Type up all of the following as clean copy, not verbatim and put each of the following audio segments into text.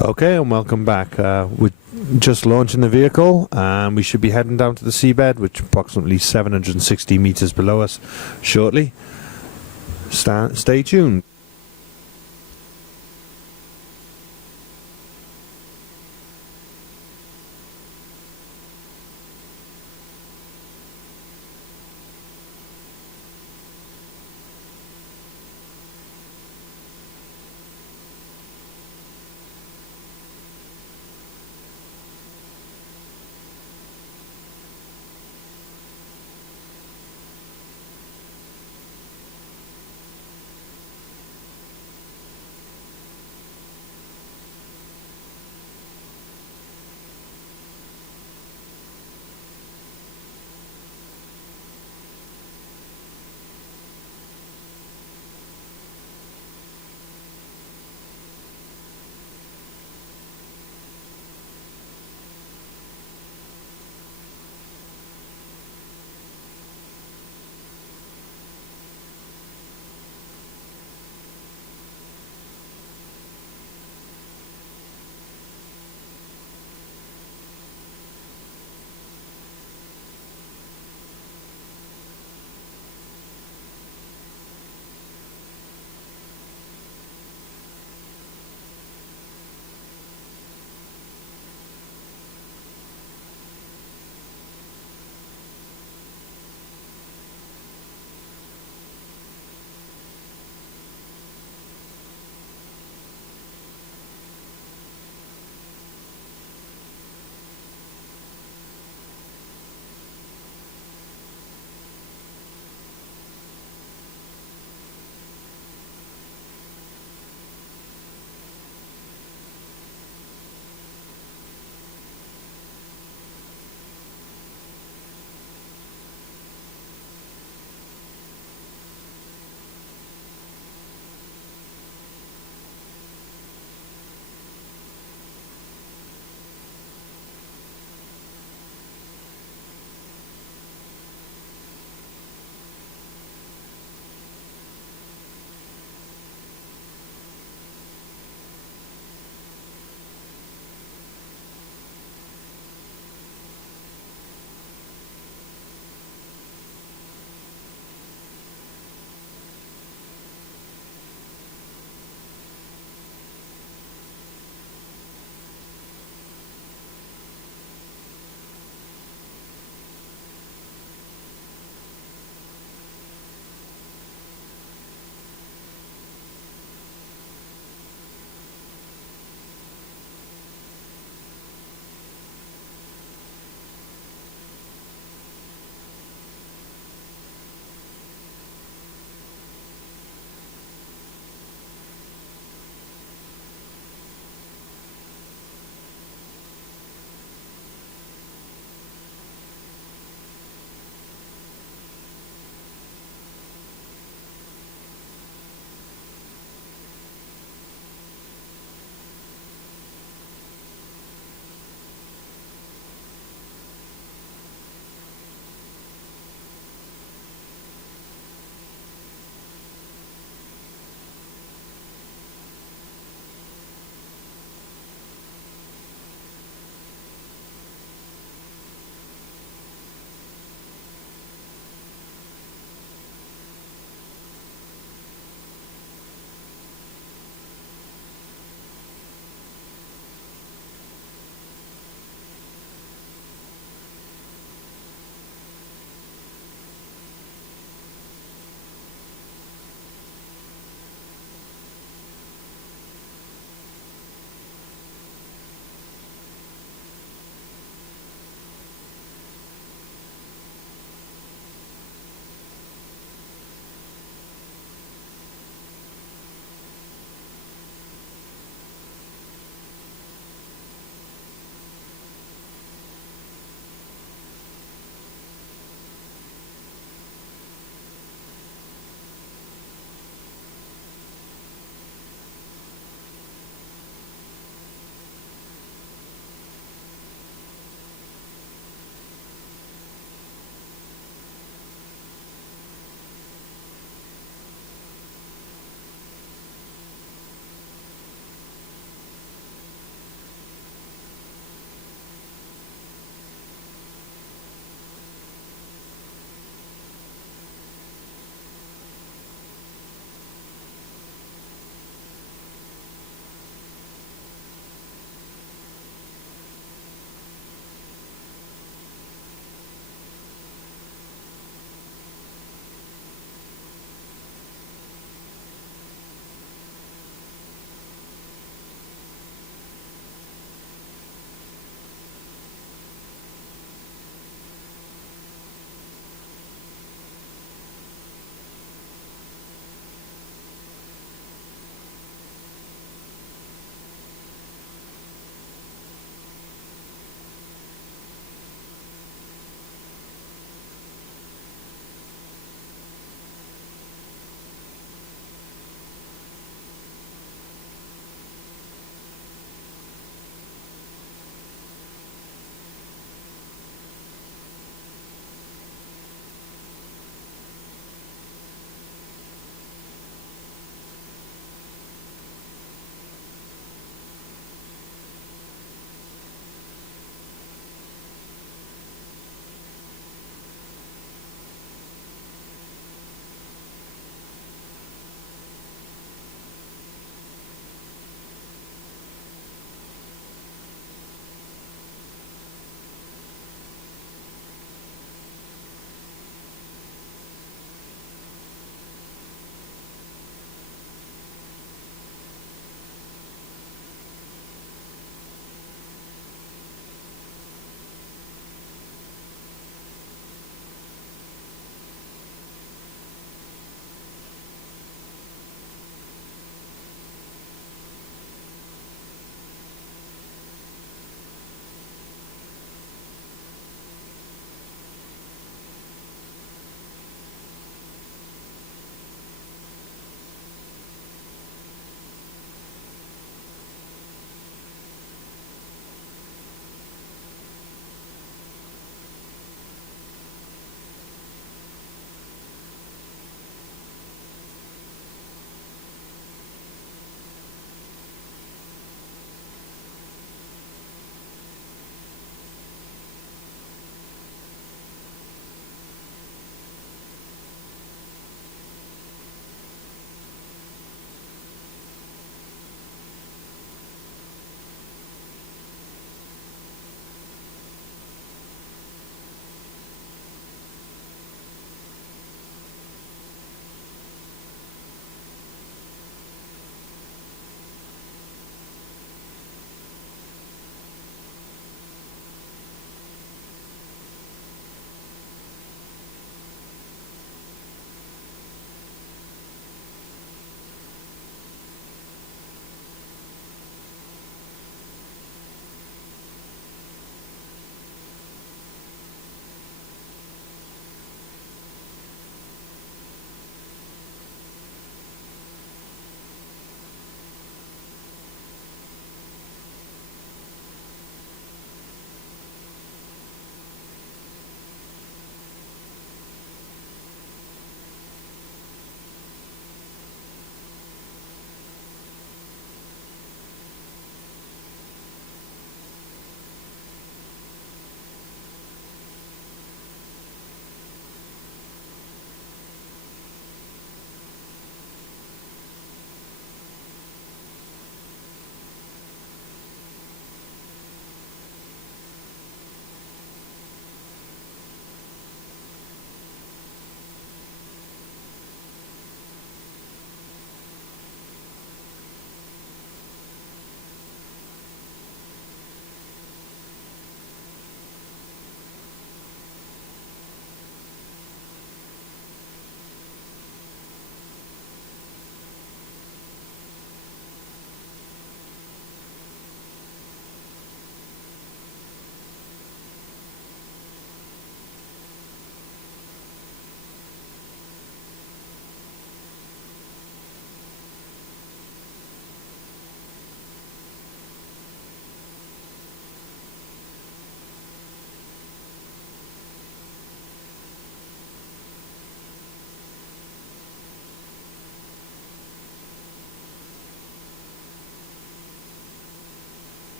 Okay, and welcome back. We're just launching the vehicle, and we should be heading down to the seabed, which is approximately 760 meters below us shortly. Stay tuned.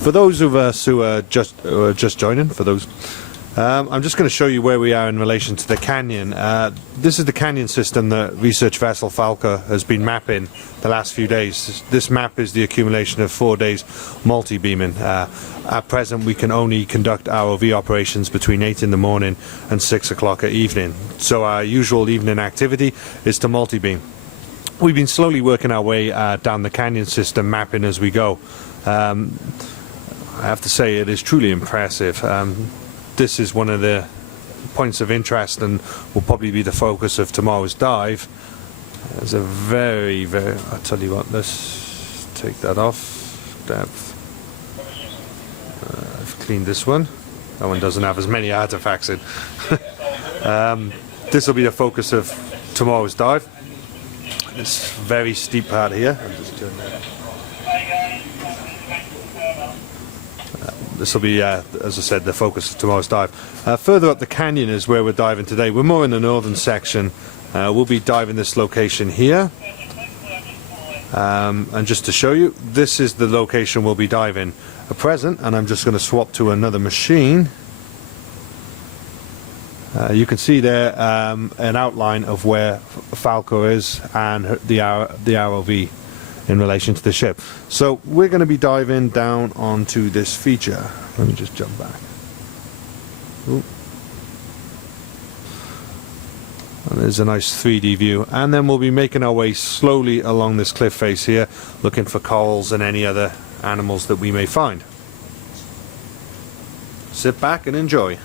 For those of us who are just joining, I'm just going to show you where we are in relation to the canyon. This is the canyon system that research vessel Falco has been mapping the last few days. This map is the accumulation of 4 days multi-beaming. At present, we can only conduct ROV operations between 8 in the morning and 6 o'clock at evening. So our usual evening activity is to multi-beam. We've been slowly working our way down the canyon system, mapping as we go. I have to say, it is truly impressive. This is one of the points of interest and will probably be the focus of tomorrow's dive. There's a very, I'll tell you what, let's take that off. Depth. I've cleaned this one. That one doesn't have as many artifacts in. This will be the focus of tomorrow's dive. This very steep part here. I'll just turn that. This will be, as I said, the focus of tomorrow's dive. Further up the canyon is where we're diving today. We're more in the northern section. We'll be diving this location here. And just to show you, this is the location we'll be diving at present. And I'm just going to swap to another machine. You can see there an outline of where Falco is and the ROV in relation to the ship. So we're going to be diving down onto this feature. Let me just jump back. Ooh. And there's a nice 3D view, and then we'll be making our way slowly along this cliff face here, looking for corals and any other animals that we may find. Sit back and enjoy.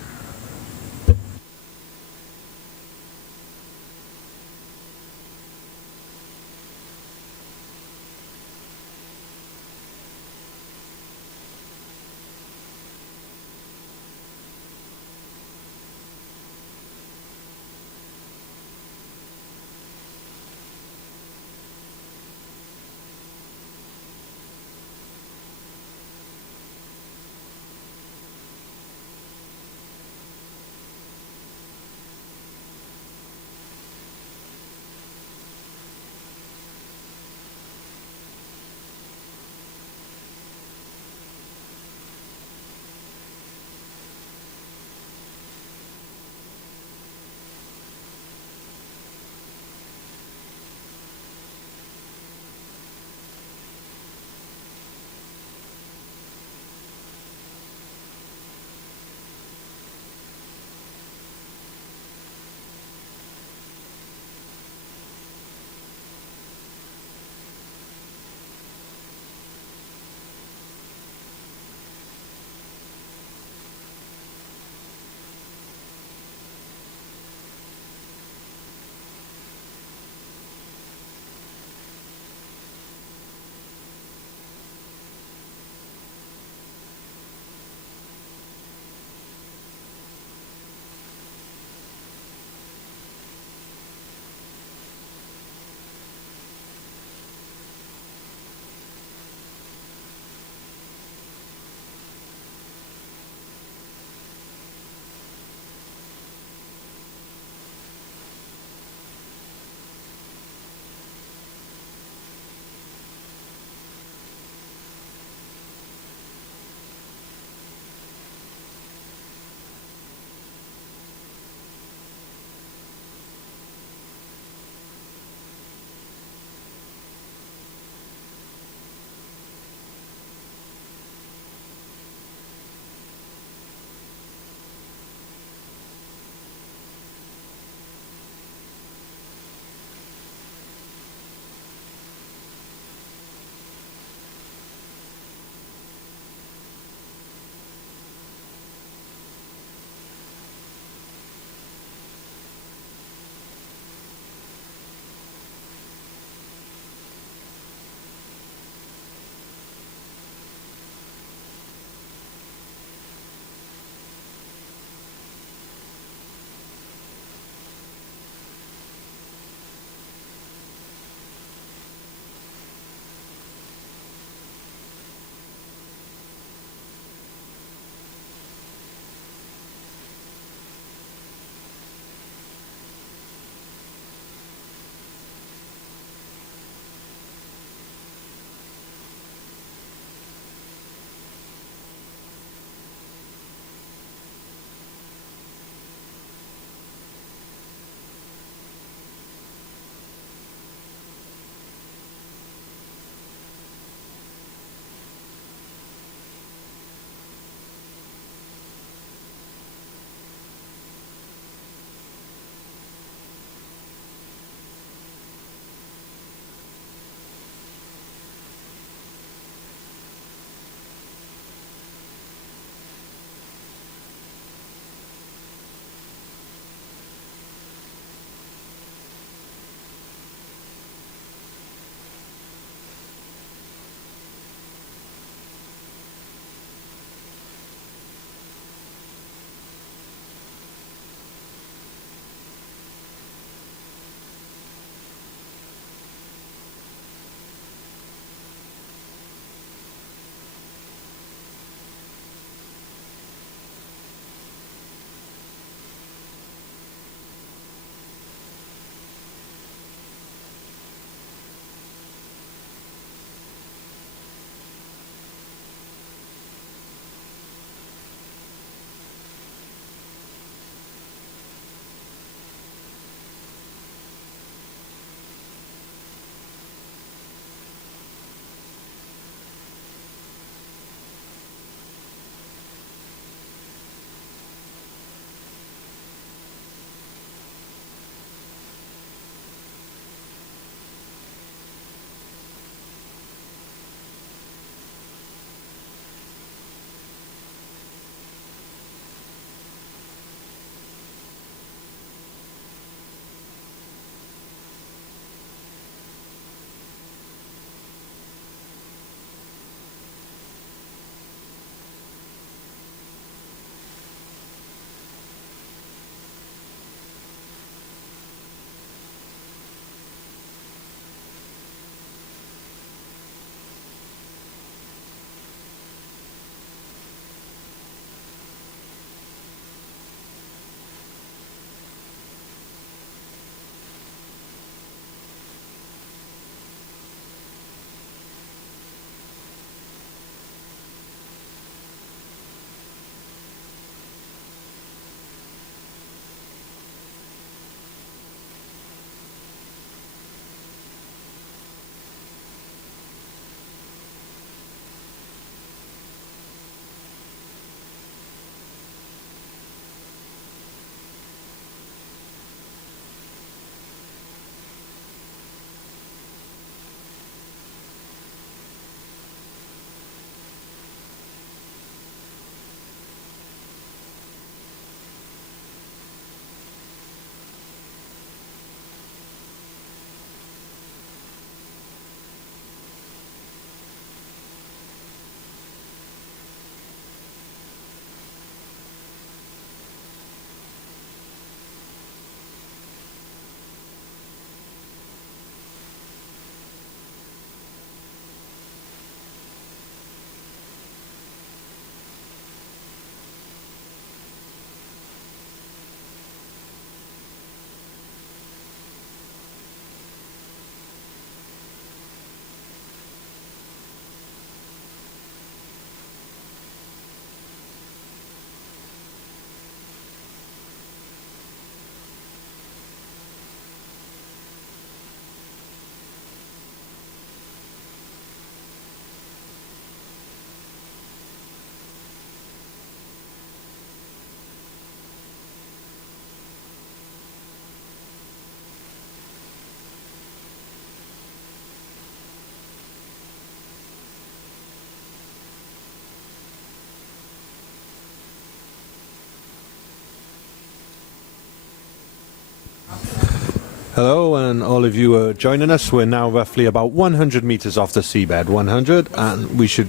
Hello, and all of you are joining us. We're now roughly about 100 meters off the seabed, 100, and we should...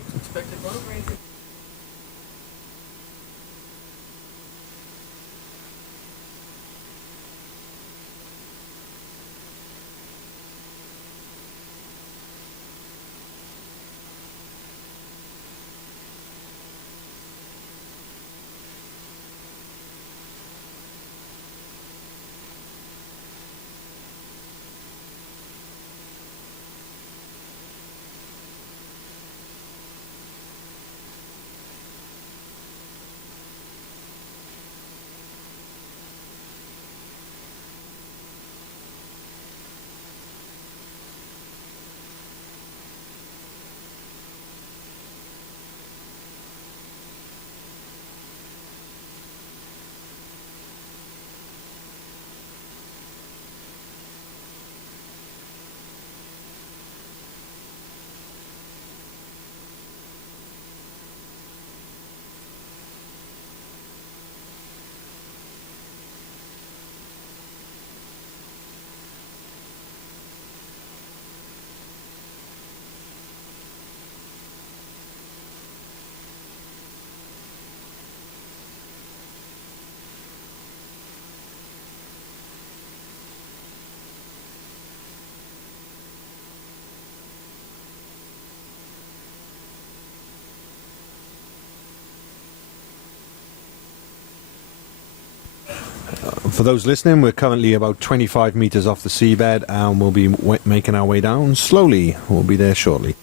For those listening, we're currently about 25 meters off the seabed, and we'll be making our way down slowly. We'll be there shortly.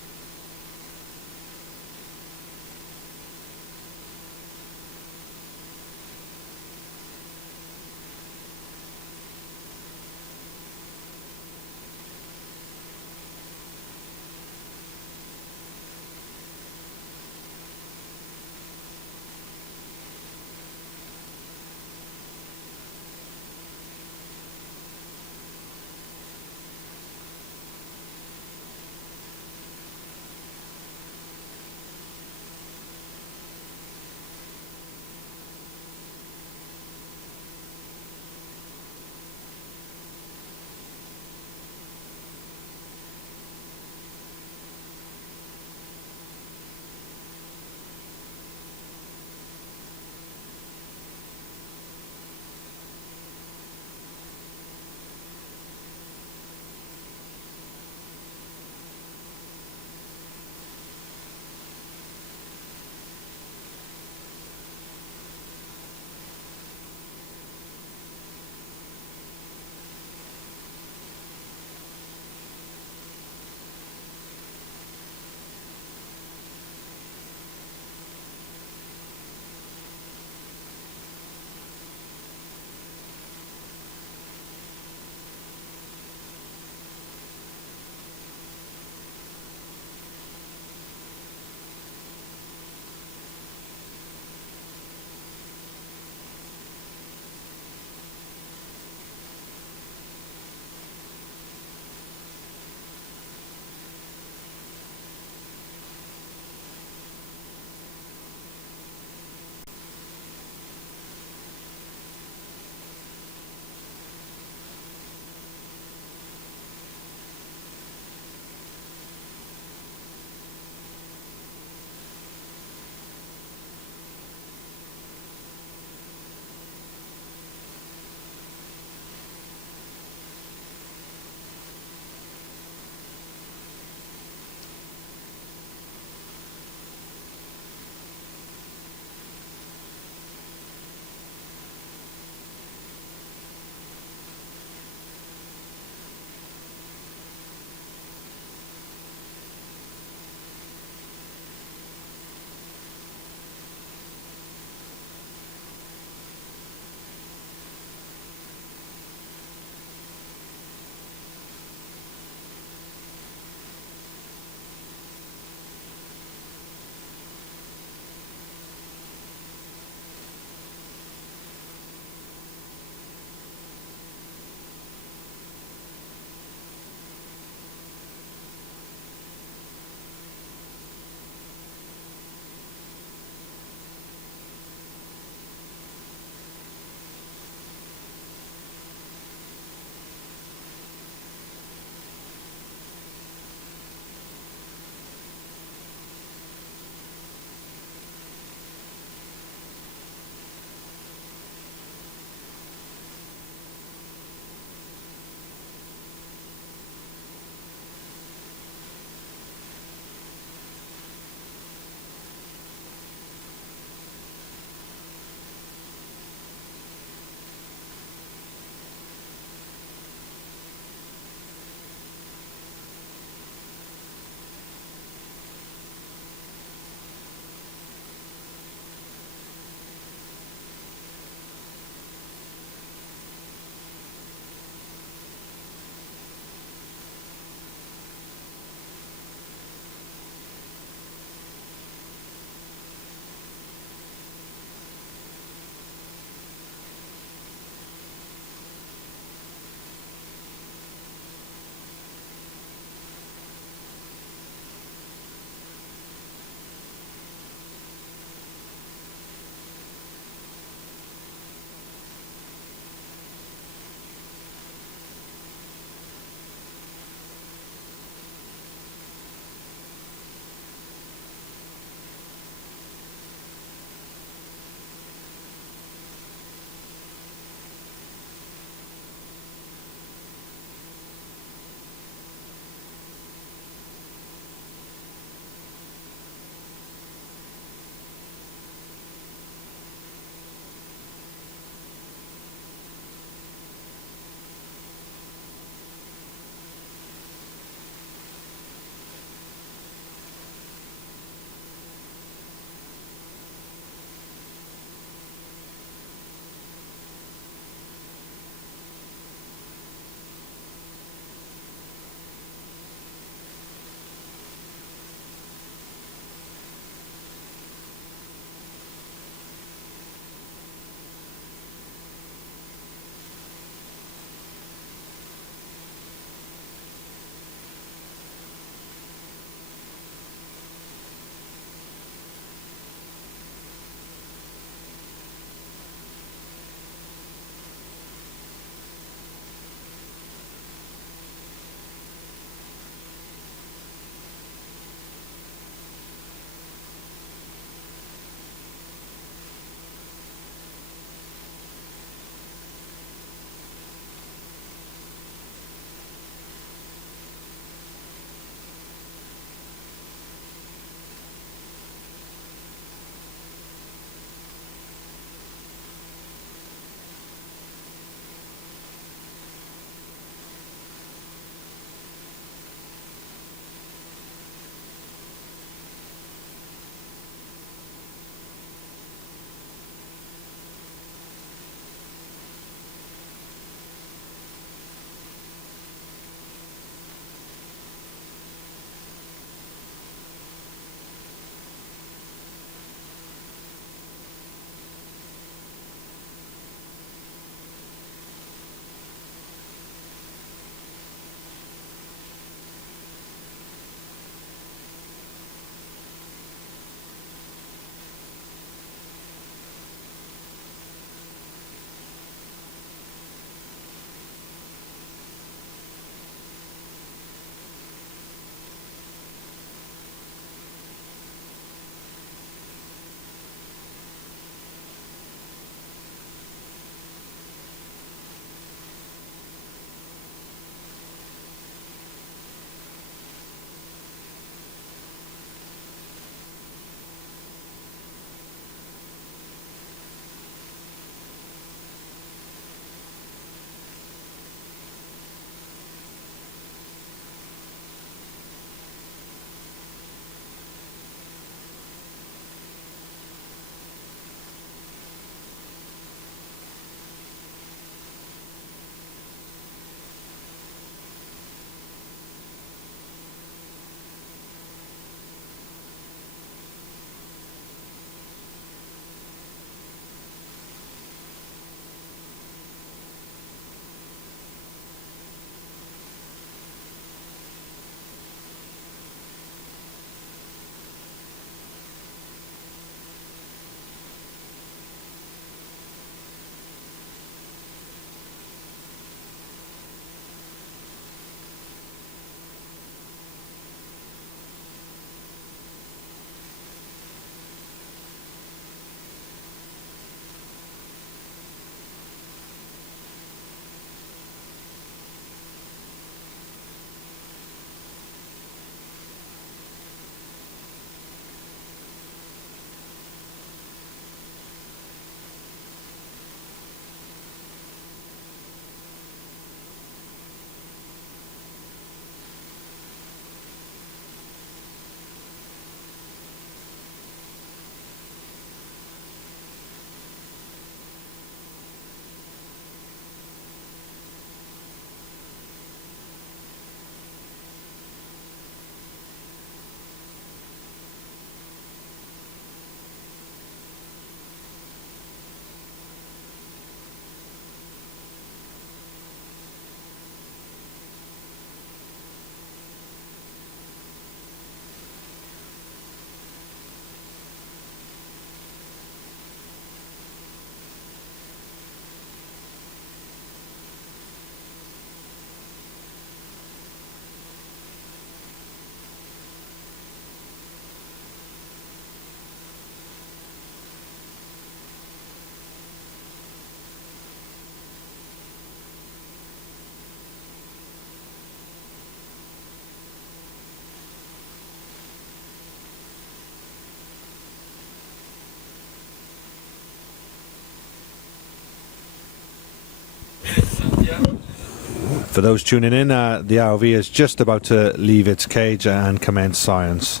For those tuning in, the ROV is just about to leave its cage and commence science.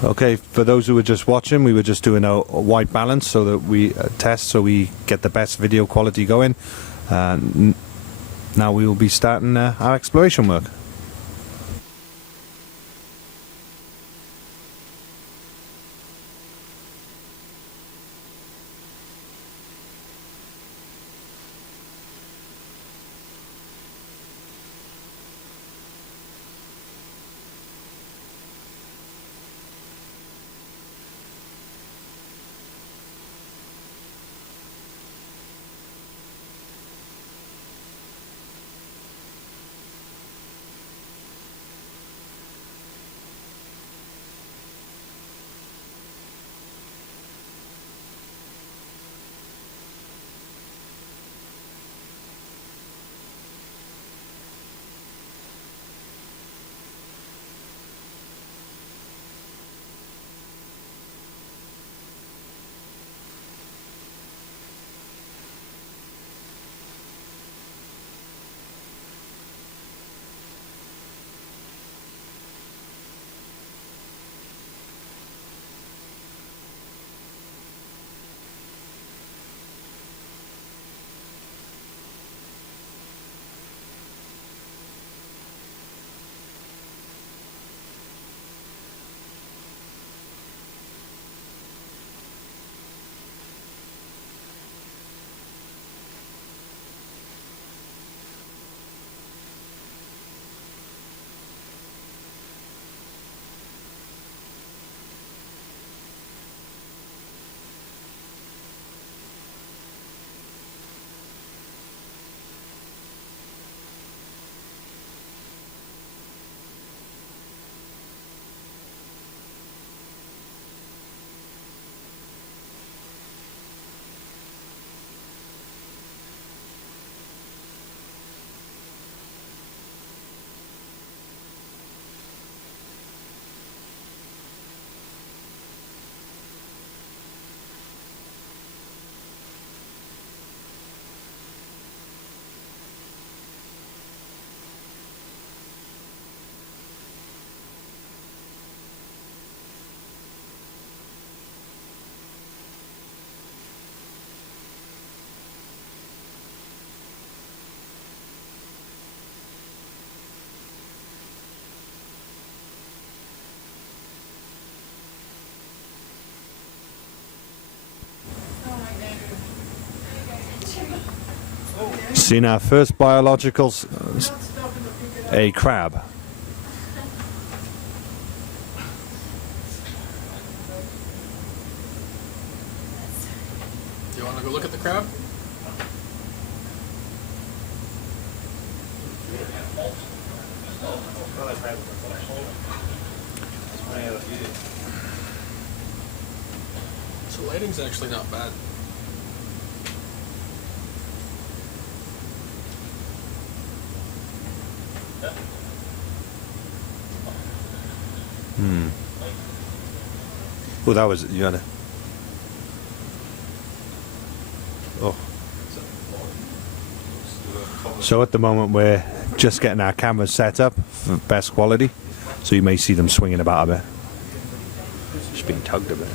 Okay, for those who were just watching, we were just doing a white balance so that we test so we get the best video quality going. Now we will be starting our exploration work. Seen our first biologicals, a crab. Do you want to go look at the crab? So lighting's actually not bad. Oh, that was, you had a... Oh. So at the moment we're just getting our cameras set up for best quality, so you may see them swinging about a bit. Just being tugged a bit.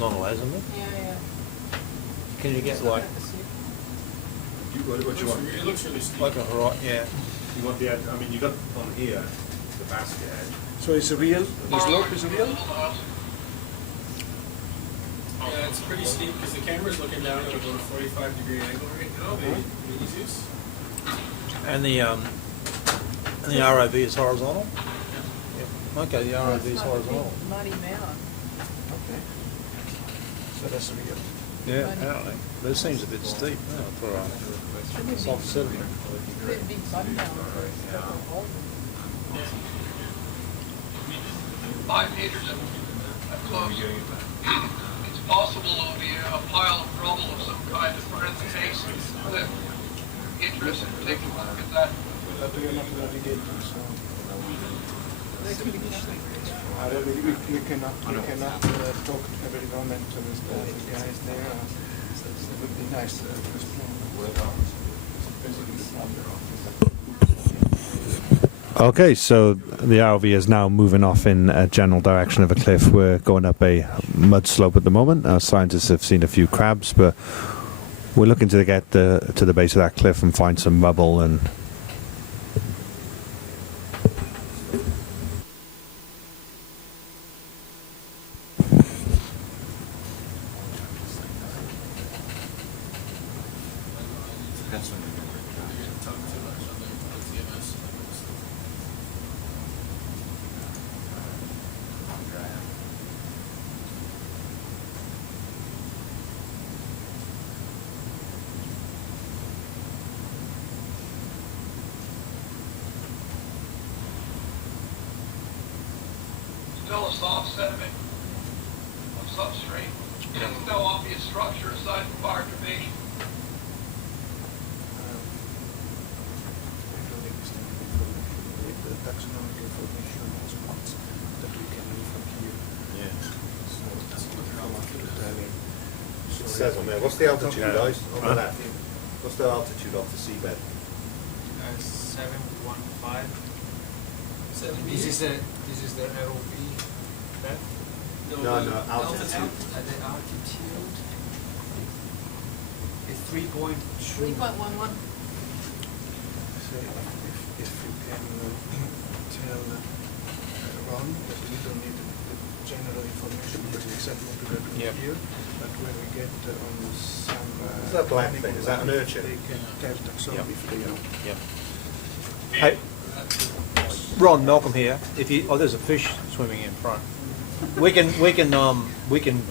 horizontal, hasn't it? Yeah. Can you get like What you want? It looks really steep. a horizon? Yeah. You want the edge? I mean, you got on here the basket edge. So it's real? The slope is real? Yeah, it's pretty steep because the camera's looking down at about a 45-degree angle right now. The Zeus. And the ROV is horizontal. Yeah. Okay, the ROV is horizontal. Muddy mound. Okay. So that's real. Yeah, apparently. But it seems a bit steep now for soft sediment. Pretty big mud mound for a couple of holes. 5 meters at close. It's possible there'll be a pile of rubble of some kind in front of the case of the cliff. Interested in taking a look at that. But we are not navigating, so we cannot talk to every environmentalist, the guys there. It would be nice to explore. Okay, so the ROV is now moving off in a general direction of a cliff. We're going up a mud slope at the moment. Our scientists have seen a few crabs, but we're looking to get to the base of that cliff and find some rubble and. Still a soft sediment of substrate. No obvious structure aside from bioactivation. The taxonomic information on spots that we can do from here. Yeah. So that's what we're telling. It says on there, what's the altitude, guys, on the left? What's the altitude off the seabed? 715. 7 This is the ROV depth. No, altitude. The altitude is 3.2. 3.11. So if you can tell Ron that we don't need the general information, but exactly what we're doing Yep. here, but when we get on some... What's that black thing? Is that an urchin? They can tell taxonomy if they know. Yep. Hey, Ron, Malcolm here. If you, there's a fish swimming in front. We can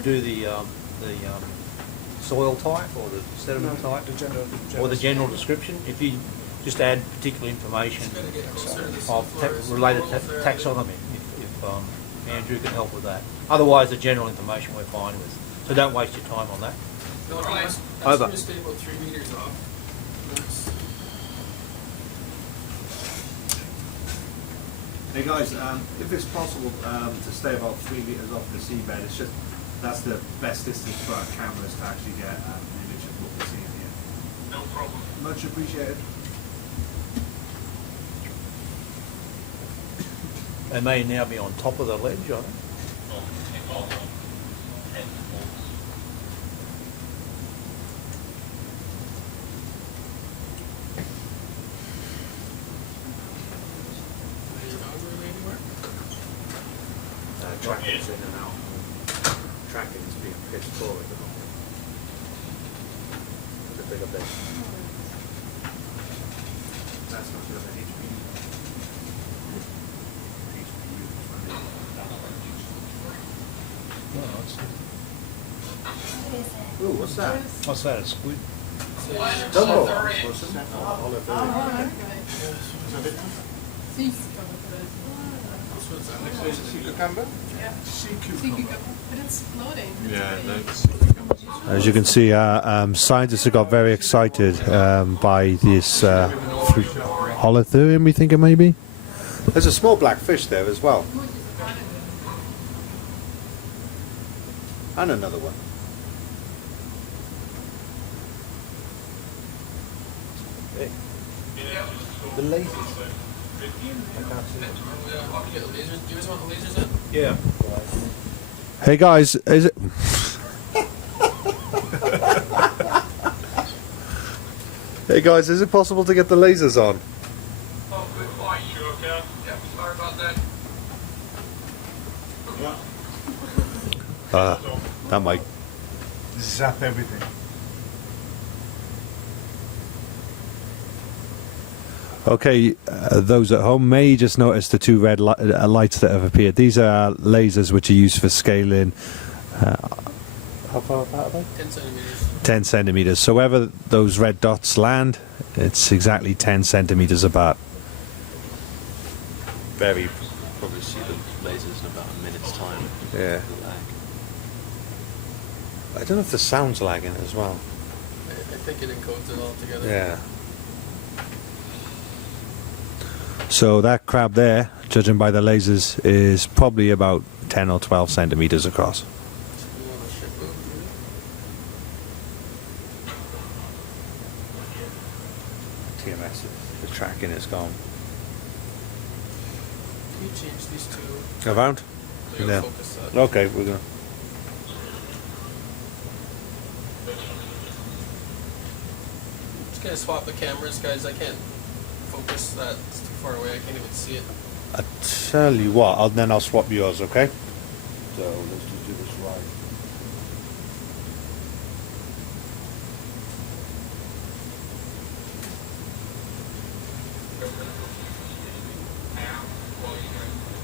do the soil type or the sediment type The general or the general description. If you just add particular information Gotta get closer to the of seafloor. related It's a little taxonomy, if Andrew can help with that. Otherwise, the general information we're fine with. So don't waste your time on that. No, that's Over. going to stay about 3 meters off. That's, Hey guys, if it's possible to stay about 3 meters off the seabed, it's just that's the best distance for our cameras to actually get an image of what we're seeing here. No problem. Much appreciated. They may now be on top of the ledge, I think. are you not really anywhere? Tracking's in and out. Tracking's being pitched forward at the moment. It's a bigger bit. That's not good at HPU. Ooh, what's that? What's that, a squid? Dumbo. Sea Sea cucumber? cucumber. But it's floating. As you can see, scientists have got very excited by this holothurium, we think it may be. There's a small black fish there as well. And another one. The lasers. Yeah, I'll get the lasers. Do you guys want the lasers in? Yeah. Hey guys, is it? Hey guys, is it possible to get the lasers on? Oh, good point, sure can. Yeah, sorry about that. That might. Zap everything. Okay, those at home may just notice the two red lights that have appeared. These are lasers which are used for scaling. How far apart are they? 10 centimeters. 10 centimeters. So wherever those red dots land, it's exactly 10 centimeters apart. Very. Probably see the lasers in about a minute's time. Yeah. The lag. I don't know if the sound's lagging as well. I think it encodes it all together. Yeah. So that crab there, judging by the lasers, is probably about 10 or 12 centimeters across. You want to ship move? TMS, the tracking is gone. Can you change these two? Around? They'll Yeah. focus that. Okay, we're gonna. Just gonna swap the cameras, guys. I can't focus that. It's too far away. I can't even see it. I tell you what, then I'll swap yours, okay? So let's just do this right.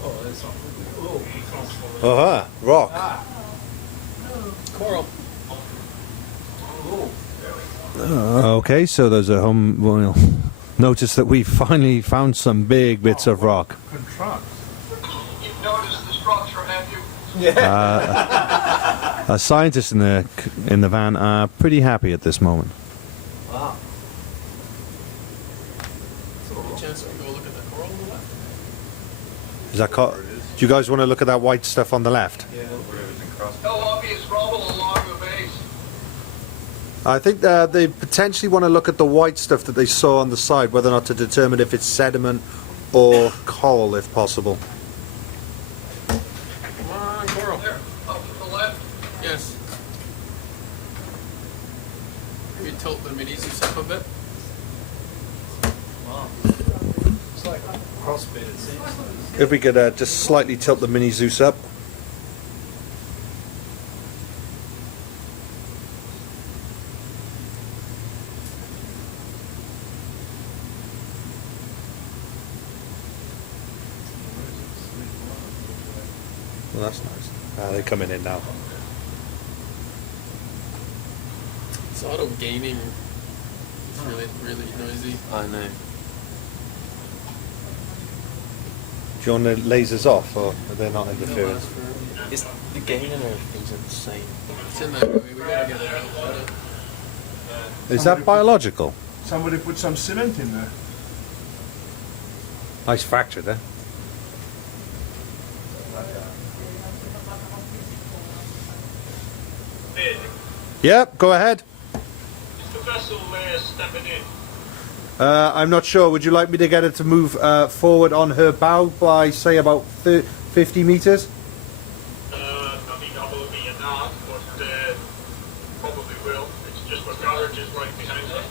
Oh, that's not. Uh-huh, rock. Coral. Okay, so those at home will notice that we finally found some big bits of rock. Contract. You've noticed the structure, have you? Our scientists in the van are pretty happy at this moment. Wow. Any chance we can go look at the coral on the left? Is that do you guys want to look at that white stuff on the left? Yeah. No obvious rubble along the base. I think they potentially want to look at the white stuff that they saw on the side, whether or not to determine if it's sediment or coral, if possible. Come on, coral. There, up to the left. Yes. Maybe tilt the minis just up a bit. Wow. It's like crossbit, it seems. If we could just slightly tilt the mini Zeus up. Well, that's nice. They're coming in now. It's auto gaining. It's really, really noisy. I know. Do you want the lasers off, or are they not It'll interfering? last forever. It's the gain and everything's insane. It's in that movie. We gotta get it out. Is that biological? Somebody put some cement in there. Nice fracture there. Bid. Yep, go ahead. Is the vessel stepping in? I'm not sure. Would you like me to get it to move forward on her bow by, say, about 50 meters? I mean, that will be enough, but probably will. It's just the garage is right behind her.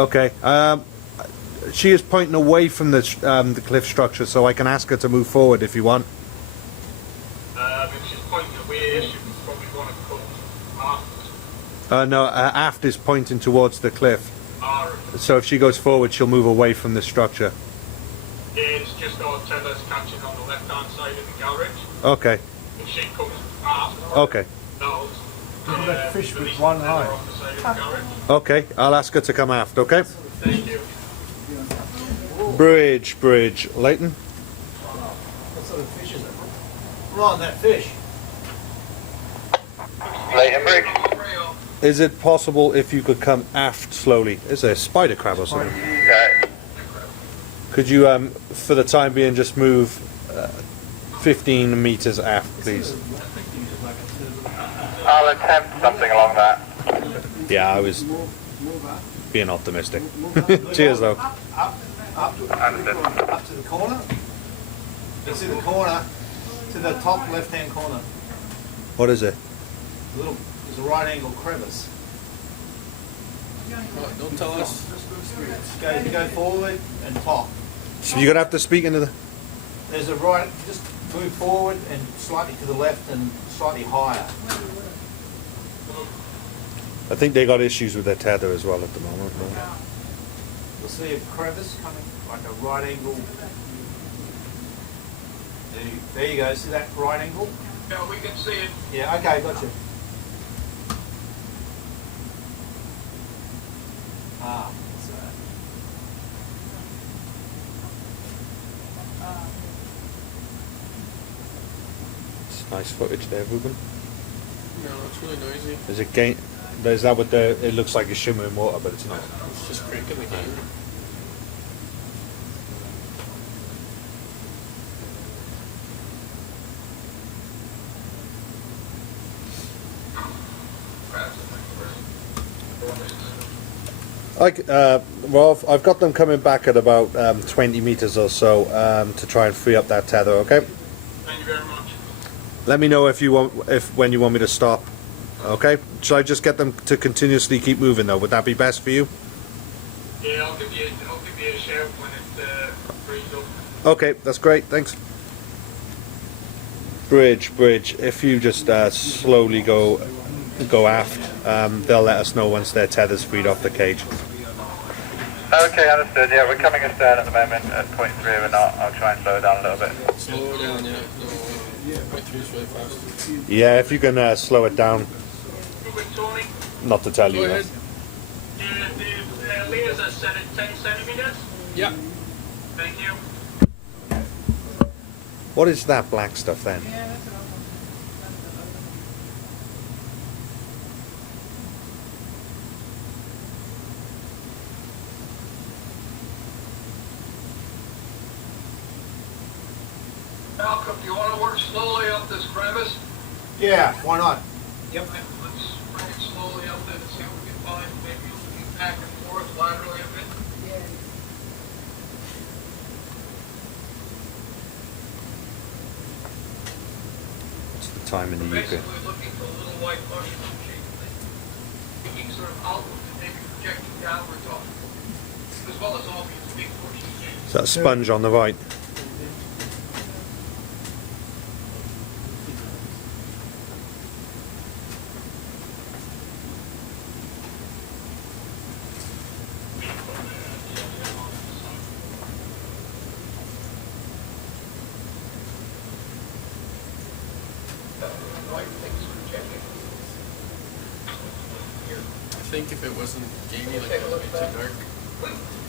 Okay. She is pointing away from the cliff structure, so I can ask her to move forward if you want. If she's pointing away, she probably want to come aft. No, aft is pointing towards the cliff. Or So if she goes forward, she'll move away from the structure. it's just our tellers catching on the left-hand side of the garage. Okay. If she comes aft, Okay. no. Look at that fish with release one the teller eye. off the side of the garage. Okay. I'll ask her to come aft. Okay. Thank you. Bridge. Leighton. What sort of fish is it? Ron, that fish. Leighton Bridge. Is it possible if you could come aft slowly? Is there a spider crab or something? Could you, for the time being, just move 15 meters aft, please? I'll attempt something along that. Yeah, I was being optimistic. Cheers, though. Up to the corner. You see the corner, to the top left-hand corner. What is it? There's a right angle crevice. Don't tell us. Go forward and pop. So you're gonna have to speak into the. There's a right, just move forward and slightly to the left and slightly higher. I think they got issues with their tether as well at the moment. You'll see a crevice coming, like a right angle. There you go, see that right angle? Yeah, we can see it. Yeah, okay, gotcha. Ah, what's that? It's nice footage there, Ruben. No, it's really noisy. There's a game. There's that with the. It looks like a shimmering water, but it's not. It's just cranking the game. Rolf, I've got them coming back at about 20 meters or so to try and free up that tether. Okay. Thank you very much. Let me know when you want me to stop. Okay. Shall I just get them to continuously keep moving though? Would that be best for you? Yeah, I'll give you a shout when it frees up. Okay, that's great. Thanks. Bridge. If you just slowly go aft, they'll let us know once their tether's freed off the cage. Okay, understood. Yeah, we're coming astern at the moment at 0.3 and I'll try and slow down a little bit. Slow down, yeah. No, 0.3 is really fast. Yeah, if you can slow it down. Moving, Tony. Not to tell Go you. ahead. The layers are set at 10 centimeters. Yeah. Thank you. What is that black stuff then? Yeah, that's what Malcolm, do you want to work slowly up this crevice? Yeah, why not? Yep. Let's bring it slowly up there and see what we can find. Maybe we'll be back and forth laterally a bit. What's the time in the UK? Basically looking for a little white mushroom shape thing. Thinking sort of outward and maybe projecting downwards off. As well as all these big bushy shapes. Is that a sponge on the right? White things projecting. I think if it wasn't gamey like that, it would be too dark.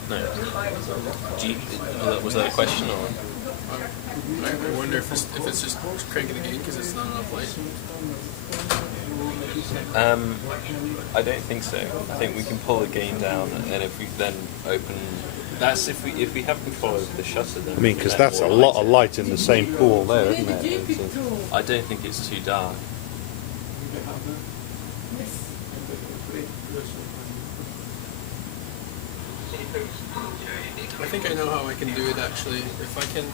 No. Was that a question or? I wonder if it's just cranking the game because it's not enough light. I don't think so. I think we can pull the gain down, and if we then open, that's if we have control over the shutter. Then I mean, because that's a lot of light in the same pool there, isn't it? I don't think it's too dark. I think I know how I can do it actually. If I can,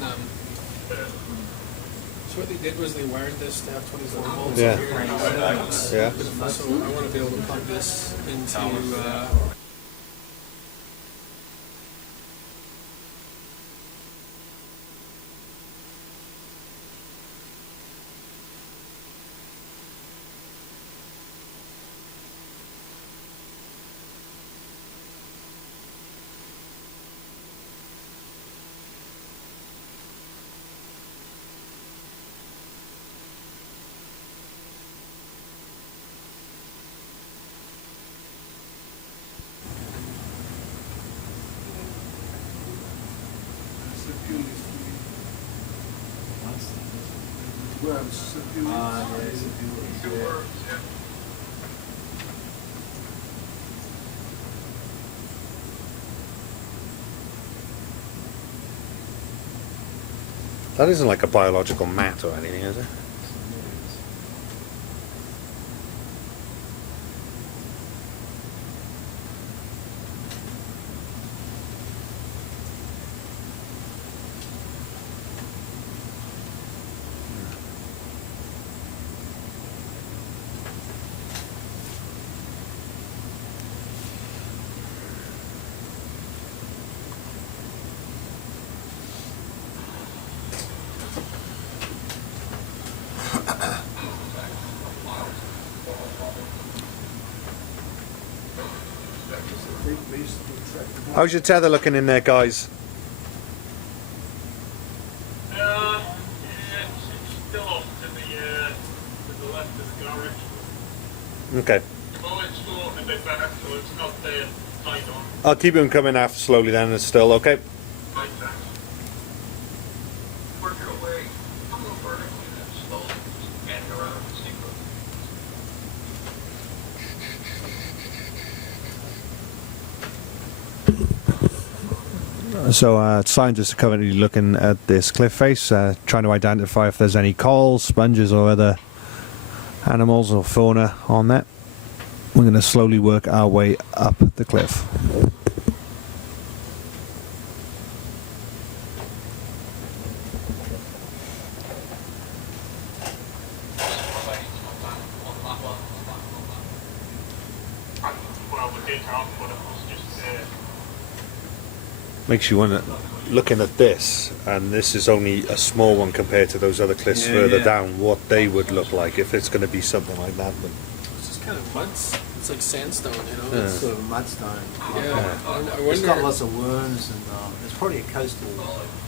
so what they did was they wired this to have 24 volts Yeah. here and outputs. Yeah. So I want to be able to plug this into. That isn't like a biological mat or anything, is it? Please do track the How's your tether looking in there, guys? It's still off to the left of the garage. Okay. Well, it's floating a bit better, so it's not tight on. I'll keep him coming after slowly then. It's still okay. Right, thanks. Working away. I'm going vertically and then slowly just getting around the secret. So scientists are currently looking at this cliff face, trying to identify if there's any corals, sponges or other animals or fauna on that. We're going to slowly work our way up the cliff. Well, we did have, but it was just Makes you want to, looking at this, and this is only a small one compared to those other cliffs Yeah, further yeah. down, what they would look like if it's going to be something like that. But It's just kind of muds. It's like sandstone, you know. Yeah. It's, Sort of mudstone. yeah. I It's got wonder. lots of worms and it's probably a coastal,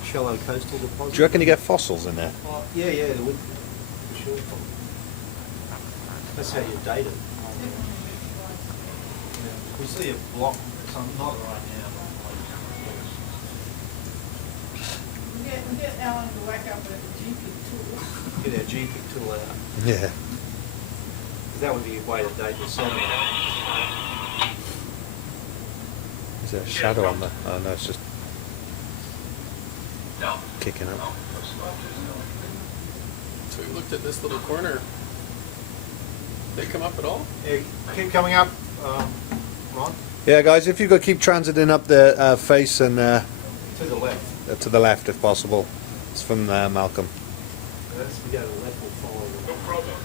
shallow coastal deposit. do you reckon you get fossils in there? Oh, yeah, there would be, for sure. That's how you date it. We see a block, it's not right now. We get Alan to whack up with a GP tool. Get our GP tool out. Yeah. 'Cause that would be a way to date the sediment. Is there a shadow on there? Oh no, it's just no. kicking up. So we looked at this little corner. They come up at all? Yeah, keep coming up, Ron, Yeah, guys, if you could keep transiting up the face and to the left. to the left if possible. It's from Malcolm. As we go to the left, we'll follow No problem.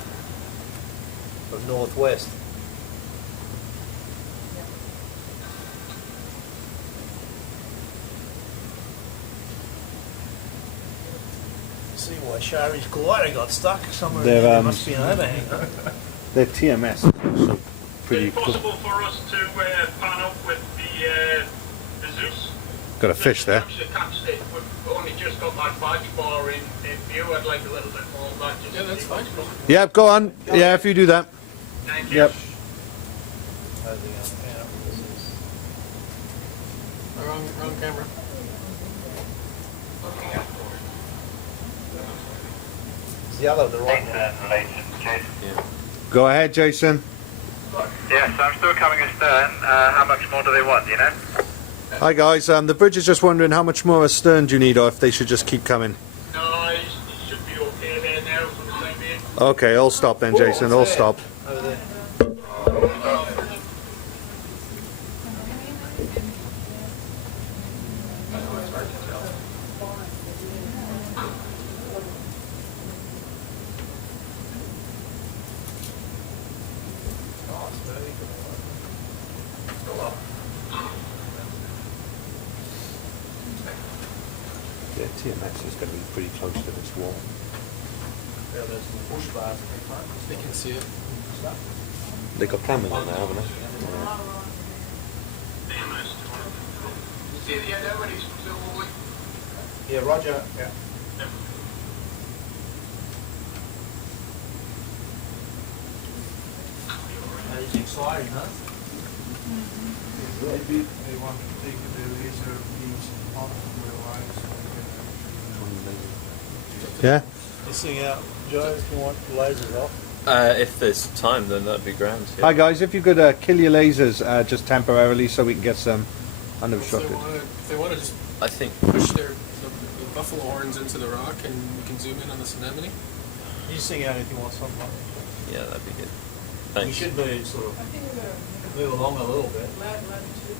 from northwest. See why Shari's glider got stuck somewhere. They're, There um, must be an overhang. They're TMS, so pretty Is it cool. possible for us to pan up with the Zeus? Got a fish there. Actually, catch it. We've only just got my body bar in view. I'd like a little bit more of that. Just Yeah, to that's see fine. what's going on. Yeah, go on. Yeah, if you do that. Thank you. Yep. Wrong camera. It's the other, the right one. Nathan, Leighton, Jason. Go ahead, Jason. Yes, I'm still coming astern. How much more do they want, do you know? Hi guys, the bridge is just wondering how much more astern do you need, or if they should just keep coming. No, it should be okay there now for the time being. Okay, all stop then, Jason. All stop. Over there. Yeah, TMS is going to be pretty close to this wall. Yeah, there's the bush bars that they plant. They can see it. They got cameras on there, haven't they? You see the end of it? He's still away. Yeah, Roger. Yeah. That is exciting, huh? maybe they want to take the laser beams off the lines. Yeah. This thing out, Joe, if you want the lasers off. If there's time, then that'd be grand. Yeah. Hi guys, if you could kill your lasers just temporarily so we can get some If unobstructed. they want to just I think push the buffalo horns into the rock and we can zoom in on this anemone. You sing out if you want something like that. yeah, that'd be good. We Thanks. should be sort I of think we're gonna move along a little bit. latitude.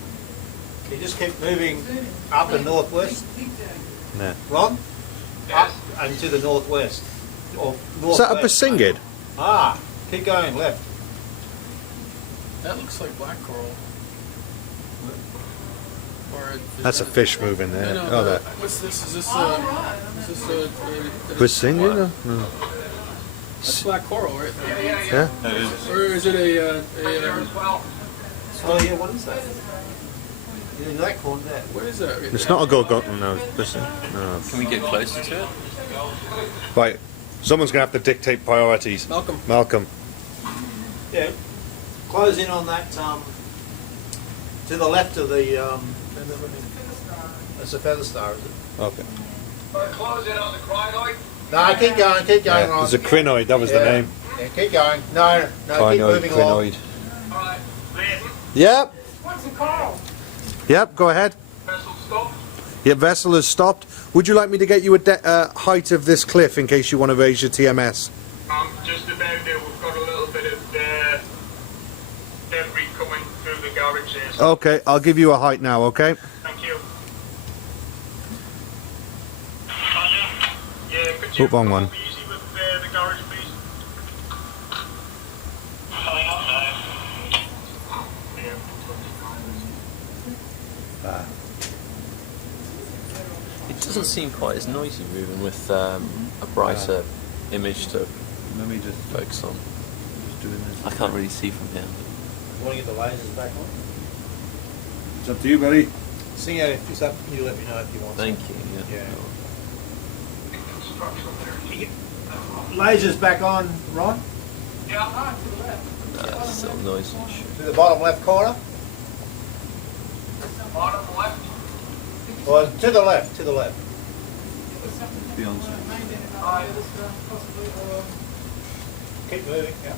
You just keep moving up and northwest, Keep doing. No. Ron? Up and to the northwest. Or northwest. Is that a Persingid? Ah, keep going left. That looks like black coral. Or is That's a that- fish moving there. No, no, Oh, that. what's this? Is this All right. is this a Persingid? No. That's black coral, right? Yeah. Or is it a There as well. Oh yeah, what is that? Yeah, that corner there. What is that? It's not a gorgon. No, listen. No. Can we get closer to it? Right. Someone's going to have to dictate priorities. Malcolm. Malcolm. Yeah. Close in on that. To the left of the. That's a feather star, is it? Okay. Close in on the crinoid. No, keep going, Yeah, Ron. there's a crinoid. That was the Yeah. name. Yeah, keep going. No, keep Crinoid. moving along. Crinoid. All right, Leighton, Yep. What's the call? Yep. Go ahead. vessel stop. Your vessel has stopped. Would you like me to get you a height of this cliff in case you want to raise your TMS? Just about there. We've got a little bit of debris coming through the garage there. So Okay, I'll give you a height now. Okay. thank you. Yeah, could you Oh, wrong one. go easy with the garage, please? It doesn't seem quite as noisy moving with a brighter image to Let me just focus on. doing this. I can't really see from here. You want to get the lasers back on? It's up to you, buddy. Sing out if it's up. You let me know if you want. Thank you. Yeah. Lasers back on, Ron. Yeah. It's still noisy. To the bottom left corner. Bottom left. Or to the left. To the left. Beyond. Keep moving. Yeah.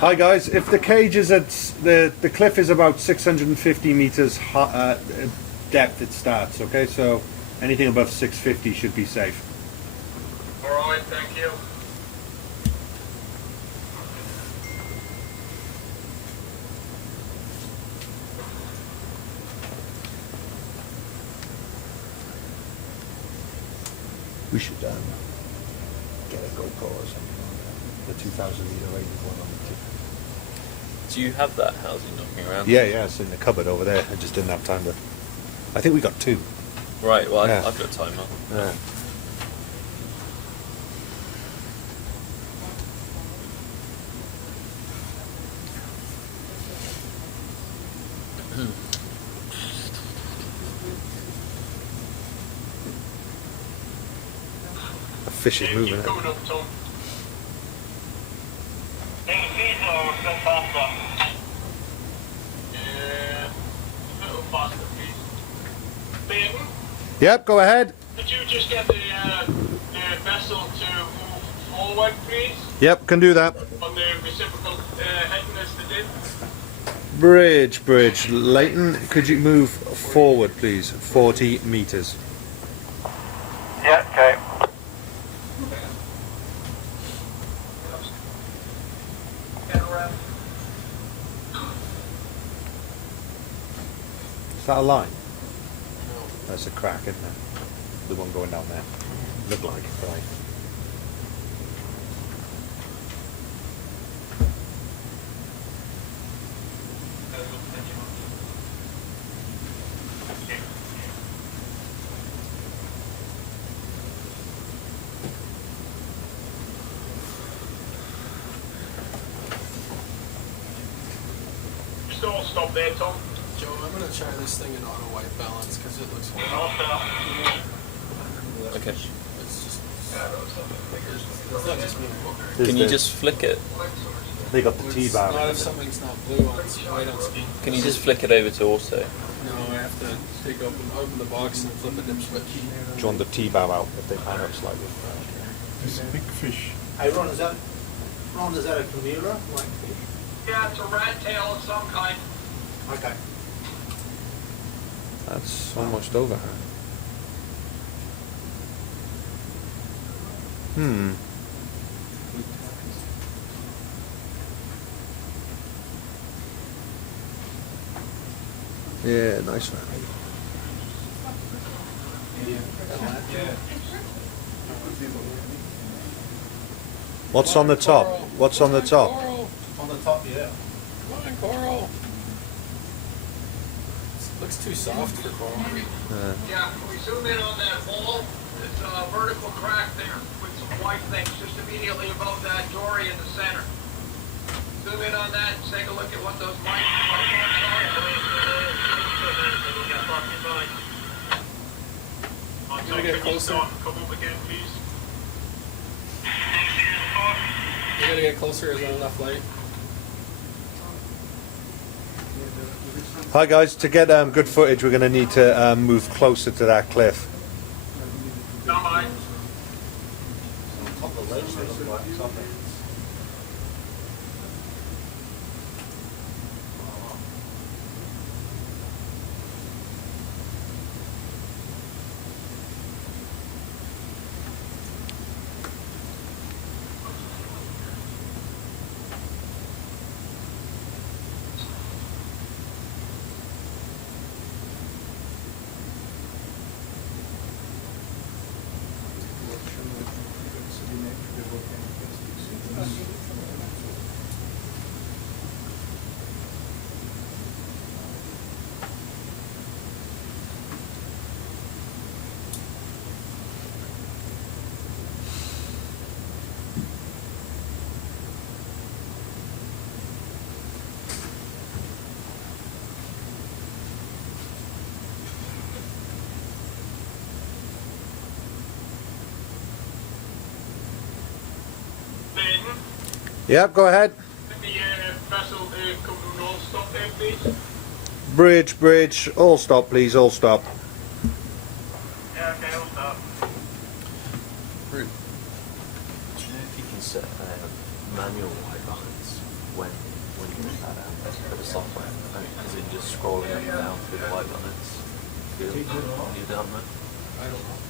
Hi guys. If the cage is at the cliff is about 650 meters depth, it starts. Okay, so anything above 650 should be safe. All right, thank you. We should get a GoPro or something on the 2,000 meter rated one on the tip. Do you have that housing knocking around? Yeah, it's in the cupboard over there. I just didn't have time to. I think we got two. Right, well, Yeah. I've got a timer. Yeah. The fish is moving. Keep going up, Tom. Yeah, a little faster, please. Leighton, Yep, go ahead. could you just get the vessel to move forward, please, Yep, can do that. on the reciprocal heading as they did? Bridge. Leighton, could you move forward, please? 40 meters. Yeah, okay. Get around. Is that a line? That's a crack, isn't it? The one going down there. Look like, right. Just all stop there, Tom. Joe, I'm gonna try this thing in auto white balance because it looks. Okay. It's just. It's not just me. Can you just flick it? They got the T-bar. Not if something's not blue on white on screen. Can you just flick it over to auto? No, I have to open the box and flip a dip switch. Do you want the T-bar out if they pan up slightly? It's a big fish. Hey, Ron, is that a Chimera? Like fish? Yeah, it's a rat tail of some kind. Okay. That's almost over. Hmm. Yeah, nice one. What's on the top? What's on the top? Coral! On the top, yeah. Come on, coral! Looks too soft for coral. Yeah, can we zoom in on that hole? It's a vertical crack there with some white black things just immediately above that dory in the center. Zoom in on that and take a look at what those light marks are. You gotta get closer. Come up again, please. You gotta get closer. Is not enough light. Hi guys, to get good footage we're going to need to move closer to that cliff. Don't mind. Top of the ledge, they look like something. Yep, go ahead. The vessel come to an all stop there, please. Bridge, all stop please, all stop. Yeah, okay, all stop. Do you know if you can set manual white balance when you get that out for the software? Is it just scrolling up and down through the white balance? You've done that? I don't know.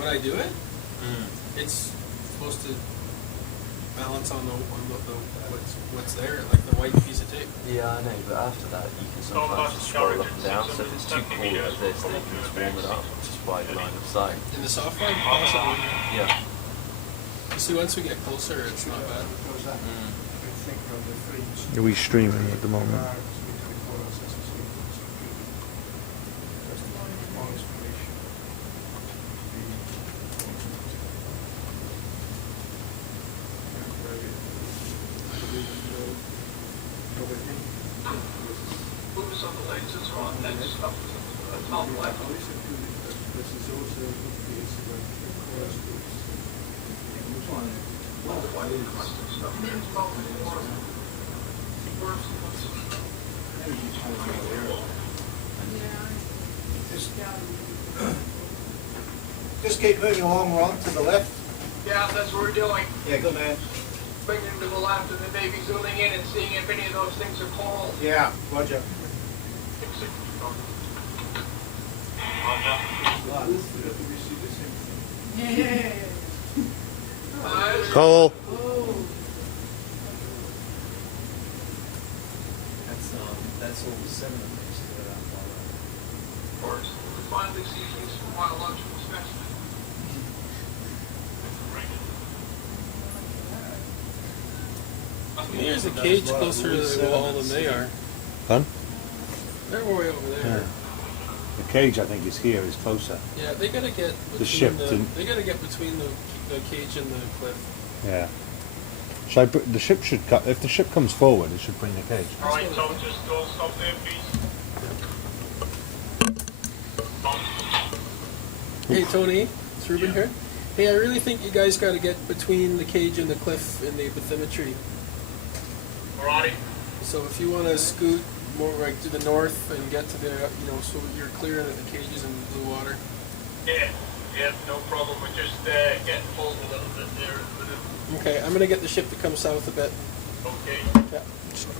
When I do it, it's supposed to balance on the what's there, like the white piece of tape. Yeah, I know, but after that you can sometimes just scroll up and down, so if it's too cool like this, then you can just warm it up just by the line of sight. In the software, possibly. Yeah. You see, once we get closer, it's not bad. Are we streaming at the moment? Focus on the lenses or on next up the top left. Just keep moving along, Ron, to the left. Yeah, that's what we're doing. Yeah, good man. Bringing to the left and then maybe zooming in and seeing if any of those things are coral. Yeah, roger. Yeah. Cole. That's all the sediment mixed together. Of course, we finally see things from biological specimens. There's a cage closer to the wall than they are. Huh? They're way over there. The cage I think is here, is closer. Yeah, they gotta get between ship didn't- they gotta get between the cage and the cliff. Yeah. Should I the ship should if the ship comes forward it should bring the cage. Alright, Tom, just don't stop there, please. Hey Tony, it's Ruben here. Hey, I really think you guys gotta get between the cage and the cliff in the bathymetry. Alrighty. So if you wanna scoot more like to the north and get to the so you're clear of the cages and the blue water. Yeah, no problem. We're just getting pulled a little bit there. Okay, I'm gonna get the ship to come south a bit. Okay. Yeah.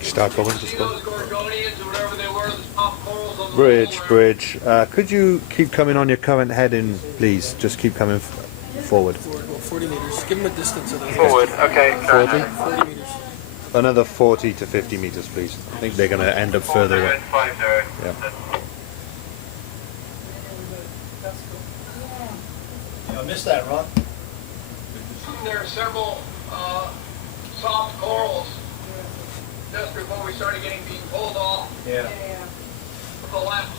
Start going, See those gorgonians or whatever they were, those top corals on the Bridge. wall there? Could you keep coming on your current heading, please? Just keep coming forward. 40 meters. Give them a distance of that. Forward, okay. 40? 40 meters. Another 40 to 50 meters, please. I think they're going to end up further away. 40. Yeah. I missed that, Ron. There are several soft corals just before we started being pulled off Yeah. to the left.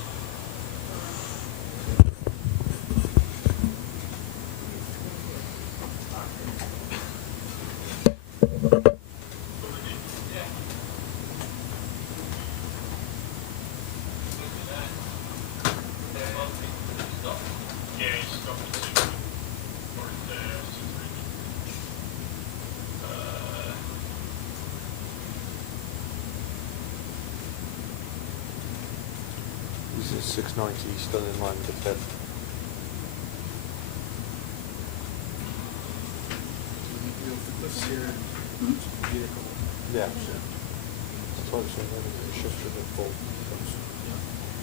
This is 690, still in line with the cliff. You know, if the cliff's here, vehicle. Yeah. That's what I'm saying, it shifts a bit full.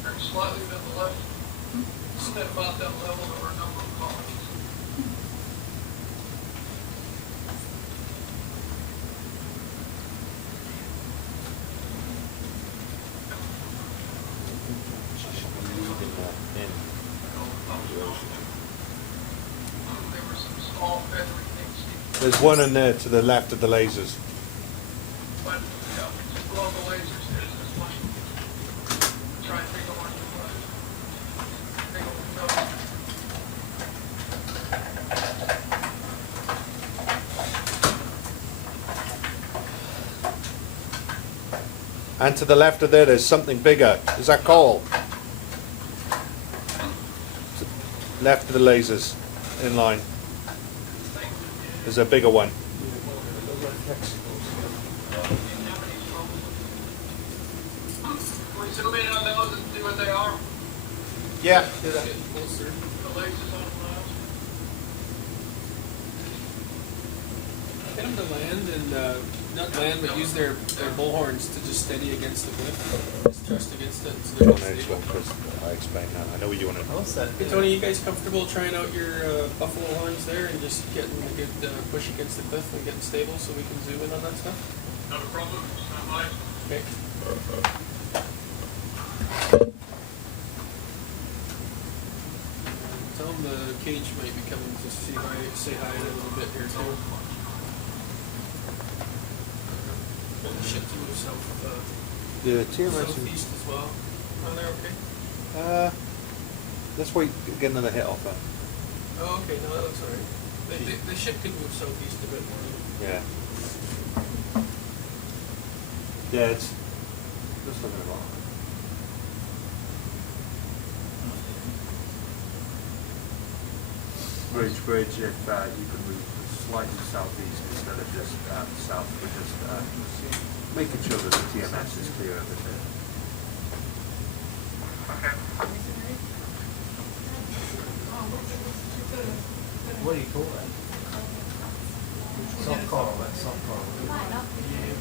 Turn slightly to the left. Step about that level, there are a number of colonies. There were some small feathery things, There's one in there to the left of the lasers. but just below the lasers, there's this one. Try and take a one. Take a look. And to the left of there, there's something bigger. Is that coal? Left of the lasers, in line. There's a bigger one. Can we zoom in on those and see what they are? Yeah. Getting closer. The lasers on those? Get them to land and, not land, but use their bullhorns to just steady against the cliff. Just thrust against it. So they're stable. I explained that. I know what you want to know. What's that? Hey, Tony, you guys comfortable trying out your buffalo horns there and just getting a good push against the cliff and getting stable so we can zoom in on that stuff? Not a problem. Stand by. Okay. Tell them the cage might be coming to say hi in a little bit here too. Ship to move The TMS. southeast as well. Oh, they're okay. Let's wait, get another hit off that. Oh, okay, no, that looks alright. The ship could move southeast a bit more. Yeah. Yeah, it's just looking at all. Bridge, if you can move slightly southeast instead of just south, we're just making sure that the TMS is clear of it. What do you call that? Soft coral, that's soft coral.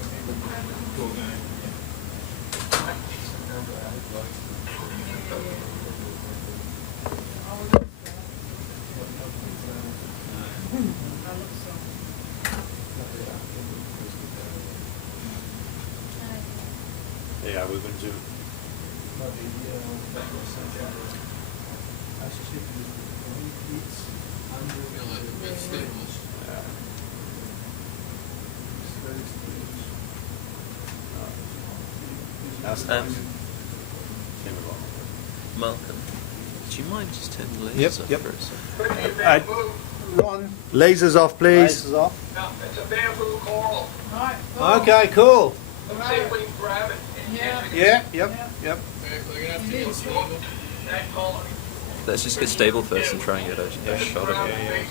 Yeah, we've been zooming. It's stable. Yeah. That's nice. Came along. Malcolm, do you mind just turning the lasers Yep, off yep. for a second? Pretty Alright. bamboo. Ron, Lasers off, please. lasers off. No, it's a bamboo coral. Right. Okay, cool. Let's see if we can grab it. Yeah. Yeah, yep. Alright, we're gonna have to get stable. That colony. Let's just get stable first and try and get a shot of it.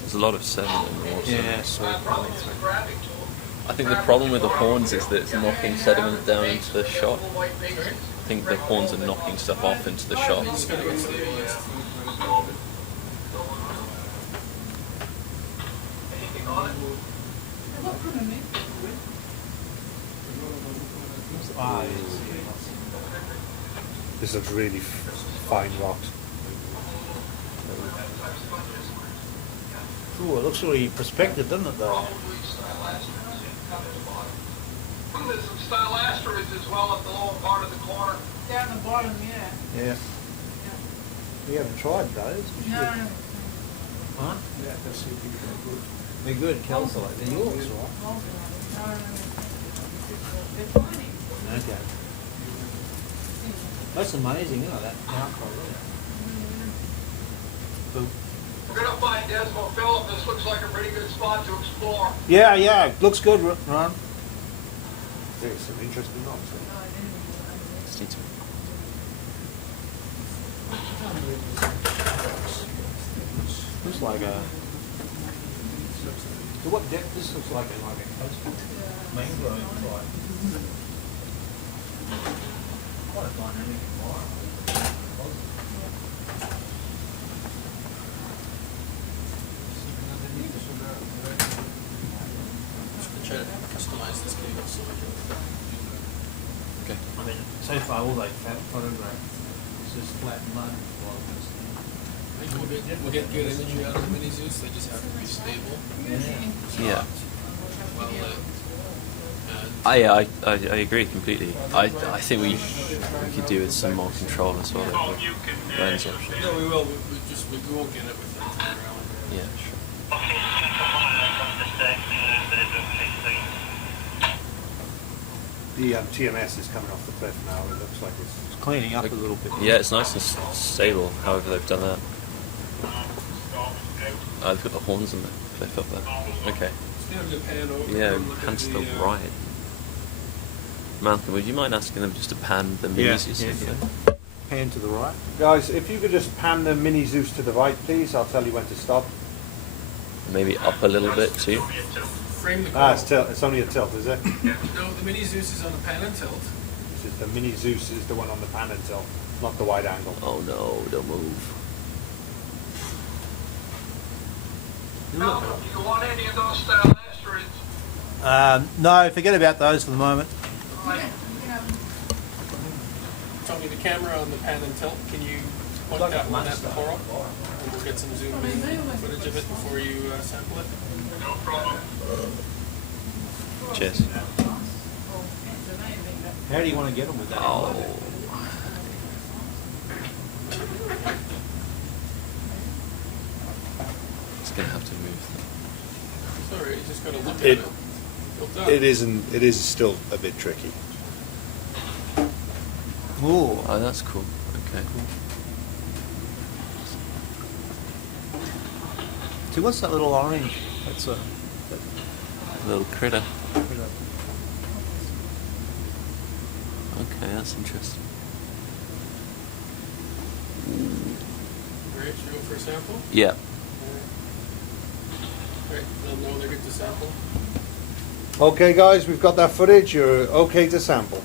There's a lot of sediment and water. Yeah. Probably just a grabbing tool. I think the problem with the horns is that it's knocking sediment down into the shot. I think the horns are knocking stuff off into the shot. Just gotta get stable. Anything on it? Look for me. Ah, This looks really fine rocks. ooh, it looks really prospective, doesn't it, though? There's some stylasteries as well at the lower part of the corner. Down the bottom, yeah. Yeah. We haven't tried those. We should. No. Huh? Yeah, that's it. They're good calcite, they're yours, right? No. They're tiny. Okay. That's amazing, isn't it, that outcrop, really? We're gonna find Desmond Phillip. This looks like a pretty good spot to explore. Yeah, yeah, looks good, Ron. There's some interesting rocks. Just need to- Looks like a... To what depth? This looks like a coastal mangrove type. Should try to customize this cable so we can. Okay. I mean, so far all they photographed is just flat mud. I think we'll get good imagery out of the mini Zeus. They just have to be stable. Yeah. Well lit. And I agree completely. I think we could do with some more control as well over lens options. no, we will. We won't get it with the camera. Yeah, sure. The TMS is coming off the cliff now. It looks like it's It's cleaning up a little bit. Yeah, it's nice and stable. However, they've done that. They've got the horns on the cliff up there. Okay. So you have to pan over. Yeah, and look pan at to the the, right. Malcolm, would you mind asking them just to pan the minis you see there? Pan to the right. guys. If you could just pan the mini Zeus to the right, please. I'll tell you when to stop. Maybe up a little bit too. Frame the Ah, it's call. tilt. It's only a tilt, is it? No, the mini Zeus is on the pan and tilt. This is the mini Zeus is the one on the pan and tilt, not the wide angle. Oh no, don't move. Malcolm, do you want any of those style asteroids? No, forget about those for the moment. Tony, the camera on the pan and tilt, can you point that one at the coral? And we'll get some zoom in footage of it before you sample it. No problem. Cheers. How do you want to get them with that? Oh. It's gonna have to move. It's alright, you just gotta look at It- it. Built up. It isn't. It is still a bit tricky. Ooh. Oh, that's cool. Okay. See, what's that little orange? That's a. Little critter. Okay, that's interesting. Alright, should we go for a sample? Yeah. Alright, they'll know they're good to sample. Okay, guys, we've got that footage. You're okay to sample.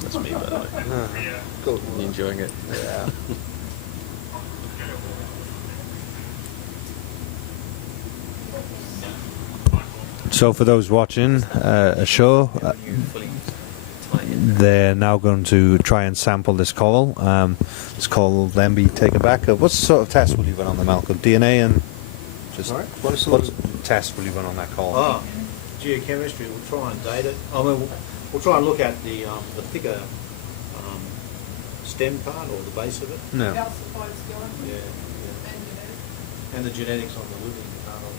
That's me, by the way. Good. You enjoying it? Yeah. So for those watching a show, they're now going to try and sample this coral. This coral will then be taken back. What sort of test will you run on the Malcolm? DNA and just Sorry? What what sort test will you run on that coral? Oh, geochemistry. We'll try and date it. I mean, we'll try and look at the thicker stem part or the base of it. No. Calcified skeleton. Yeah, And genetic. and the genetics on the living part of it.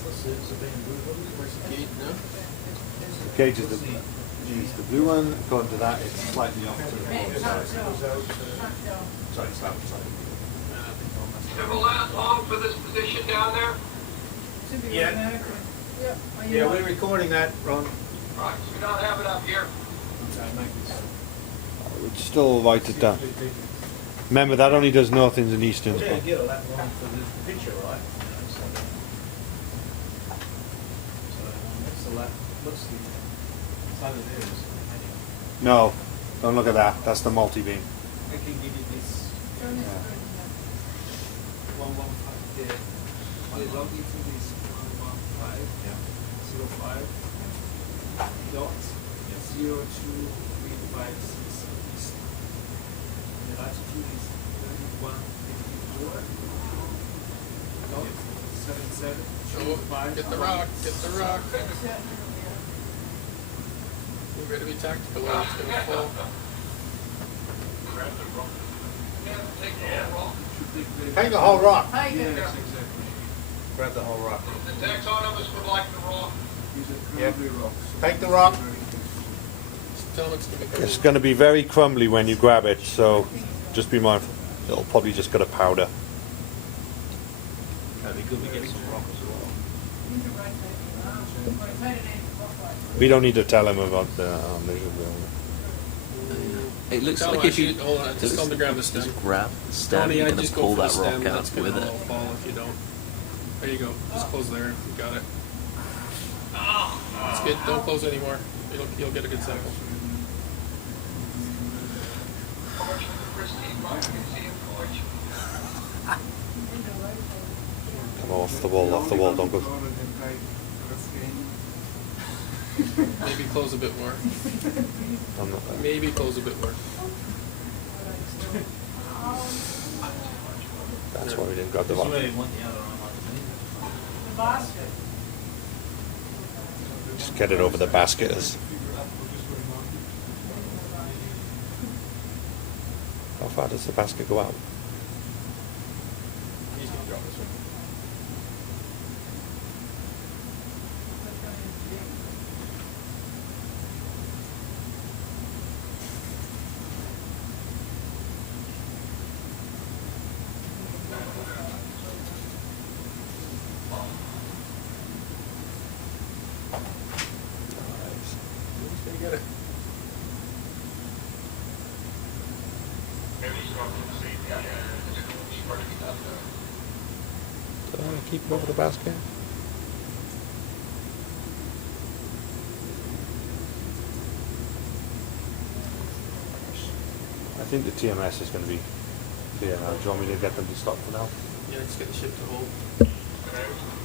What's the being blue? Where's the gate now? Gauge is the blue one. According to that, it's slightly off to the wrong side. Sorry, it's that side. Have a last long for this position down there? Should be Yeah. automatic. Yep. Are you Yeah, on? we're recording that, Ron. Right, so we don't have it up here. We'd still write it down. Remember, that only does northings and easterns. Yeah, but- get all that wrong for the picture, right? So what's the left? What's the side of there? No, don't look at that. That's the multi-beam. I can give you this. Turn this Yeah. screen, yeah. 115 there. I log into this 115, Yeah. 05, dot, 02356 east. And the latitude is 3154, dot, 77, Oh, get the rock, get the rock. Yeah. We better be tactical or it's gonna fall. Take the whole rock. Take it. Grab the whole rock. The taxonomists would like the raw. Yep. Take the rock. Tell them it's gonna be It's going to be very crumbly when you grab it, so just be mindful. It'll probably just got a powder. That'd be good to get some rock as well. You can rotate it. Rotate it anti-clockwise. We don't need to tell him about the visual. It looks Tell like him if you hold on, just tell him to grab the stem. just grab the stem, Tony, you're I gonna just pull go for that the rock stem. out That's gonna with it. all fall if you don't. There you go. Just close there. You got it. That's good. Don't close anymore. You'll get a good sample. Come off the wall, don't go. Maybe close a bit more. I'm not, Maybe close a bit more. that's why we didn't grab the You bottom. really want the other arm underneath. The basket. Just get it over the basket as. How far does the basket go out? He's gonna drop this one. He's gonna get it. Keep it over the basket. I think the TMS is going to be clear now. Do you want me to get them to stop for now? Yeah, just get the ship to hold.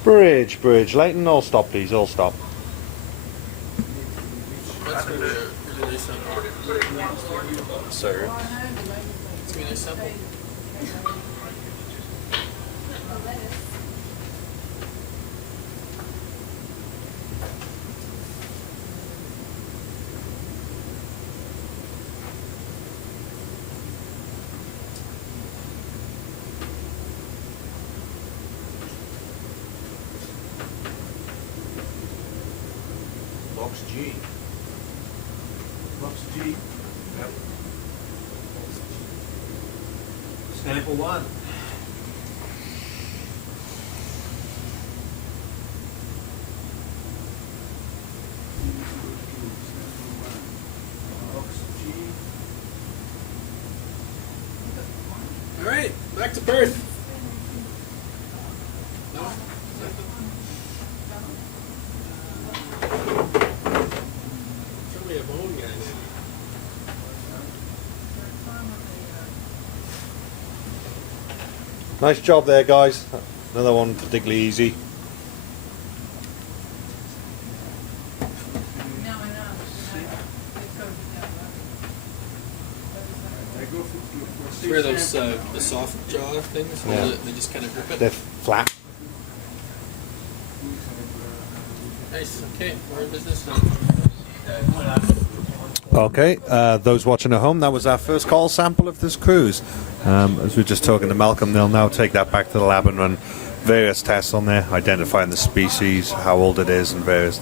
Bridge. Leighton, all stop please, all stop. That's really nice sample. So It's gonna be a nice sample. Box G. Box G. Yep. Sample 1. Box G. All right, back to Perth. No? Show me a bone, guys. Nice job there, guys. Another one particularly easy. No, I know. Where those the soft jaw things? Yeah. They just kind of grip it. They're flat. Nice. Okay, we're in business now. Okay, those watching at home, that was our first call sample of this cruise. As we were just talking to Malcolm, they'll now take that back to the lab and run various tests on there, identifying the species, how old it is, and various.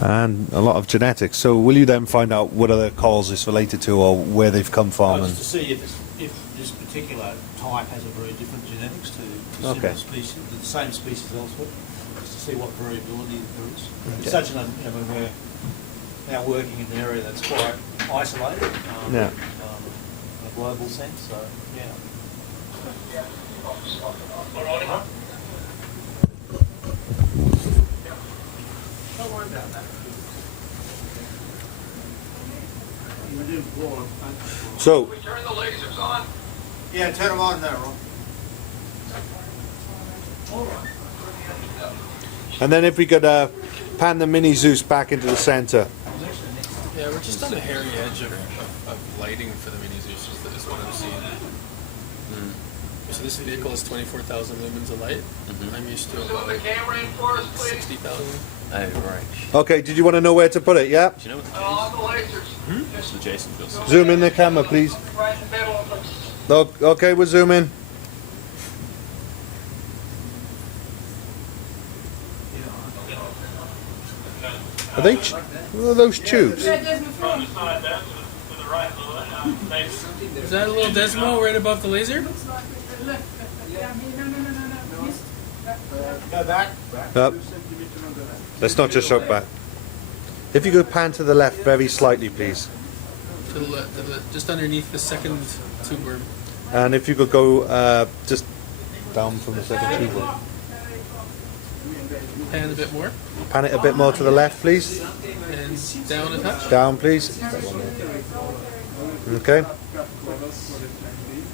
And a lot of genetics. So, will you then find out what other corals it's related to, or where they've come from? Just And to see if this particular type has a very different genetics to Okay. similar species, the same species elsewhere, just to see what variability there is. Okay. It's such an, when we're now working in an area that's quite isolated, Yeah. in a global sense, so, yeah. Don't worry about that. So, We turn the lasers on. Yeah, turn them on now, Ron. and then if we could pan the mini Zeus back into the center. Yeah, we're just on the hairy edge of lighting for the mini Zeus is what I'm seeing. So this vehicle is 24,000 lumens of light. I'm used to Zoom about the camera in for us, please. 60,000. oh right. Okay, did you want to know where to put it? Yeah? Do you know what On the lasers. Just the Jason feels? Zoom in the camera, please. Right in the middle of the... Okay, we'll zoom in. Are they? What are those tubes? Yeah, there's my phone. Is that a little Desmo right above the laser? Looks like it. Look. Yeah, no. Missed. Go back. Up. Let's not just shut back. If you could pan to the left very slightly, please. just underneath the second tube worm. And if you could go just down from the second tube worm. Pan a bit more. Pan it a bit more to the left, please. And down a touch. Down, please. Okay.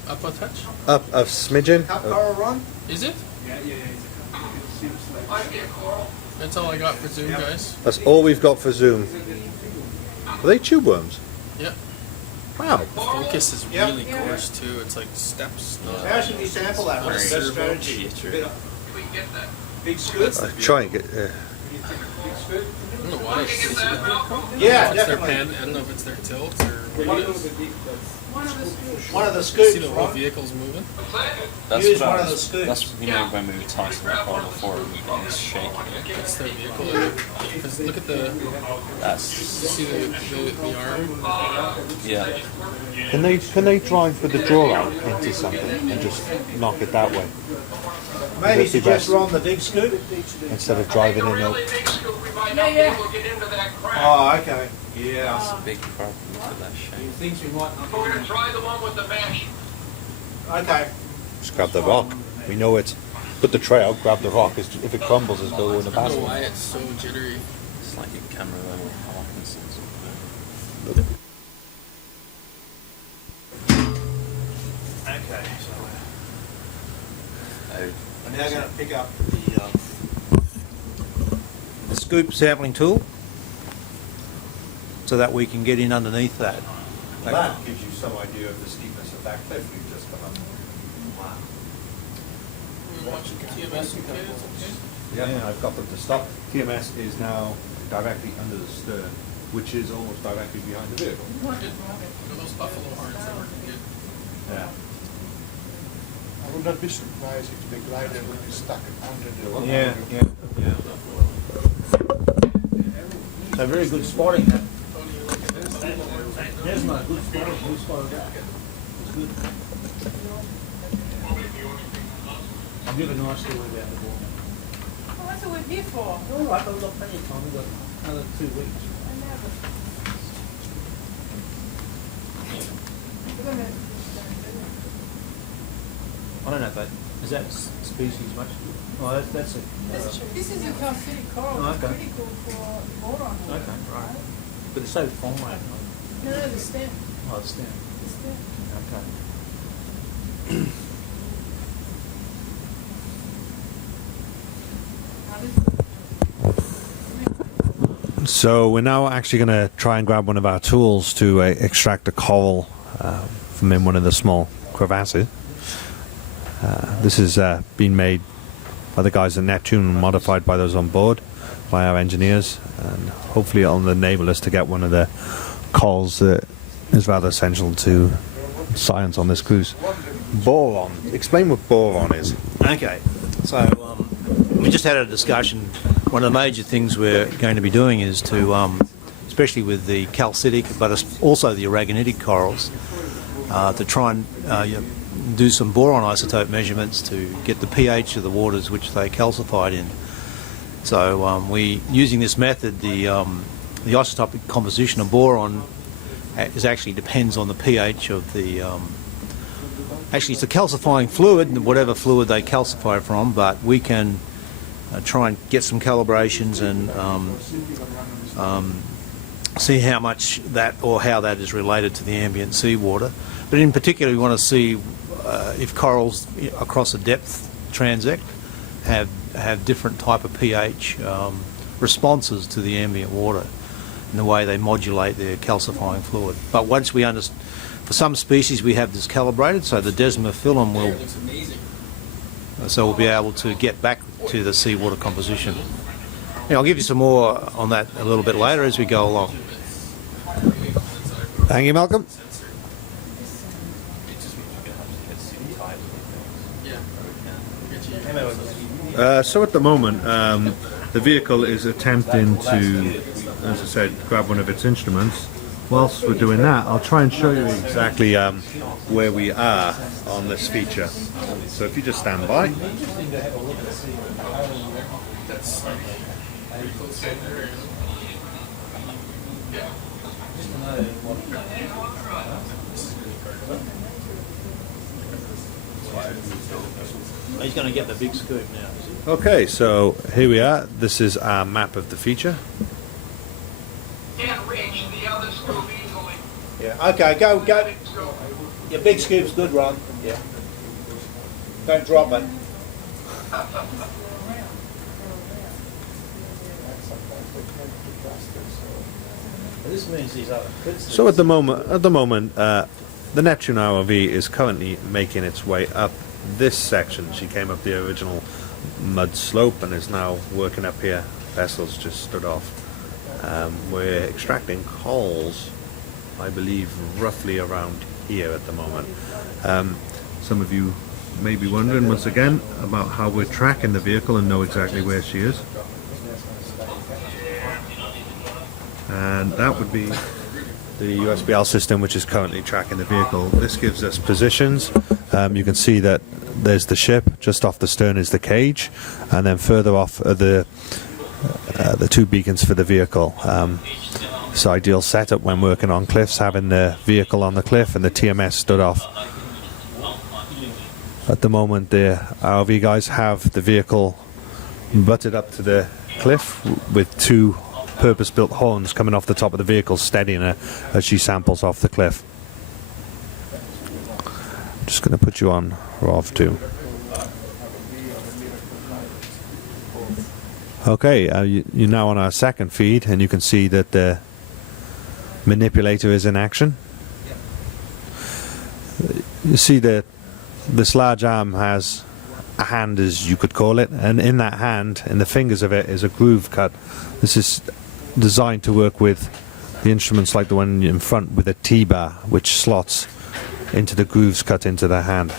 Up a touch. Up a smidgen. Is it? Might be a coral. That's all I got for Zoom, guys. That's all we've got for Zoom. Are they tube worms? Yep. Wow. The focus is really coarse too. It's like steps. How should we sample that? What's the best strategy? We can get that. Big scoop? Try and get. I don't know why. It's, Yeah, I don't know if it's their definitely. pan. I don't know if it's their tilt or what it is. One of the You scoops, see the whole right? vehicle's moving. That's Use what one I of the was, scoops. that's when we were tossing the coral before and it's shaking. It's their vehicle. Because look at the. That's You see the arm. yeah. Can they drive with the draw out into something and just knock it that way Maybe That's the suggest best. Ron the big scoop? instead of driving in? Really A, big scoop, we might not be able to get into that crack. Oh, okay. Yeah. That's a big problem for that shape. Things we might not. So we're gonna try the one with the mesh. Okay. just grab the rock. We know it. Put the tray out, grab the rock. If it crumbles, it's go in the I don't know basket. why it's so jittery. It's like your camera level Parkinson's. Okay. Oh, I'm now going to pick up the scoop sampling tool so that we can get in underneath that. That gives you some idea of the steepness of that cliff we've just come up. We're watching TMS. Okay, it's okay. Yeah, I've got them to stop. TMS is now directly under the stern, which is almost directly behind the vehicle. Look at those buffalo horns that working good. Yeah. I would not be surprised if the glider would be stuck under the. Yeah. So very good spotting. There's no good spotting. Who spotted that? It's good. I'll give a nice story about the ball. Well, that's what we're here for. All right, I've got plenty of time. We've got another 2 weeks. I don't know if that is that species much. Oh, that's a. This is a calcitic coral. Oh, It's okay. critical for boron. Okay, right. But it's so fine. No, the stem. Oh, it's down. The stem. Okay. So we're now actually going to try and grab one of our tools to extract a coral from in one of the small crevasses. This has been made by the guys at Neptune and modified by those on board, by our engineers, and hopefully it'll enable us to get one of the corals that is rather essential to science on this cruise. Boron. Explain what boron is. Okay, so we just had a discussion. One of the major things we're going to be doing is to, especially with the calcitic, but also the aragonitic corals, to try and do some boron isotope measurements to get the pH of the waters which they calcified in. So we, using this method, the isotopic composition of boron is actually depends on the pH of the. Actually, it's a calcifying fluid, whatever fluid they calcify from, but we can try and get some calibrations and see how much that or how that is related to the ambient seawater. But in particular, we want to see if corals across a depth transect have different type of pH responses to the ambient water in the way they modulate their calcifying fluid. But once we understand, for some species we have this calibrated, so the desmophyllum There, will, it looks amazing. so we'll be able to get back to the seawater composition. And I'll give you some more on that a little bit later as we go along. Thank you, Malcolm. Yeah. So at the moment, the vehicle is attempting to, as I said, grab one of its instruments. Whilst we're doing that, I'll try and show you exactly where we are on this feature. So if you just stand by. That's pretty close right there. He's going to get the big scoop now, is he? Okay, so here we are. This is our map of the feature. Can't reach the other scoop easily. Yeah. Okay, go. Big scoop. Your big scoop's good, Ron. Yeah. Don't drop it. This means these other kids. So at the moment, the Neptune ROV is currently making its way up this section. She came up the original mud slope and is now working up here. Vessels just stood off. We're extracting corals, I believe, roughly around here at the moment. Some of you may be wondering once again about how we're tracking the vehicle and know exactly where she is. And that would be the USBL system which is currently tracking the vehicle. This gives us positions. You can see that there's the ship, just off the stern is the cage, and then further off are the two beacons for the vehicle. It's ideal setup when working on cliffs, having the vehicle on the cliff and the TMS stood off. At the moment the ROV guys have the vehicle butted up to the cliff with two purpose-built horns coming off the top of the vehicle, steadying her as she samples off the cliff. I'm just going to put you on ROV 2. Okay, you're now on our second feed, and you can see that the manipulator is in action. You see that this large arm has a hand, as you could call it, and in that hand, in the fingers of it, is a groove cut. This is designed to work with the instruments like the one in front with a T-bar, which slots into the grooves cut into the hand.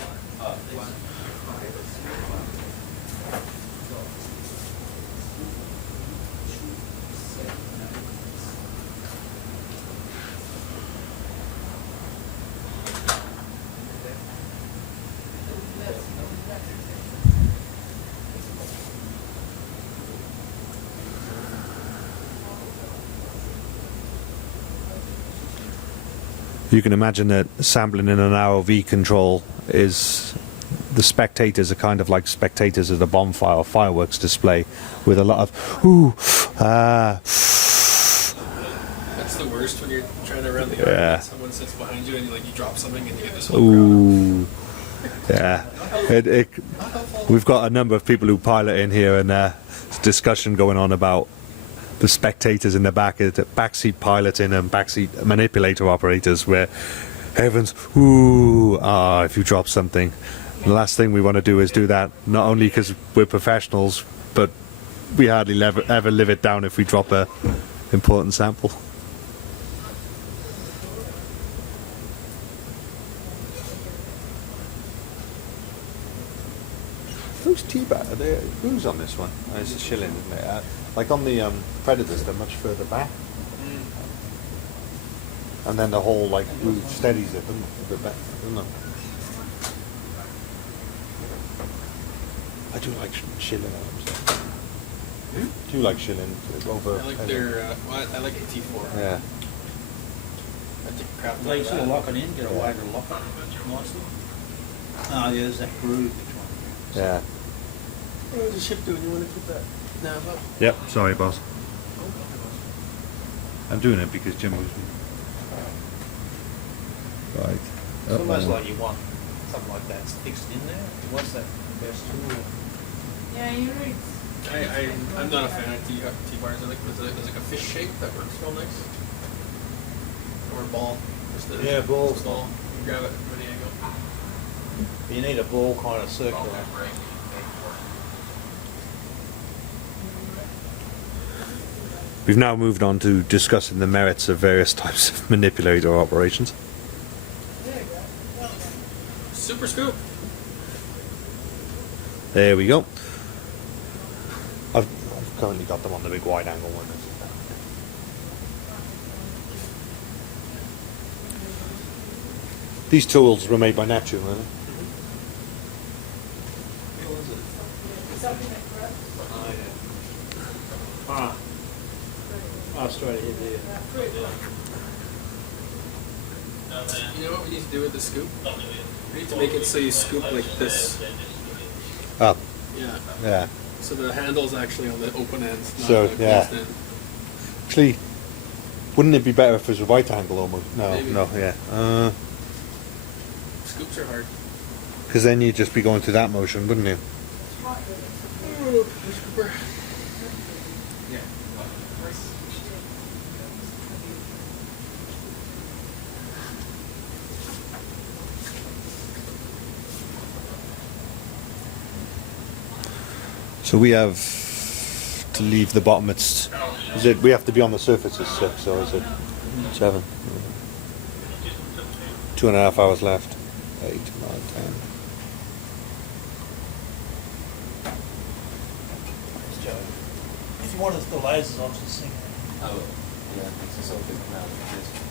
You can imagine that sampling in an ROV control is, the spectators are kind of like spectators at a bonfire or fireworks display with a lot of ooh, That's the worst when you're trying to run the arm and someone sits behind you and you drop something and you get this whole ooh, yeah. We've got a number of people who pilot in here, and there's discussion going on about the spectators in the back, backseat piloting and backseat manipulator operators, where heavens, ooh, if you drop something. The last thing we want to do is do that, not only because we're professionals, but we hardly ever live it down if we drop a important sample. Those T-bar, are there grooves on this one? Oh, it's a shilling, isn't it? Like on the Predators, they're much further back. And then the whole groove steadies it, doesn't it? A bit better, doesn't it? I do like shilling arms. Do you like shilling over? I like their, I like the T4. Yeah. I think crap They like sort of that. lock it in, get a wider lock nicely. Oh, yeah, there's that groove. Yeah. What was the ship doing? You want to put that nav up? Yep, sorry boss. I'm doing it because Jim was... Right. It's almost like you want something like that fixed in there. What's that best tool? Yeah, you read. I'm not a fan of T-bars. I like there's like a fish shape that works real nice. Or a ball. Just a, Yeah, ball. just a ball. You grab it from any angle. You need a ball kind of circular. We've now moved on to discussing the merits of various types of manipulator operations. Super scoop. There we go. I've currently got them on the big wide angle one. These tools were made by Neptune, weren't they? Ah, straight ahead there. You know what we need to do with the scoop? We need to make it so you scoop like this. Up. Yeah. Yeah. So the handle's actually on the open end, not So, the yeah. closed end. Actually, wouldn't it be better if it was a right angle almost? No, Maybe. no, yeah. Scoops are hard. Because then you'd just be going through that motion, wouldn't you? Ooh, scooper. So we have to leave the bottom. Is it? We have to be on the surface at 6, or is it 7? 2.5 hours left. 8, 9, 10. If you wanted the lasers, I'll just sing it. Oh, yeah, it's something now that exists.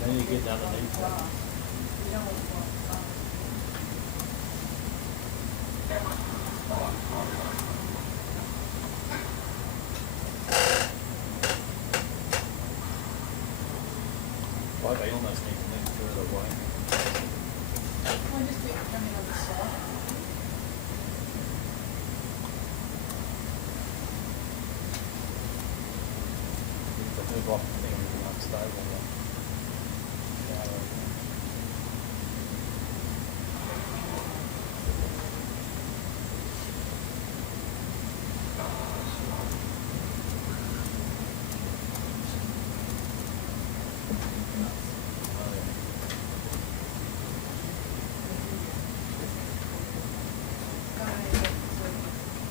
Then you get underneath that. Like they almost need to move further away. We'll just do it coming on the side. If they move off the thing, it'll be unstable.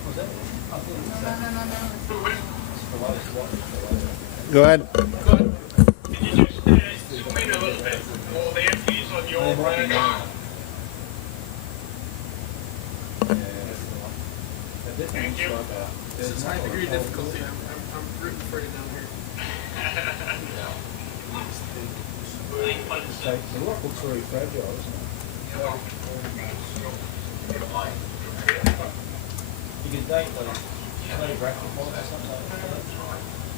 Was that? I thought it was No. Go ahead. Can you just zoom in a little bit more the empties on your radar? Thank you. This is high degree difficulty. I'm rooting for you down here. The rock looks very fragile, isn't it? You can date those, maybe bracket points or something like that.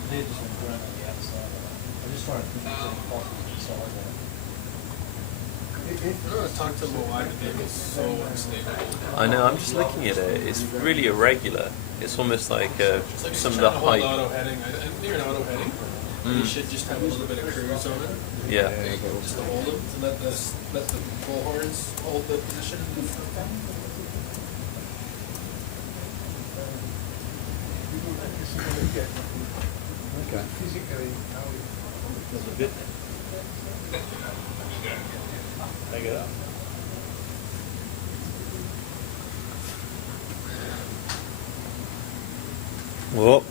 They're just grown on the outside. I'm just trying to think if there's any fossils inside there. I don't want to talk to them why the vehicle's so unstable. I know. I'm just looking at it. It's really irregular. It's almost like It's like some of trying the to hold height. auto heading. I think you're an auto heading. You should just have a little bit of cruise on it. Yeah. Just to hold them, to let the bullhorns hold the position. Okay. Physically, how it Take it up. Whoa.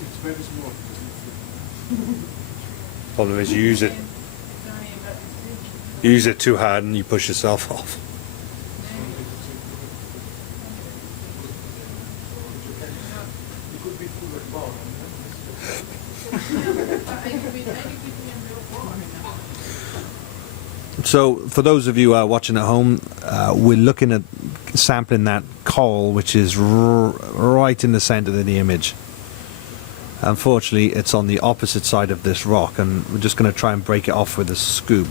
it's very small. Problem is, you use it It's only about this big. you use it too hard and you push yourself off. It could be full of ball. So, for those of you watching at home, we're looking at sampling that coral, which is right in the centre of the image. Unfortunately, it's on the opposite side of this rock, and we're just going to try and break it off with a scoop.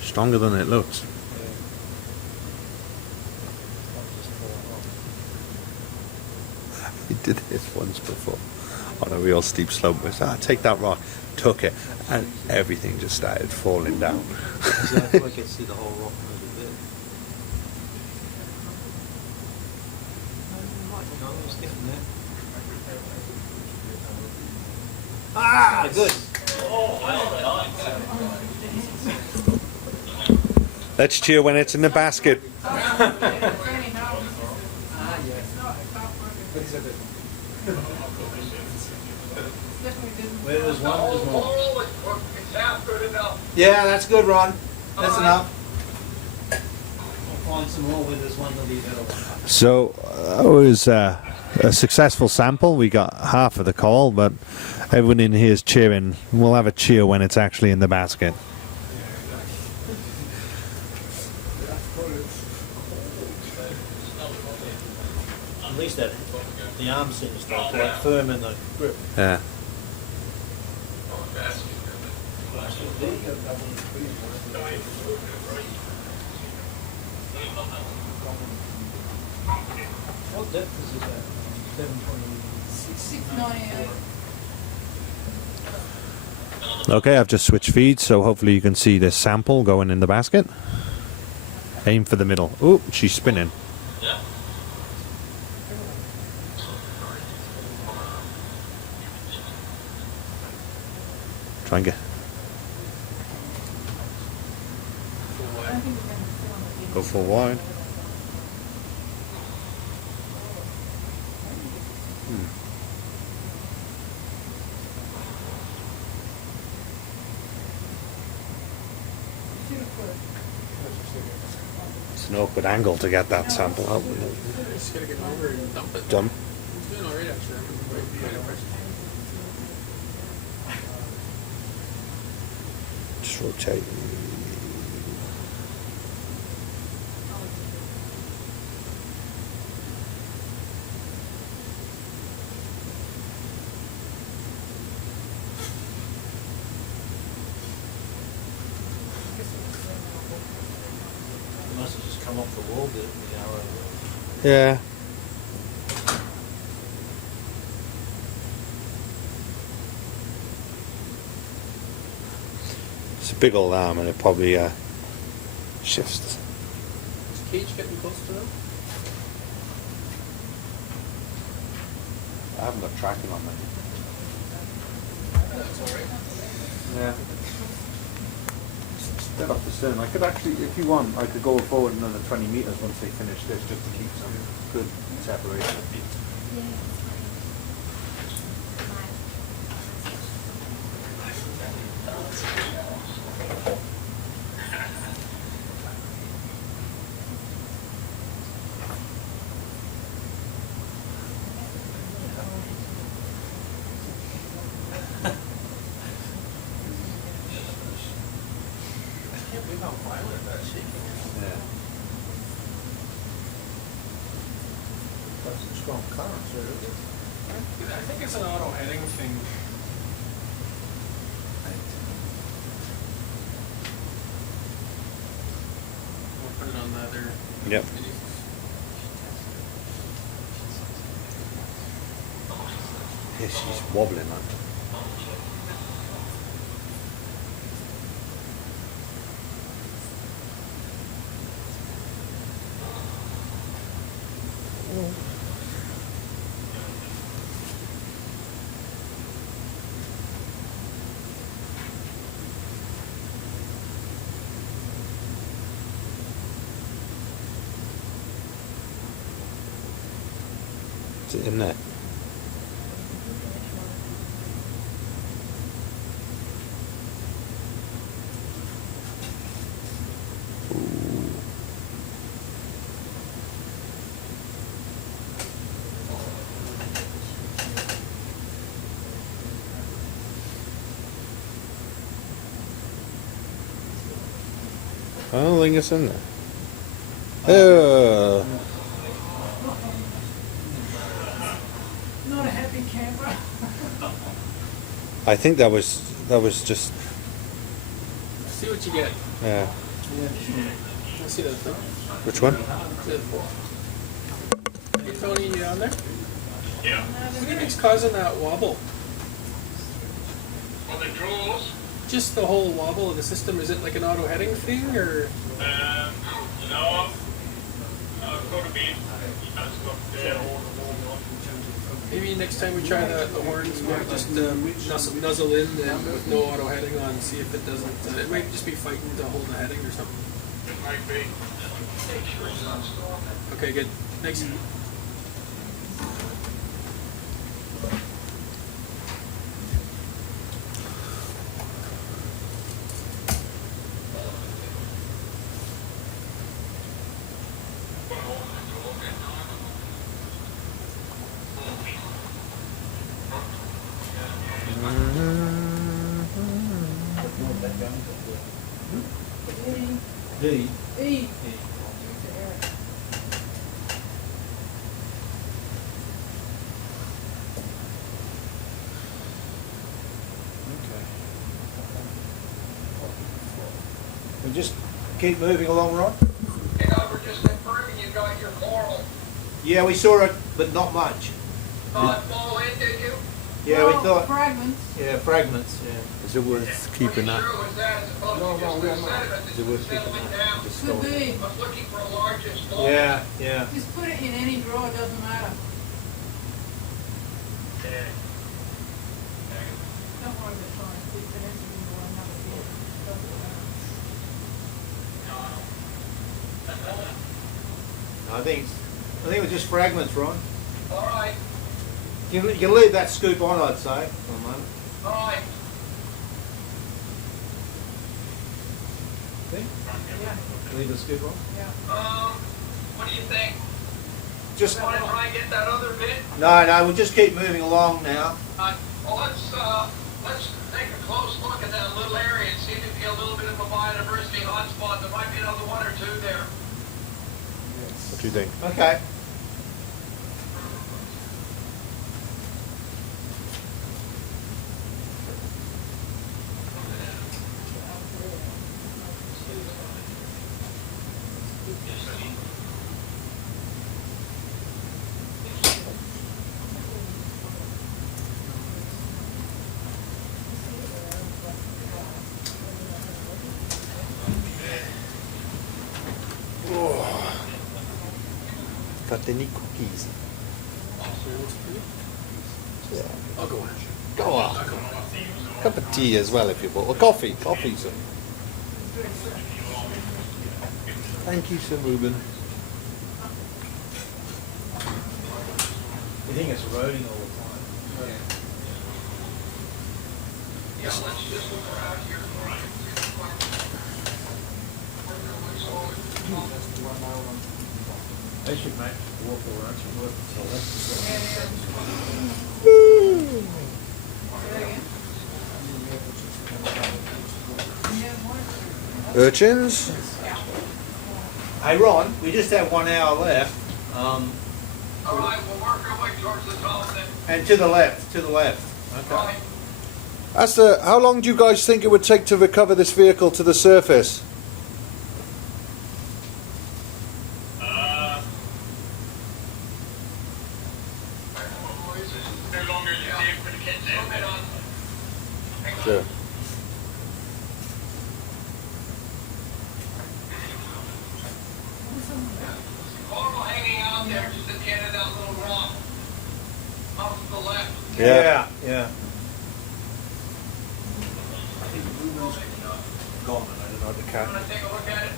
Stronger than it looks. He did this once before on a real steep slope. We said, take that rock, took it, and everything just started falling down. So I feel like I can see the whole rock a little bit. No, it's getting there. Ah, good. Let's cheer when it's in the basket. Where there's one, there's more. Oh, it's half good enough. Yeah, that's good, Ron. That's enough. I'll find some more where there's one that'll be a better one. So it was a successful sample. We got half of the call, but everyone in here is cheering. We'll have a cheer when it's actually in the basket. At least that the arm seems to like firm in the grip. Yeah. What depth is it at? 698. Okay, I've just switched feeds, so hopefully you can see this sample going in the basket. Aim for the middle. Oh, she's spinning. Try and get. Go for wide. It's an awkward angle to get that sample out. Just gotta get over and dump it. Dump. He's doing alright actually. Just rotate. It must have just come off the wall, did it? The arrow. Yeah. It's a big old arm, and it probably shifts. Is Cage getting close to them? I haven't got tracking on that. That's alright. Yeah. Dead off the stern. I could actually, if you want, I could go forward another 20 metres once they finish this, just to keep some good separation. I can't believe how violent that shaking strong currents there, isn't it? I think it's an auto heading thing. We'll put it on the other. Yep. Yeah, she's wobbling, man. Is it in there? I don't think it's in there. Oh. Not a happy camper. I think that was just See what you get. yeah. Let's see that thing. Which one? Hey, Tony, you on there? Yeah. What do you think's causing that wobble? On the draws, Just the whole wobble of the system. Is it like an auto heading thing, or no, got to be, that's got maybe next time we try the horns, we might just nuzzle in and with no auto heading on, see if it doesn't. It might just be fighting to hold the heading or something. it might be. Okay, good. Thanks. D. E. We just keep moving along, Ron? Yeah, we're just confirming you got your coral. Yeah, we saw it, but not much. Fall in, did you? Yeah, we Well, thought. fragments. Yeah, fragments. Yeah. Is it worth keeping that? Sure was that as opposed to just the sediment Is it worth that's keeping settling that? down. Just Could store it. be. I was looking for a large installment. Yeah, yeah. Just put it in any drawer, it doesn't matter. Don't worry about trying to fit the next one or another bit. Doesn't matter. I think it was just fragments, Ron. All right, You can leave that scoop on, I'd say, for a moment. all right. See? Yeah, Leave the scoop on. yeah. What do you think? Just Want to try and get that other bit? no. We'll just keep moving along now. Well, let's take a close look at that little area and see if it be a little bit of a biodiversity hotspot. There might be another one or two there. What do you think? Okay. Got any cookies? Yeah. I'll go on. Go on. Cup of tea as well if you want. Or coffee. Coffee, sir. Thank you, Sir Ruben. You think it's eroding all the time? Yeah, let's just look around here. They should make water around some work. Urchins? Hey, Ron, we just have 1 hour left. All right, we'll work towards the top then. And to the left, to the left. Okay. Right. How long do you guys think it would take to recover this vehicle to the surface? No longer than the for the kids down there. Sure. Coral hanging out there just at the end of that little rock. Off to the left. Yeah. Gone, and I don't know the I'm cat. gonna take a look at it.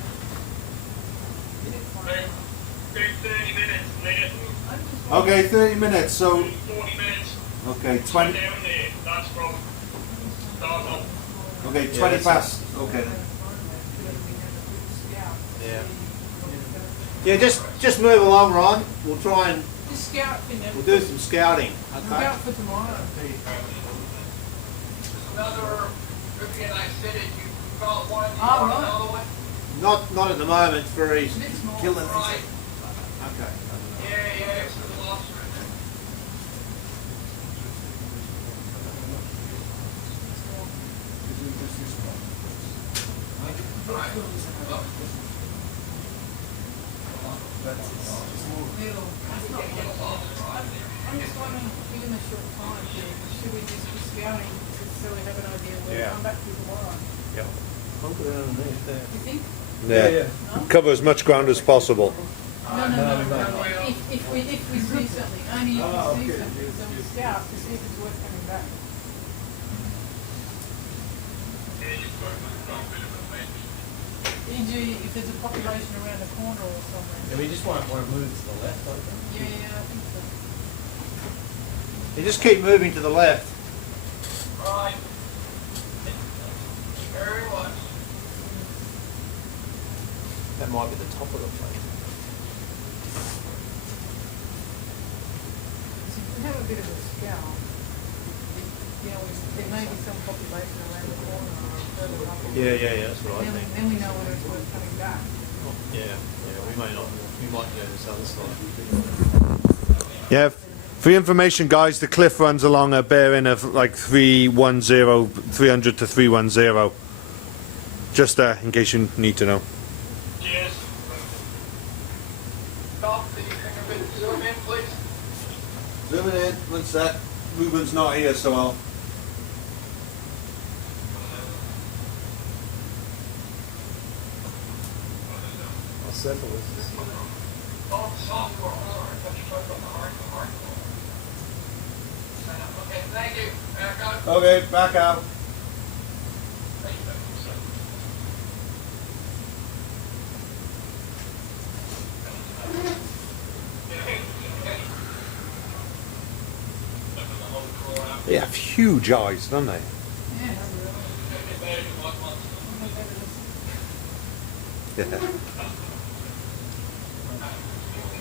Big 30 minutes, later. Okay, 30 minutes. So 40 minutes. okay, Down there. That's from start up. Okay, Yeah, 20 past. Okay. Yeah. Yeah, just move along, Ron. We'll try and Just scout for now. we'll do some scouting. Okay. Scout for tomorrow. Another Rivian I said it, you got one, you Oh, got right. another one. Not at the moment. It's very It's a bit small. killing. Right. Okay. Yeah, it's the lobster. Right. Look. I'm just wondering, given the short time, should we just be scouting so we have an idea where Yeah. to come back to tomorrow? Yep. I'll put it underneath there. You think? Yeah. Cover as much ground as possible. No. If we see something, only if we see something, so we scout to see if it's worth coming back. E.g., if there's a population around the corner or somewhere. Yeah, we just want to move to the left, don't we? Yeah, I think so. You just keep moving to the left. Right. Very much. That might be the top of the plate. So if we have a bit of a scout, you know, there may be some population around the corner or further up. Yeah, that's what I think. Then we know whether it's worth coming back. Yeah, we may not. We might go this other side. Yeah. For your information, guys, the cliff runs along a bearing of like 300 to 310. Just in case you need to know. Cheers. Stop, so you can a bit zoom in, please. Zooming in, one sec. Ruben's not here, so I'll. I'll settle this. Oh, software, sorry. Okay, thank you. Back up. Okay, back out. They have huge eyes, don't they? Yeah. Yeah. We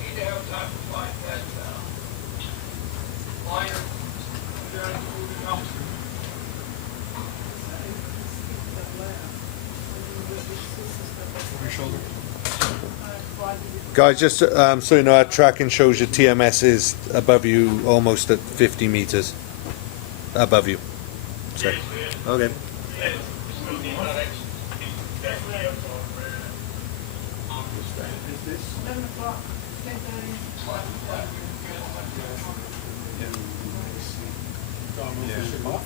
need to have time to find that liner. Moving up. Over your shoulder. Guys, just so you know, our tracking shows your TMS is above you, almost at 50 meters above you. So, okay. Is this? 11 o'clock, 10:30. Do I move the ship off?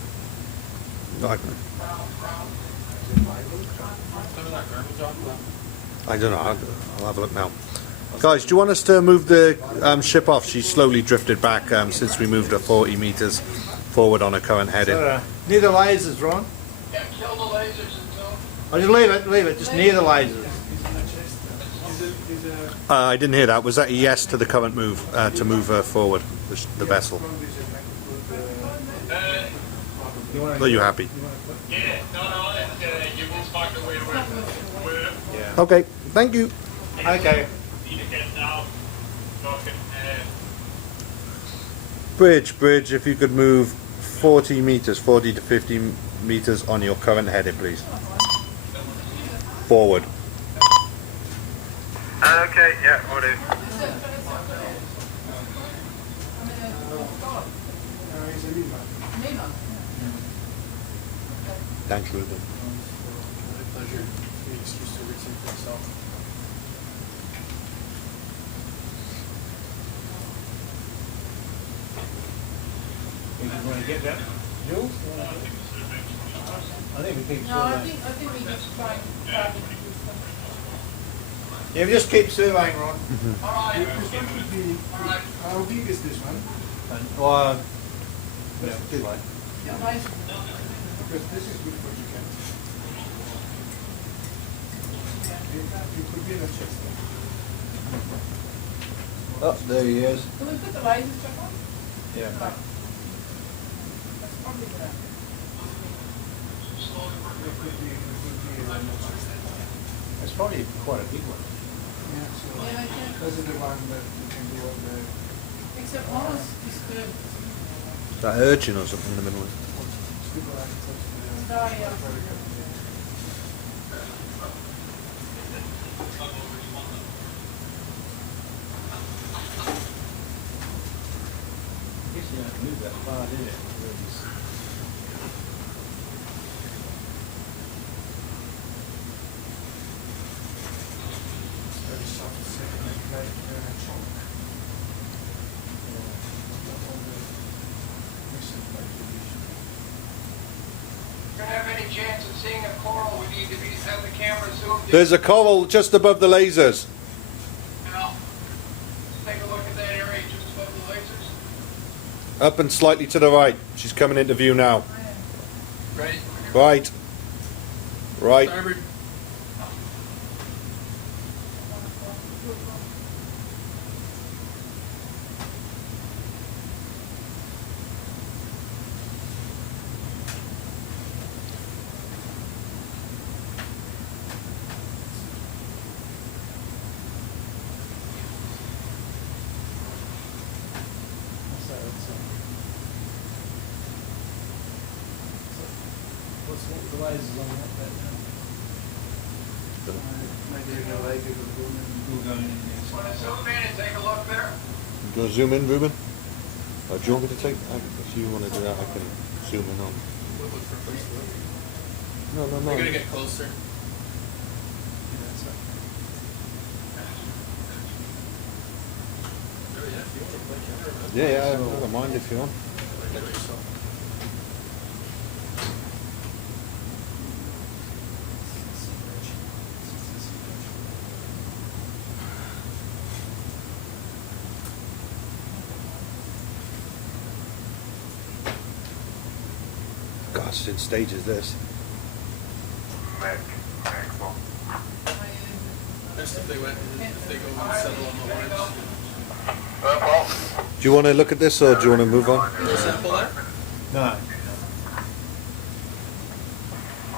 Some of that garbage off left. I don't know. I'll have a look now. Guys, do you want us to move the ship off? She's slowly drifted back since we moved her 40 meters forward on her current heading. Near the lasers, Ron. Yeah, kill the lasers until. I'll just leave it, just near the lasers. I didn't hear that. Was that a yes to the current move, to move her forward, the vessel? Are you happy? Yeah, no, you will find a way where. Okay, thank you. Okay. Need to get down. Bridge, if you could move 40 meters, 40 to 50 meters on your current heading, please. Forward. Okay, yeah, will do. Thanks, Ruben. My pleasure. Be excuse to everything for yourself. You want to get that, Jules? I think we keep No, I surveying. think we just try and do some. Yeah, just keep surveying, Ron. All right. This one could be, how big is this one? And, yeah, too late. Yeah, nice. Because this is good for chicken. You could be in a chest. Oh, there he is. Can we put the lasers back on? Yeah. No. That's probably good. It could be a It's probably quite a big one. yeah, so Yeah, I can. those are the one that you can do all the Except one is disturbed. That urchin or something in the middle. super access to the Oh, yeah. very good. I guess you don't move that far, do you? It's very soft, like chalk. Not all the recent like division. If you have any chance of seeing a coral, we need to have the camera zoomed in. There's a coral just above the lasers. Now, take a look at that area just above the lasers. Up and slightly to the right. She's coming into view now. Ready? Right. Right. Starboard. What's the lasers on that now? Maybe in a lake it will go in. We'll go in next. Want to zoom in and take a look there? Do you want to zoom in, Ruben? Do you want me to take? If you want to do that, I can zoom in on. We'll look for a place to look. No, no, We're gonna no. get closer. Oh, yeah, if you want to play camera around. Yeah, yeah, I don't mind if you want. Play it yourself. God, it's in stages, this. Just if they went, if they go and settle on the orange. Do you want to look at this or do you want to move on? Is there a sample there? No.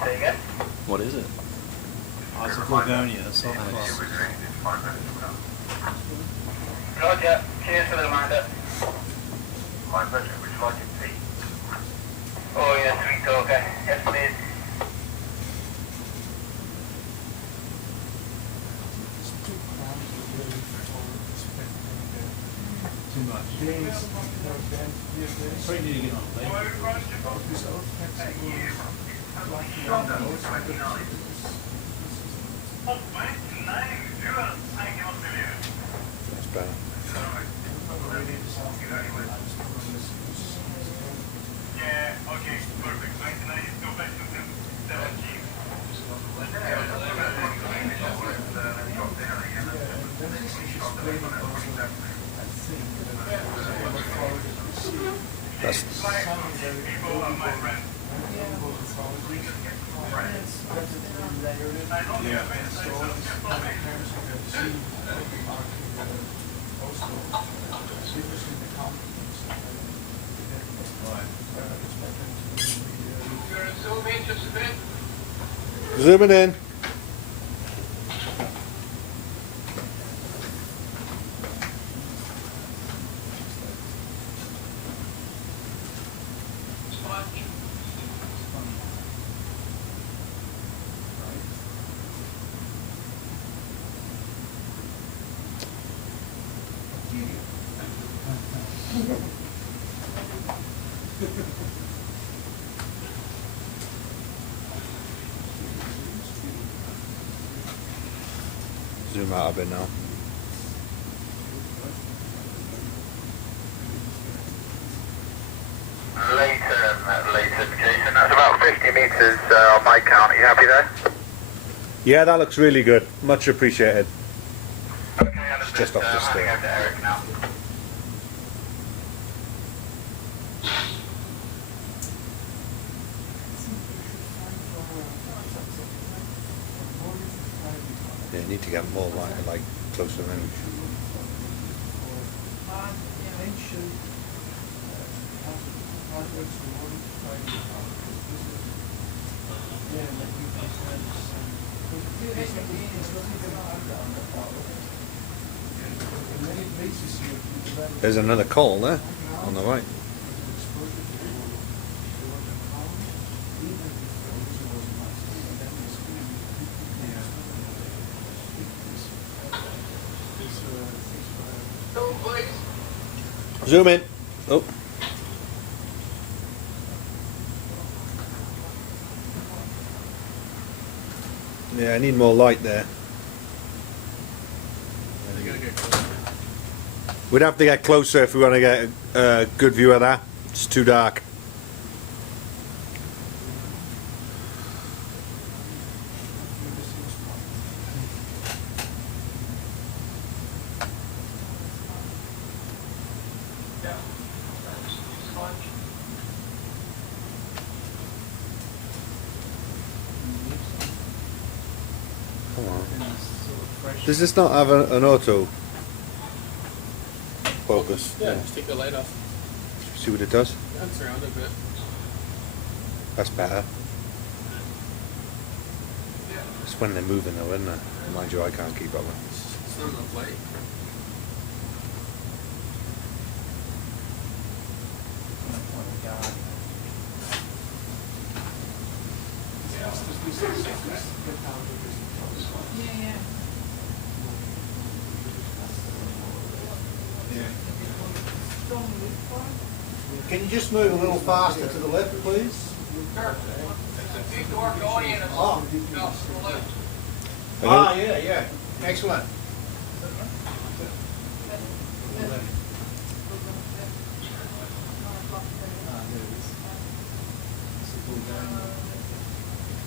Say again? What is it? Oh, it's a Gorgonia, a soft cross. Roger. Cheers for the reminder. My pleasure. Would you like it tea? Oh, yeah, sweet talker. Yes, please. It's too cramped really for expecting the Too much. days, these days. Probably need to get on the lake. This old flexible, like That's better. Yeah, okay, perfect. 99 is go back to 17. That's People are my friends. You're gonna zoom in just a bit. zooming in. Sponge. zoom out a bit now. Later, Jason. That's about 50 meters on my count. Are you happy there? Yeah, that looks really good. Much appreciated. Okay, understood. Just off the I'm stair. handing over to Eric now. Yeah, you need to get more like closer range. There's another coal there on the right. Zoom in. Oh. Yeah, I need more light there. You gotta get closer. We'd have to get closer if we want to get a good view of that. It's too dark. Come on. Does this not have an auto focus? Yeah, just take the light off. See what it does? Dance around a bit. That's better. It's when they're moving though, isn't it? Mind you, I can't keep up with it. It's not enough light. Yeah, yeah. Can you just move a little faster to the left, please? There's a big door going in. Oh. No, to the left. Ah, yeah. Excellent.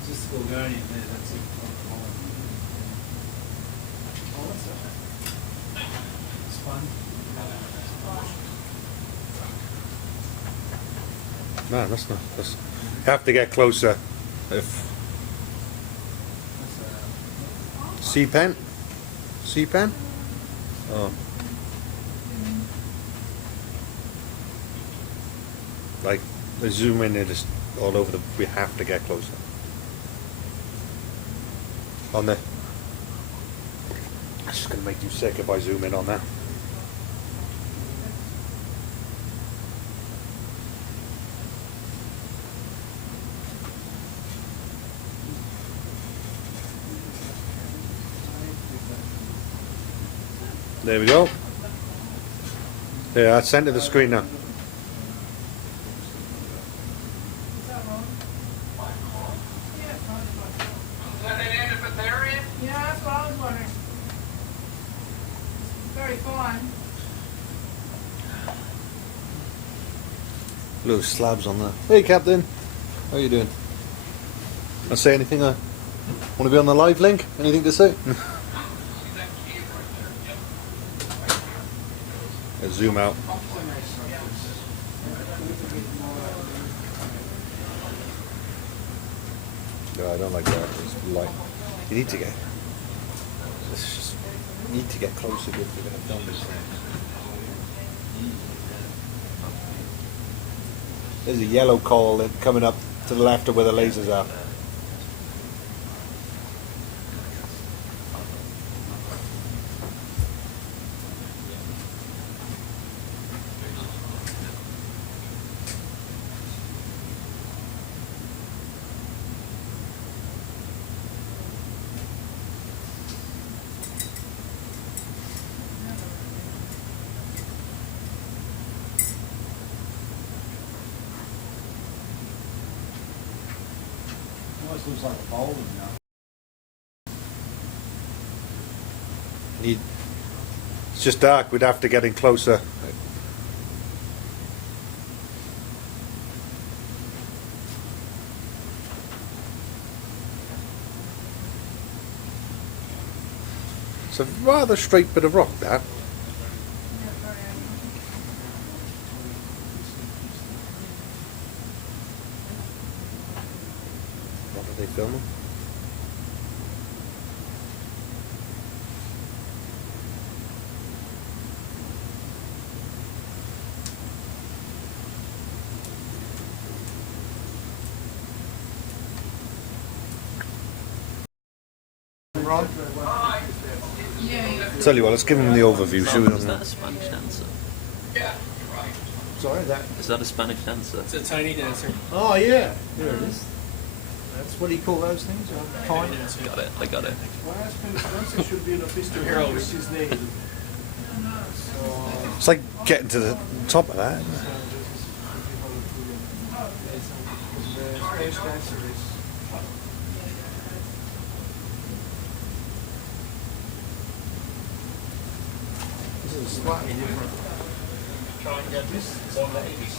Just Bulgarian there, that's it. It's fun. Man, that's not. That's, have to get closer. If C pen, C pen. Oh, like the zoom in, it is all over the. We have to get closer. On the. That's just gonna make you sick if I zoom in on that. There we go. Yeah, I'll center the screen now. Is that wrong? Yeah, it's fine. Is that an end of it there, Ian? Yeah, that's what I was wondering. Very fine. Little slabs on there. Hey, Captain. How you doing? Want to say anything? Want to be on the live link? Anything to say? Zoom out. No, I don't like that. It's light. You need to get. It's just. You need to get closer if you're going to film this thing. There's a yellow coal coming up to the left of where the lasers are. Almost looks like a bowling now. It's just dark. We'd have to get in closer. It's a rather straight bit of rock, that. What are they filming? Ron? Tell you what, let's give them the overview. Should we? Is that a Spanish dancer? Sorry, that. Is that a Spanish dancer? It's a tiny dancer. Oh, yeah. There it is. That's what do you call those things? Tiny dancer. Got it. I got it. It should be an official Here, I'll- with his name. So, It's like getting to the top of that. Isn't it? the stage dancer is. This is slightly different. Try and get this one lady's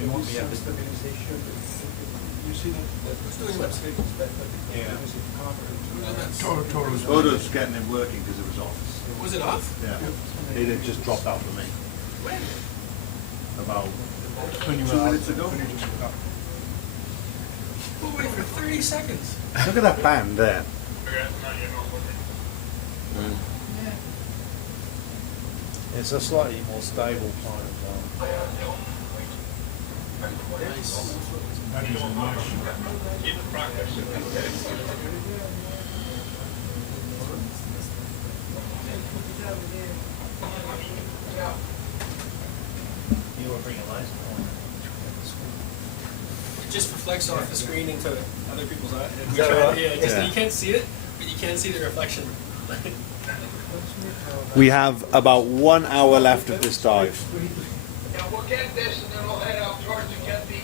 You want me at stabilization? You see that? Who's doing that? Yeah. Odo's getting it working because it was off. Was it off? Yeah. It had just dropped out for me. When? About When you 2 minutes ago. We'll wait for 30 seconds. Look at that band there. It's a slightly more stable kind of. Nice. That is a nice. You were bringing laser point. It just reflects off the screen into other people's eyes. Is that right? Yeah, just, Yeah. you can't see it, but you can see the reflection. We have about 1 hour left of this dive. Yeah, we'll get this and then we'll head out towards to get the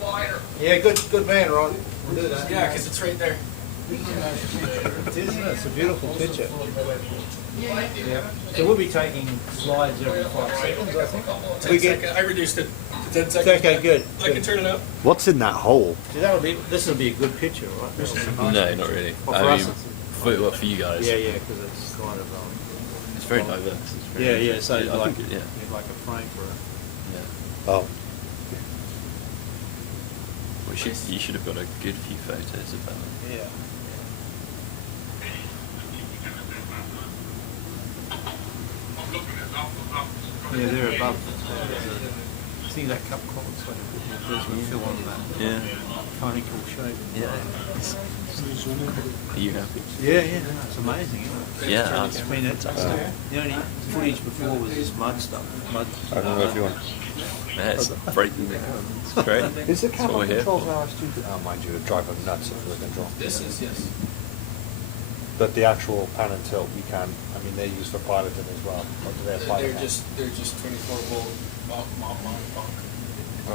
glider. Yeah, good man, Ron. We'll do that. Yeah, because it's right there. It is, isn't it? It's a beautiful picture. Yeah. So we'll be taking slides every 5 seconds, I think. 10 seconds. I reduced it to 10 seconds. Okay, good. I can turn it up. What's in that hole? See, this will be a good picture, right? This is a nice No, picture. not really. Well, for us, For you guys. yeah, because it's kind of It's very diverse. It's very yeah. So I like, think it- yeah. like a frame for it. Yeah. Oh. You should have got a good few photos of that. Yeah. Yeah, they're above. See that cup clock? It's like there's a fill on that Yeah. conical shape. Yeah. Are you happy? Yeah, it's amazing, isn't it? Yeah. I mean, it's, the only footage before was this mud stuff. Mud. I don't know if you want. Yeah, it's breaking. It's great. Is the That's what camera we're here controls for. now stupid? Oh, mind you, it'd drive them nuts if the control. This is, yes. But the actual pan and tilt, we can. I mean, they're used for piloting as well. Or do they have They're piloting? just 24 volt mop.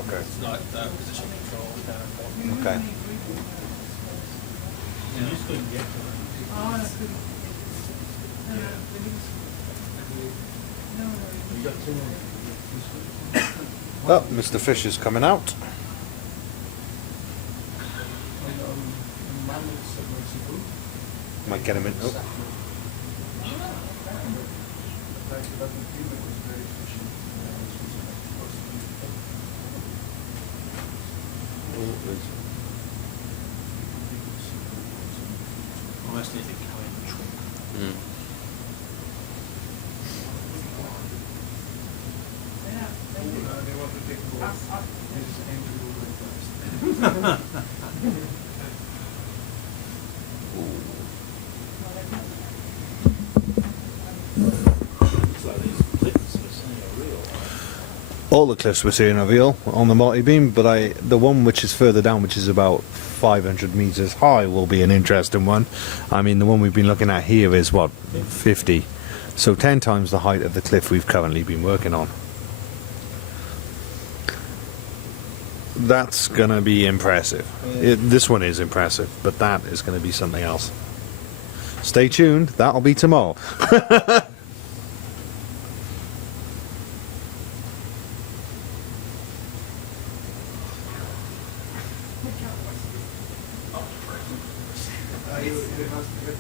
Okay. It's not position control. Okay. You just couldn't get to it. You got two more. Oh, Mr. Fish is coming out. Might get him in. Oh. Almost need to go in the trunk. Mm. They want to take both. So these clips we're seeing are real. All the cliffs we're seeing are real on the multi-beam, but the one which is further down, which is about 500 meters high, will be an interesting one. I mean, the one we've been looking at here is what, 50, so 10 times the height of the cliff we've currently been working on. That's going to be impressive. This one is impressive, but that is going to be something else. Stay tuned. That'll be tomorrow.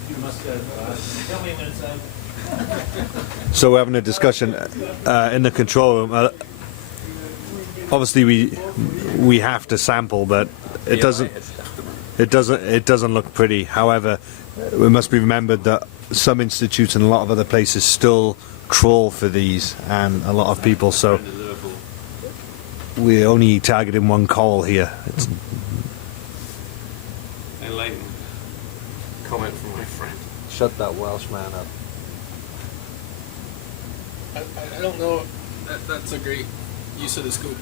You must go. Tell me when it's over. So we're having a discussion in the control room. Obviously, we have to sample, but it doesn't look pretty. However, it must be remembered that some institutes and a lot of other places still trawl for these, and a lot of people. So we're only targeting one coral here. Enlightened comment from my friend. Shut that Welshman up. I don't know. That's a great use of the scoop.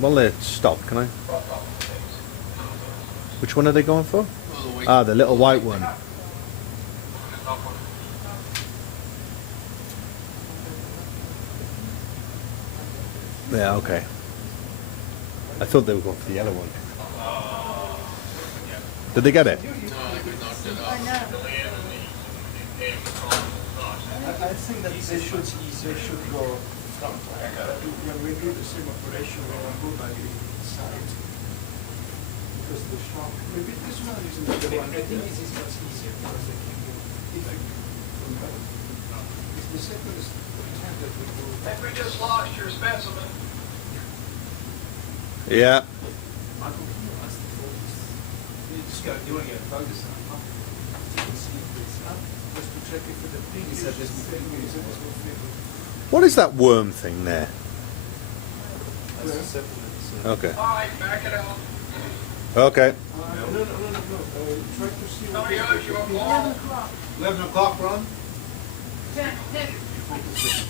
Well, they're stopped. Can I? Which one are they going for? Ah, the little white one. Yeah, okay. I thought they were going for the yellow one. Did they get it? No, I knocked it I off. know. I think that they should go front. When we do the same operation, we will go by the side. Because the shark, maybe this one is the one. I think this is much easier because they can go from back. It's the second time that we go. And we just lost your specimen. Yeah. You just got, you want to get a focus on it. You can see if it's up, just to check if the pig is at this thing, is it this one? What is that worm thing there? Okay. All right, back it up. Okay. No. Try to see How what many hours you have long? 11 o'clock, Ron? 10:52.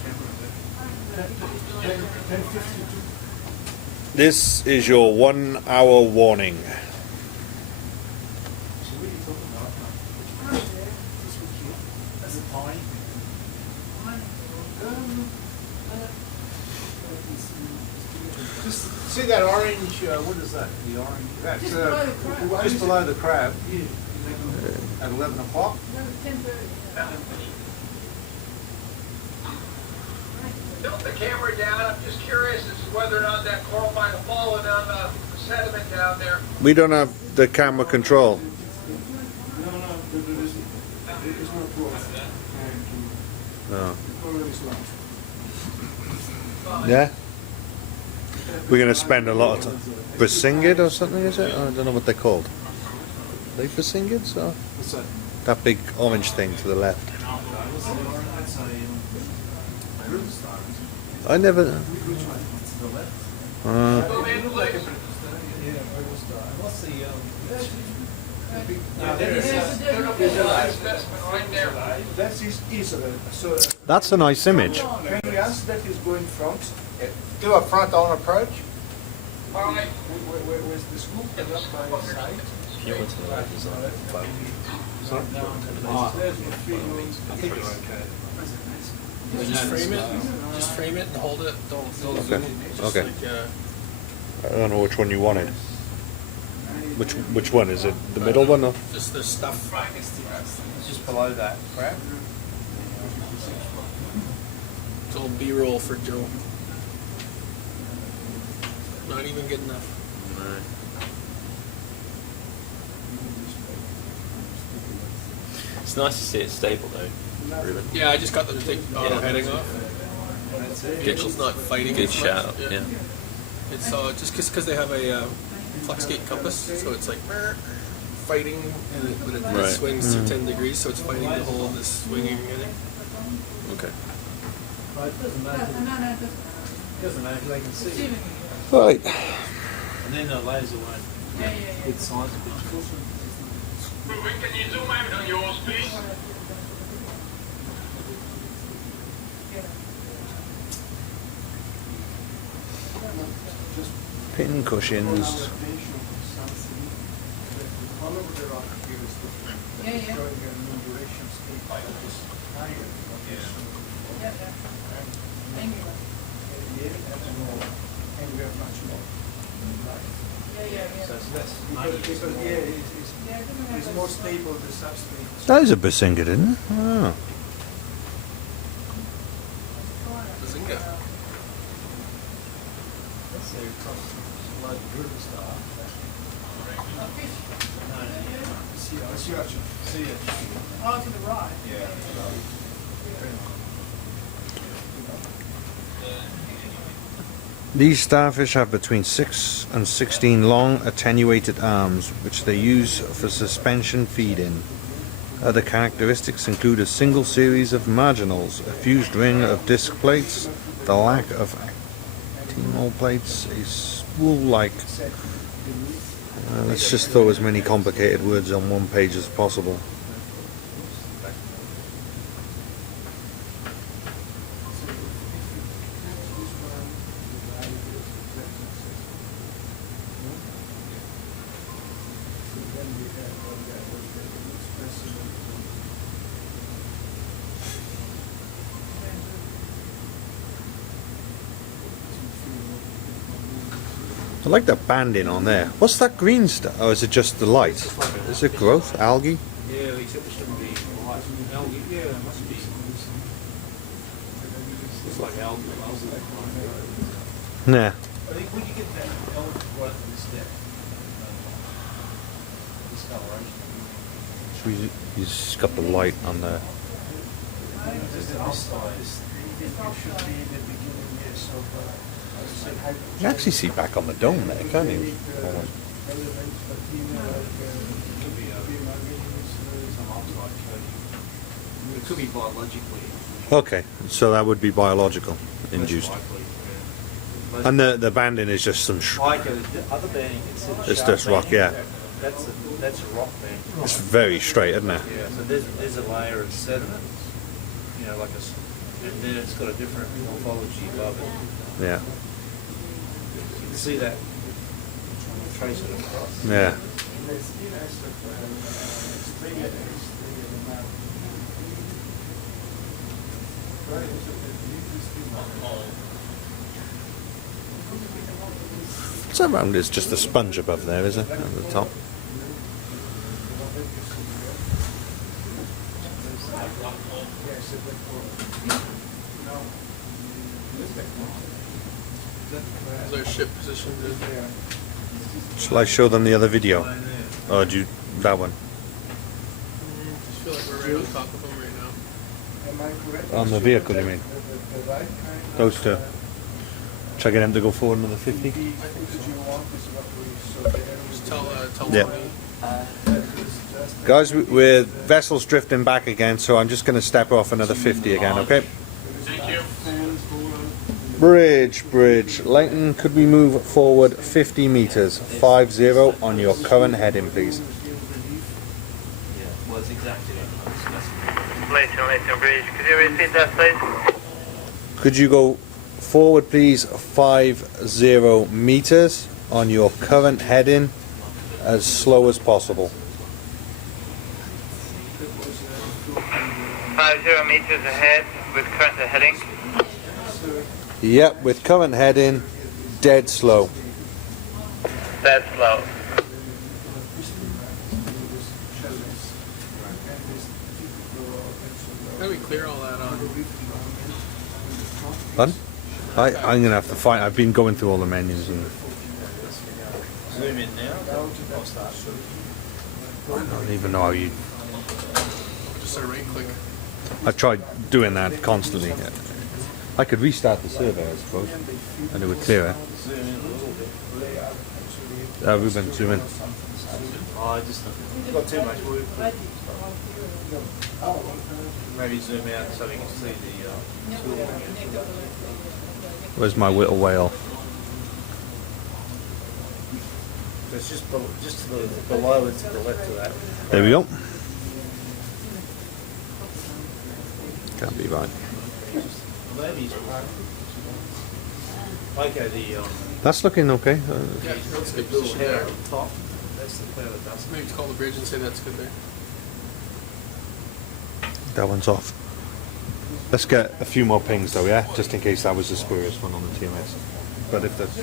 10:52. This is your 1 hour warning. So what are you talking about now? This one here. That's a pine. Just see that orange, what is that? The orange? That's, Just below the crab. just below the crab. At 11 o'clock? No, 10:30. Tilt the camera down. I'm just curious as to whether or not that coral might have fallen on the sediment down there. We don't have the camera control. No, there is no problem. No. The coral is large. Yeah? We're going to spend a lot of time. Brisingid or something, is it? I don't know what they're called. Are they brisingids or? What's that? That big orange thing to the left. I never. Move in, please. What's the Beautiful size specimen right there. That is Israel. So That's a nice image. can we ask that is going front? Do a front on approach. All right. Where's the scoop? Up by the side. There's the three rooms. I think it's okay. Just frame it. Just frame it and hold it. Don't zoom in. Just Okay. like, I don't know which one you wanted. Which one is it? The middle one? Or? just the stuff. just below that crab? It's all B-roll for Joe. Not even good enough. No. It's nice to see it stable though, Ruben. Yeah, I just got them to take auto Yeah. heading off. Vehicle's not fighting Good as much. shout, yeah. It's just because they have a fluxgate compass, so it's like fighting, but it Right. swings to 10 degrees, so it's fighting the whole of this swinging and everything. Okay. But it doesn't No, matter. no, no, it It doesn't matter, they can see. doesn't. Right. And then the laser won't Yeah, yeah, yeah. get size of it. Ruben, can you zoom out on yours, please? Pin cushions. Yeah, yeah. Yeah, yeah. Angular. Yeah, yeah, yeah. So that's because Yeah, it doesn't have it's those- more stable the substrate. That is a Basinga, isn't it? Oh. Bazinga. That's a cross blood river star. Oh, fish. See archer. See it. Oh, to the right. Yeah. These starfish have between 6 and 16 long attenuated arms, which they use for suspension feeding. Other characteristics include a single series of marginals, a fused ring of disc plates, the lack of actinol plates, a spool-like... let's just throw as many complicated words on one page as possible. I like that banding on there. What's that green stuff? Oh, is it just the light? Is it growth? Algae? Yeah, except it shouldn't be light. Algae, yeah, it must be. It's like algae. Nah. I think when you get that algae right to this depth, discoloration. So he's got the light on there. Just this size, it should be the beginning, yes, of You can actually see back on the dome there, can't you? It could be biologically. Okay, so that would be biological induced. And the banding is just some... Like the other banding, It's just rock, yeah. That's a rock band. It's very straight, isn't it? Yeah, so there's a layer of sediment, you know, like and then it's got a different morphology above it. Yeah. You can see that, trace it across. Yeah. So around it's just a sponge above there, is it? At the top. Is our ship positioned in there? Shall I show them the other video? Or do you, that one? I feel like we're right on top of them right now. Am I correct? On the vehicle, you mean? The right kind of, Those two. Should I get them to go forward another 50? I think that you want is roughly so there. Just tell Yeah. Tony. Guys, we're vessels drifting back again, so I'm just going to step off another 50 again, okay? Thank you. Bridge. Leighton, could we move forward 50 meters? 50 on your current heading, please. Yeah, well, it's exactly that. Leighton Bridge, could you repeat that, please? Could you go forward, please, 50 meters on your current heading as slow as possible? 50 meters ahead with current heading. Yep, with current heading, dead slow. That's slow. How do we clear all that on? Fun? I'm gonna have to find. I've been going through all the menus and Zoom in now. I'll start. I don't even know how you. Just a right click. I've tried doing that constantly. I could restart the survey, I suppose, and it would clear it. Zoom in a little bit. Ruben, zoom in. Oh, I just got too much wood. Maybe zoom out so we can see the tool. Where's my little whale? It's just to the below and to the left of that. There we go. Can't be right. Maybe it's okay. The That's looking okay. Yeah, that's a good little position hair there. on top. That's the cloud of dust. Maybe call the bridge and say that's good there. That one's off. Let's get a few more pings though, yeah? Just in case that was the spurious one on the TMS. But if that's...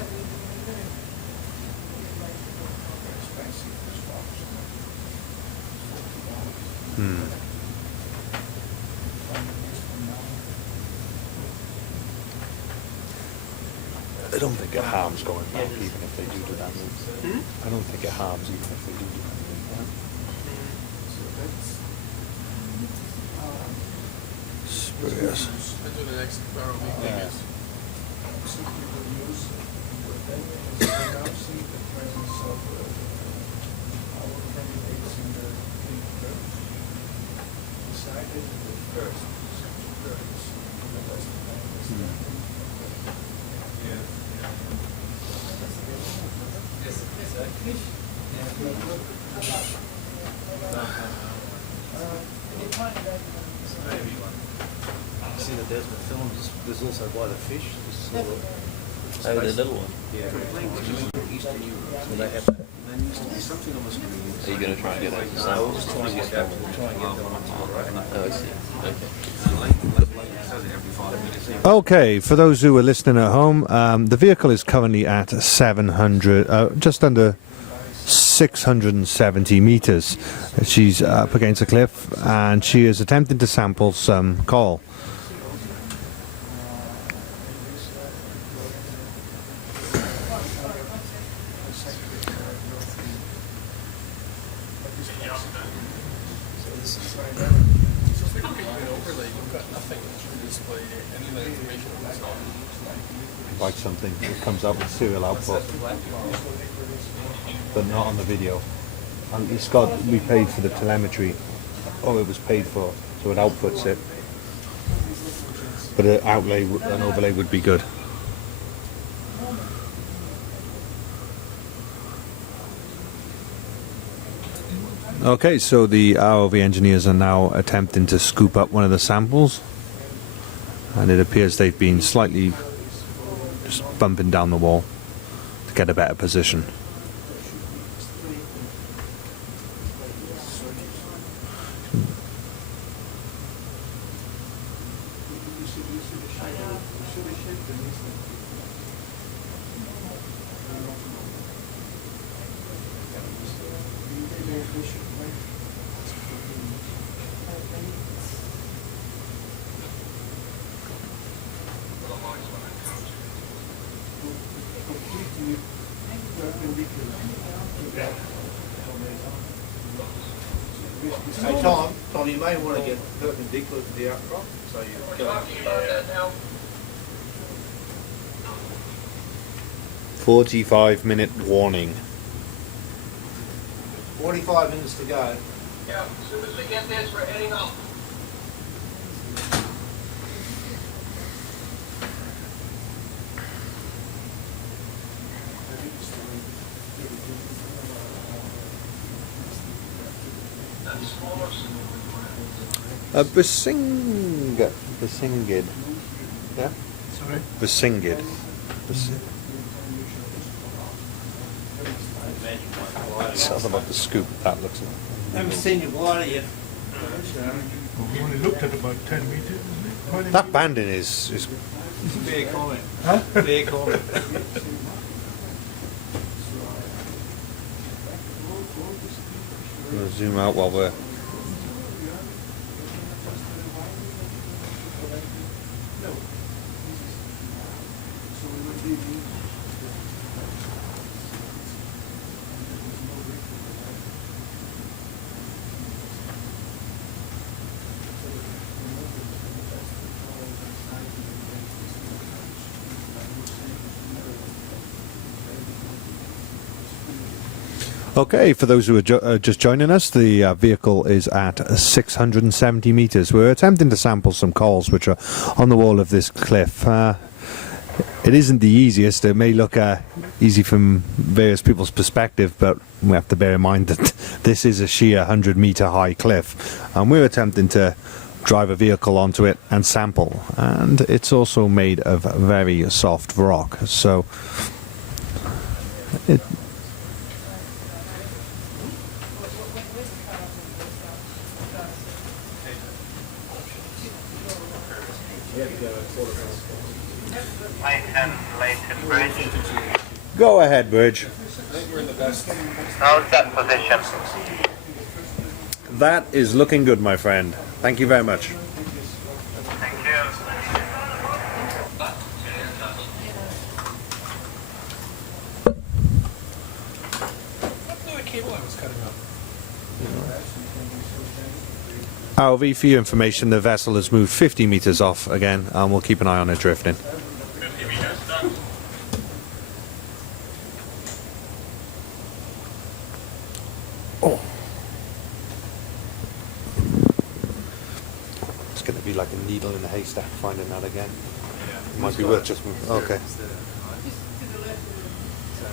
I don't think it harms going back even if they do that move. I don't think it harms even if they do that move. Spurious. Depends what the next ROV thing is. See the Desmond films. There's also by the fish. Oh, the little one. Yeah. Eastern Europe. So they have. There needs to be something on the screen. Are you going to try and get those No, samples? we'll just try and get that. Try and get them onto the radar. Oh, I see. Okay. Okay, for those who are listening at home, the vehicle is currently at 700, just under 670 meters. She's up against a cliff and she is attempting to sample some coral. So if we don't get an overlay, you've got nothing to display any of that information on this one. Like something that comes out with serial output, but not on the video. And it's got, we paid for the telemetry, or it was paid for, so it outputs it. But an overlay would be good. Okay, so the ROV engineers are now attempting to scoop up one of the samples, and it appears they've been slightly just bumping down the wall to get a better position. Hey Tom, you may want to get perpendicular to the outcrop, so you go. Talking about that now. 45-minute warning. 45 minutes to go. Yeah, as soon as we get this, we're heading out. Basingid. Yeah? Sorry? Basingid. Sounds about the scoop that looks like. I haven't seen your glider yet. We only looked at about 10 meters, isn't it? Quite a That banding is Fair comment. Huh? Fair comment. I'm gonna zoom out while we're Okay, for those who are just joining us, the vehicle is at 670 metres. We're attempting to sample some corals which are on the wall of this cliff. It isn't the easiest. It may look easy from various people's perspective, but we have to bear in mind that this is a sheer 100-metre high cliff, and we're attempting to drive a vehicle onto it and sample. And it's also made of very soft rock, so it. Leighton Bridge. Go ahead, Bridge. How's that position? That is looking good, my friend. Thank you very much. Thank you. What fluid cable I was cutting up? ROV, for your information, the vessel has moved 50 metres off again, and we'll keep an eye on it drifting. 50 meters, done. Oh. It's going to be like a needle in a haystack finding that again. It might be worth just moving. Okay. So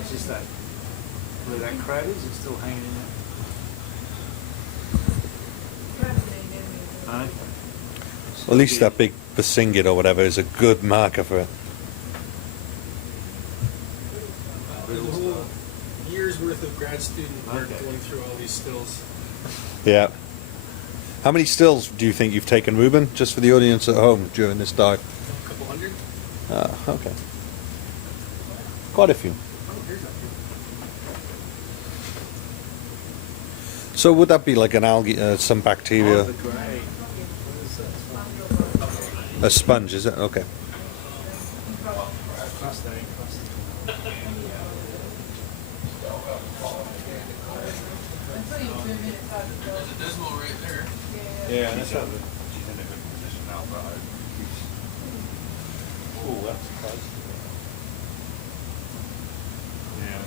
it's just that, where that crowd is, it's still hanging in there. No? At least that big basingid or whatever is a good marker for it. There's a whole year's worth of grad student work Okay. going through all these stills. Yeah. How many stills do you think you've taken, Ruben, just for the audience at home during this dive? A couple hundred. Okay. Quite a few. Oh, here's that. So would that be like an algae, some bacteria? Oh, the grey. What is that? A sponge, is it? Okay. Crust, that ain't crust. There's a dismal right there. Yeah, that's what. She's in a good position now, but Oh, that's close. yeah.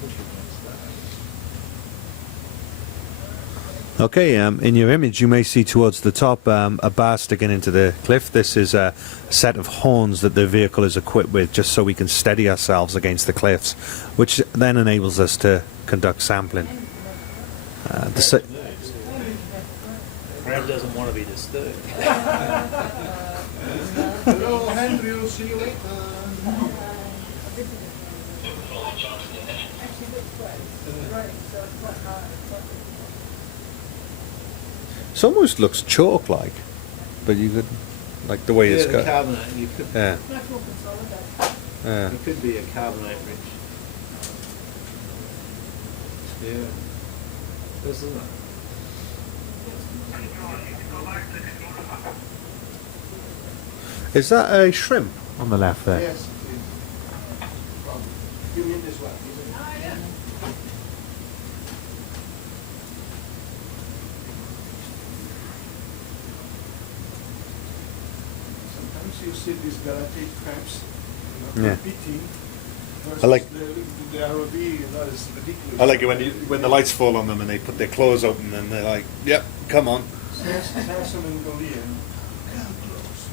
Push against that. Okay, in your image you may see towards the top a bar sticking into the cliff. This is a set of horns that the vehicle is equipped with just so we can steady ourselves against the cliffs, which then enables us to conduct sampling. Crab doesn't want to be disturbed. Hello, Andrew, see you later. It almost looks chalk-like, but you could, like the way it's the got. carbonate. You could, Yeah. Yeah. it could be a carbonate rich. Yeah. This isn't it? Is that a shrimp on the left there? Yes. You mean this one, isn't it? Sometimes you see these galactic crabs, Yeah. competing versus I like- the ROV, that is ridiculous. I like it when the lights fall on them and they put their claws open and they're like, "Yep, come on." Samson and Goliath. Come close.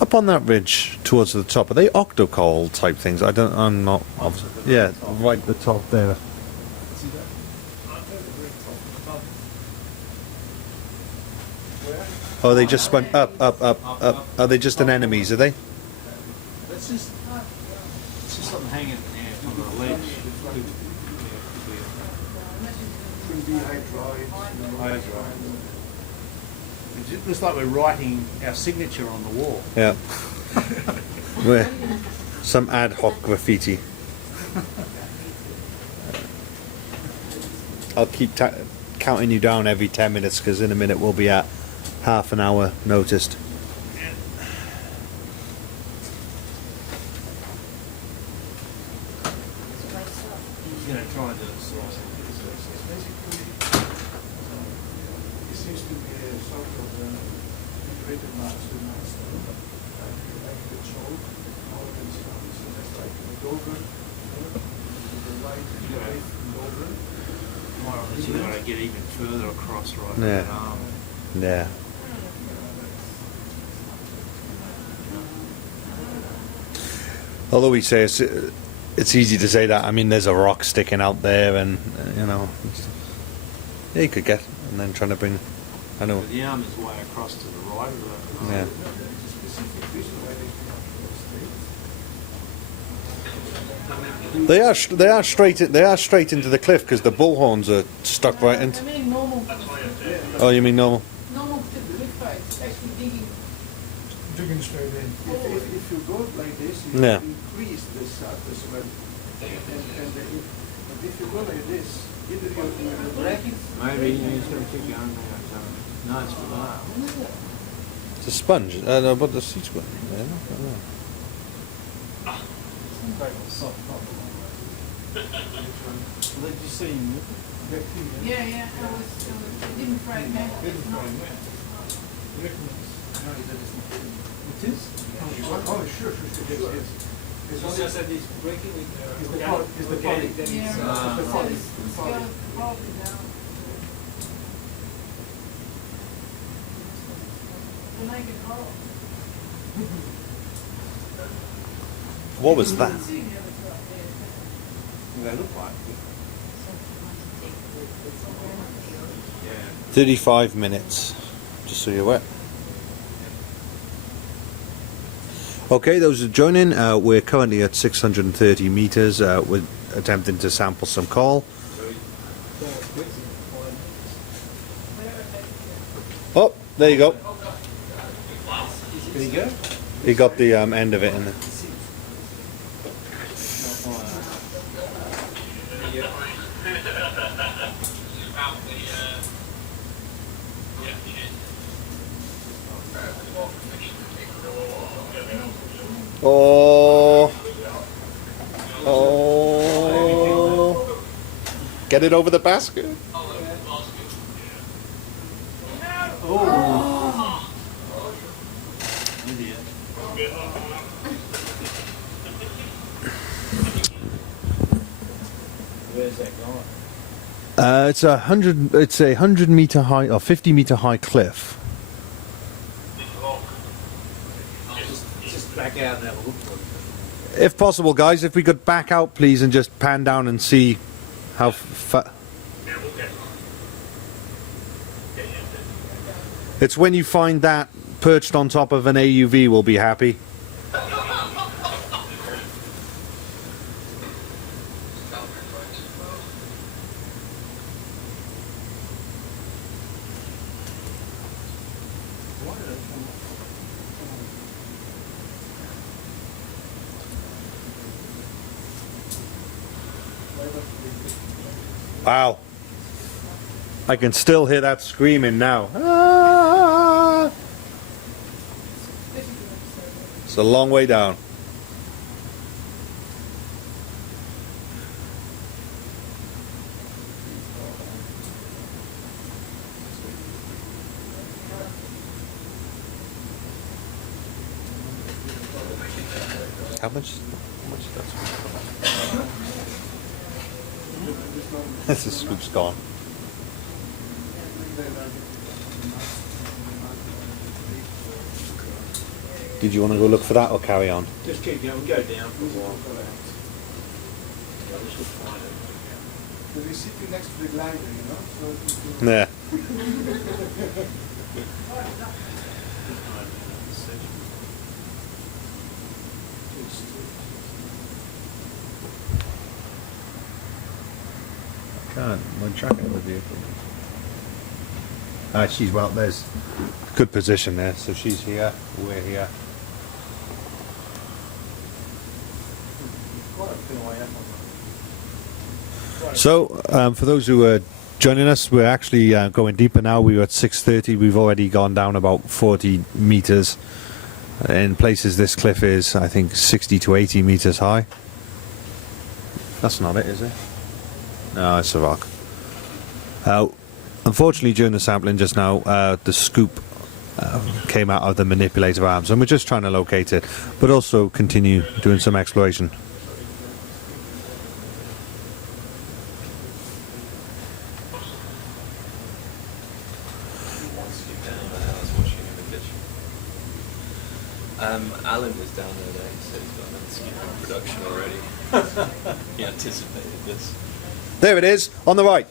Up on that ridge towards the top, are they octocoral type things? I'm not. Yeah, right at the top there. See that? Where? Oh, they just spun up. Are they just anemones? Are they? That's just something hanging on the ledge. Could be hydroids. Hydroid. It looks like we're writing our signature on the wall. Yeah. Where? Some ad hoc graffiti. I'll keep counting you down every 10 minutes because in a minute we'll be at half an hour noticed. you know, trying to sort of. It's basically, it seems to be a sort of integrated mass with mass, like the chalk, all and stuff. So that's like the Dover, the right Dover. More or less, you've got to get even further across, right? Yeah. That arm. Yeah. Although we say it's easy to say that. I mean, there's a rock sticking out there, and you know, yeah, you could get, and then trying to bring. I know. But the arm is way across to the right of the. Yeah. They are straight. They are straight into the cliff because the bullhorns are stuck right into. I mean normal, Oh, you mean normal? normal to the cliff face, actually digging. Digging straight in. If you go like this, you Yeah. increase the surface well. But if you go like this, either you're breaking. Maybe you sort of keep going there. So, no, it's for that. It's a sponge. No, but the seat's going. Yeah, I don't know. Like you say, Yeah, yeah, it didn't fragment. It's not. it is? Oh, sure. It's It's only just that it's breaking with It's the organic, poly- it's the organic, poly- then Yeah, it's, the so poly- it's the poly. got a problem now. The naked coral. What was that? You can see the other side there. They look like. 35 minutes, just so you're aware. Okay, those are joining. We're currently at 630 meters. We're attempting to sample some coral. Oh, there you go. There you go. You got the end of it in there. Oh. Oh. Get it over the basket. Oh. Idiot. Where's that going? It's a 100-meter high or 50-meter high cliff. Just back out and have a look for it. If possible, guys, if we could back out, please, and just pan down and see how far. It's when you find that perched on top of an AUV, we'll be happy. Wow. I can still hear that screaming now. Ah! It's a long way down. How much that's the scoop's gone. Did you want to go look for that or carry on? Just keep going. We'll go down for a while. Because we're sitting next to the glider, you know, so it's Yeah. Can't. I'm tracking with you. She's well. There's good position there. So she's here. We're here. So for those who are joining us, we're actually going deeper now. We were at 6:30. We've already gone down about 40 meters. In places, this cliff is, I think, 60 to 80 meters high. That's not it, is it? No, it's a rock. Unfortunately, during the sampling just now, the scoop came out of the manipulator arms, and we're just trying to locate it, but also continue doing some exploration. Alan was down there, he said he's got another scoop in production already. He anticipated this. There it is, on the right.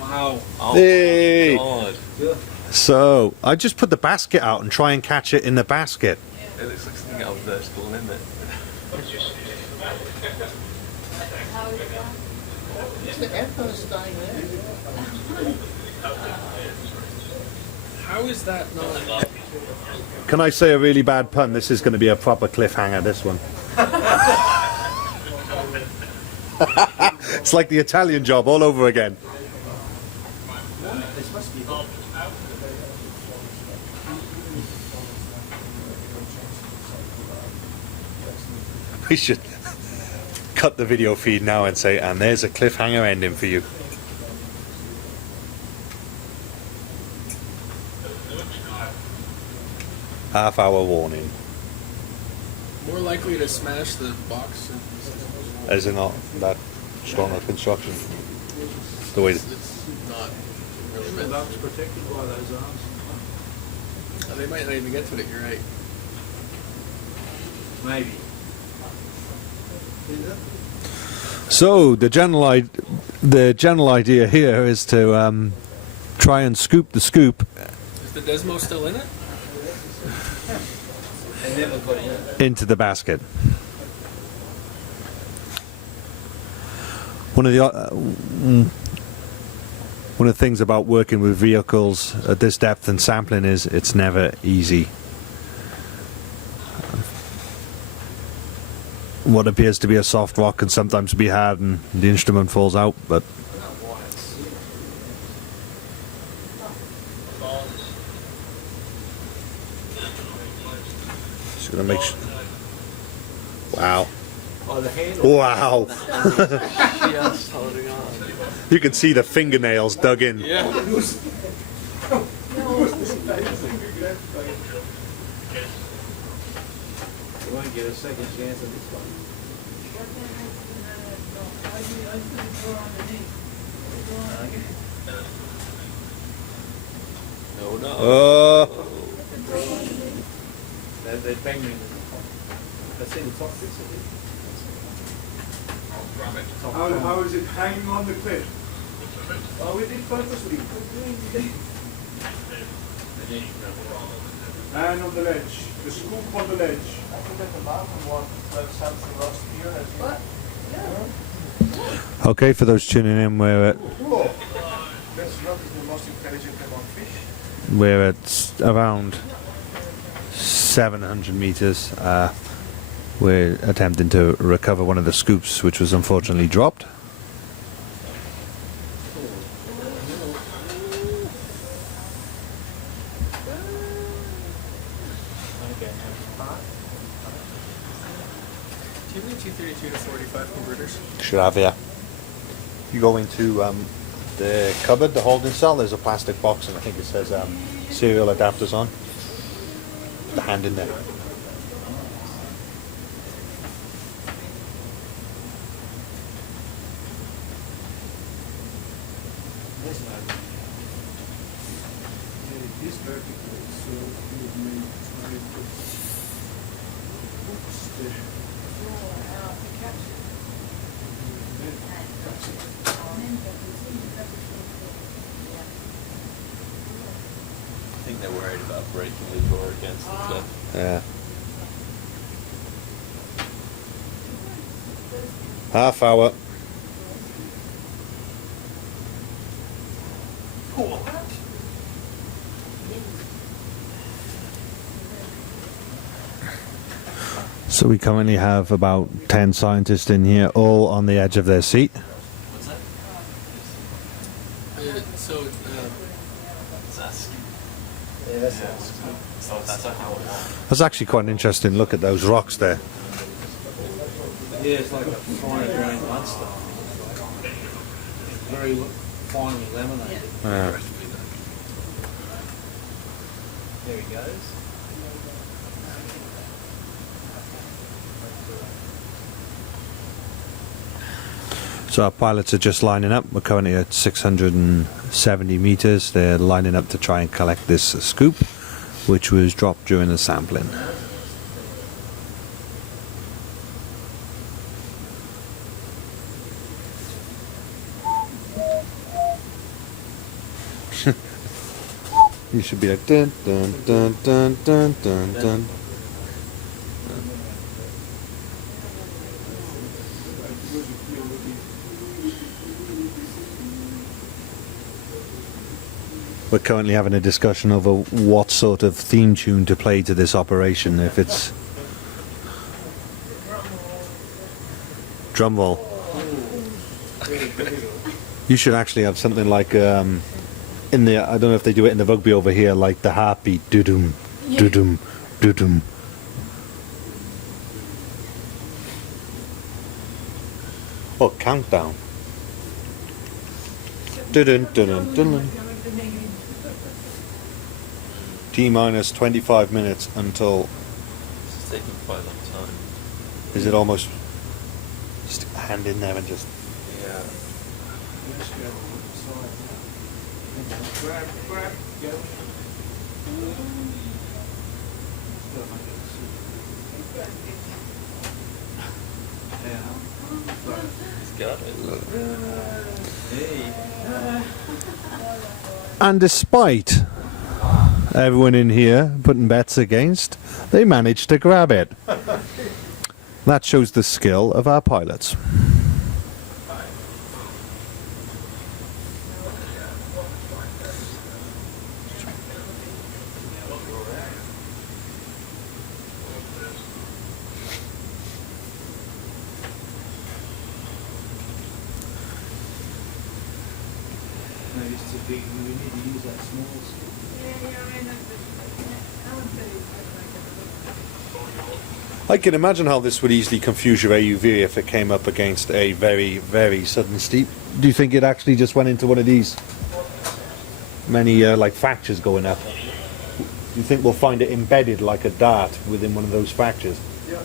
Wow. Oh Hey. my god. So, I just put the basket out and try and catch it in the basket. It looks like something out of vertical limit. Is the emperor staying there? How is that not? Can I say a really bad pun? This is going to be a proper cliffhanger, this one. It's like the Italian Job all over again. We should cut the video feed now and say, and there's a cliffhanger ending for you. Half-hour warning. More likely to smash the box. Is it not that strong a construction? The way It's not really meant. That's protected by those arms. Oh, they might not even get to it, you're right. Maybe. So the general idea here is to try and scoop the scoop Is the Desmo still in it? into the basket. One of the things about working with vehicles at this depth and sampling is it's never easy. What appears to be a soft rock can sometimes be hard and the instrument falls out, but just gonna make sure. Wow. Oh, the handle. Wow. Just holding on. You can see the fingernails dug in. Yeah. You won't get a second chance on this one. No, no. They're banging in the top. That's in the top bits of it. How is it hanging on the cliff? Oh, we did purposely. And on the ledge. The scoop on the ledge. I think at the bottom one there's something lost here as well. Okay, for those tuning in, we're at Whoa. This rock is the most intelligent among fish. we're at around 700 meters. We're attempting to recover one of the scoops, which was unfortunately dropped. Do you have any 232 to 45 converters? Should have, yeah. You go into the cupboard, the holding cell, there's a plastic box and I think it says serial adapters on. The hand in there. This vertical, so you may try to oops, there. I think they're worried about breaking the door against the cliff. Yeah. Half hour. So we currently have about 10 scientists in here, all on the edge of their seat. What's that? Yeah, that's it. Oh, that's how it was. That's actually quite an interesting look at those rocks there. Yeah, it's like a fine grained mudstone. very finely laminated. Yeah. There he goes. So our pilots are just lining up. We're currently at 670 meters. They're lining up to try and collect this scoop, which was dropped during the sampling. You should be like dun dun dun dun dun dun dun. We're currently having a discussion over what sort of theme tune to play to this operation. If it's drum roll, you should actually have something like in the, I don't know if they do it in the rugby over here, like the heartbeat, doo-doom, doo-doom, doo-doom. Or countdown. Doo-dun, doo-dun, doo-dun. T-minus 25 minutes until... It's taking quite a long time. Is it almost... Stick a hand in there and just... Yeah. Grab, go. He's got it. Hey. And despite everyone in here putting bets against, they managed to grab it. That shows the skill of our pilots. No, it's too big. We need to use that small scale. I can imagine how this would easily confuse your AUV if it came up against a very, very sudden steep. Do you think it actually just went into one of these many like fractures going up? Do you think we'll find it embedded like a dart within one of those fractures? Yeah.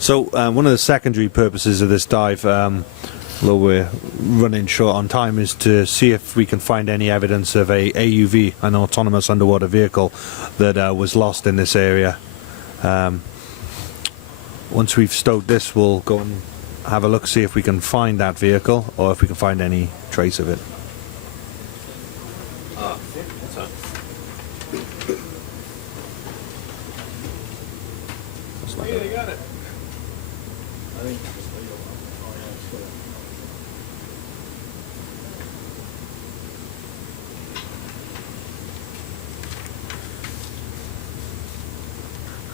So one of the secondary purposes of this dive, although we're running short on time, is to see if we can find any evidence of a AUV, an autonomous underwater vehicle, that was lost in this area. Once we've stowed this, we'll go and have a look, see if we can find that vehicle or if we can find any trace of it. Yeah, they got it. I think it's just legal. Oh, yeah, it's good.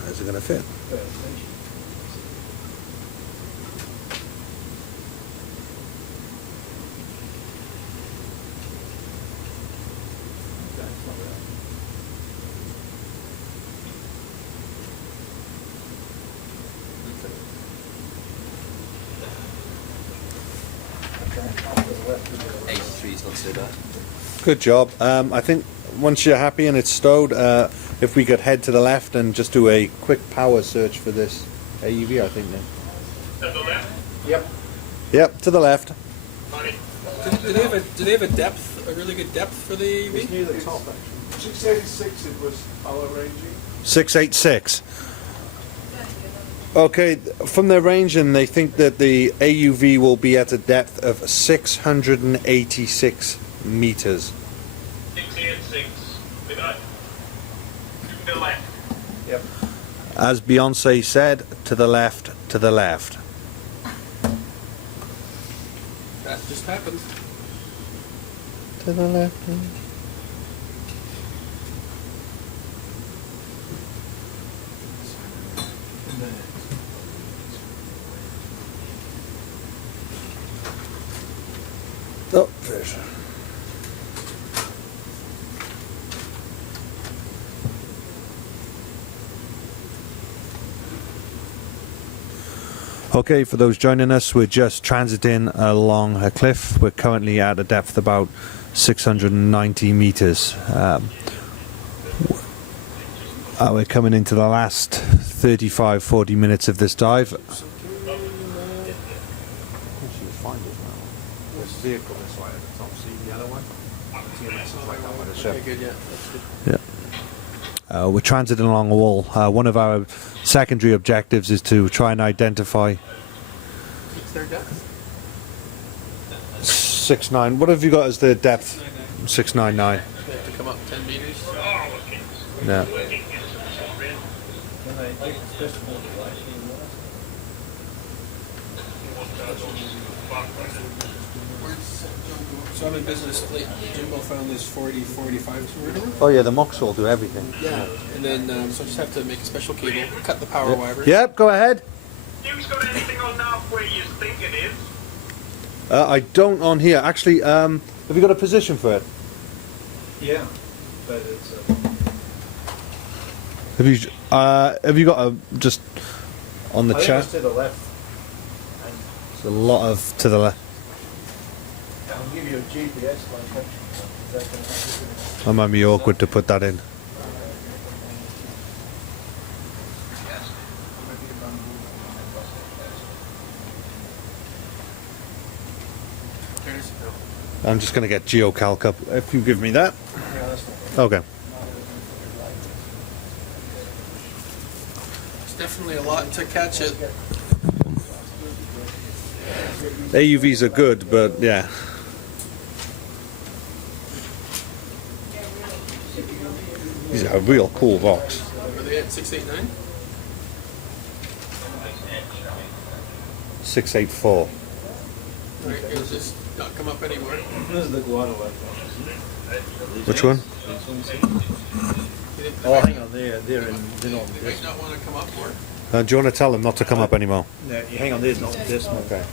How's it going to fit? Three's not so bad. Good job. I think once you're happy and it's stowed, if we could head to the left and just do a quick power search for this AUV, I think then. To the left, Yep. Yep, to the left. buddy. Do they have a depth, a really good depth for the It's AUV? near the top actually. 686 it was our ranging. 686. Okay, from their ranging, they think that the AUV will be at a depth of 686 meters. 686. Good night. To the left. Yep. As Beyonce said, to the left, to the left. That just happened. To the left. Oh, fish. Okay, for those joining us, we're just transiting along a cliff. We're currently at a depth about 690 meters. We're coming into the last 35-40 minutes of this dive. This vehicle is right at the top. See the other one? TMS is right down by the ship. Okay, good, yeah, that's good. We're transiting along a wall. One of our secondary objectives is to try and identify What's their depth? 6'9". What have you got as the depth? 699. They have to come up 10 meters. Yeah. So I'm in business late. Jimbo found this 40-45 river. Oh yeah, the mocks will do everything. Yeah, and then so I just have to make a special cable, cut the power wire. Yep, go ahead. You got anything on that where you think it is? I don't on here. Actually, have you got a position for it? Yeah, but it's Have you got a just on the I think chat? it's to the left. It's a lot of to the left. I'll give you a GPS location. Is that gonna help? That might be awkward to put that in. I'm just going to get geocalc up. If you give me that. Okay. It's definitely a lot to catch it. AUVs are good, but yeah. These are real cool rocks. Are they at 689? 684. Right, is this not come up anymore? This is the Guadalupe. Which one? Oh, hang on, they're on They this. might not want to come up more. Do you want to tell them not to come up anymore? No, hang on, there's not this one. Okay.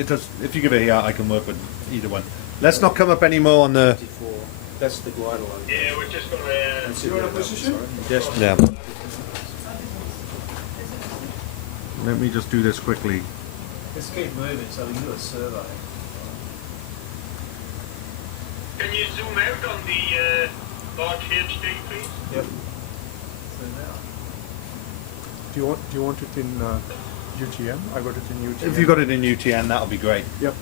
It does, if you give it here, I can work with either one. Let's not come up anymore on the. 54. That's the Guadalupe. Yeah, we're just gonna. You want a position? This one. Yeah. Let me just do this quickly. Let's keep moving so we can do a survey. Can you zoom out on the large HD, please? Yep. Do you want it in UTM? I got it in UTM. If you got it in UTN, that'll be great. Yep.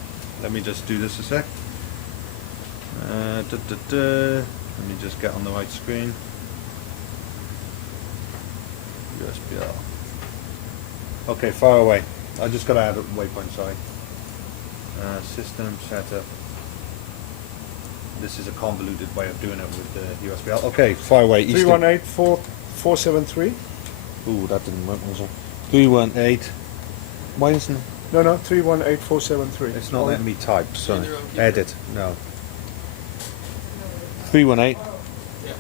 Let me just do this a sec. Let me just get on the right screen. USBL. Okay, far away. I just got to add a waypoint, sorry. System setup. This is a convoluted way of doing it with the USBL. Okay, far away. 318-473. Ooh, that didn't work, was it? 318. Why isn't No, 318-473. it's not letting me type? Sorry. Either on keyboard. Edit. No. 318. Yeah.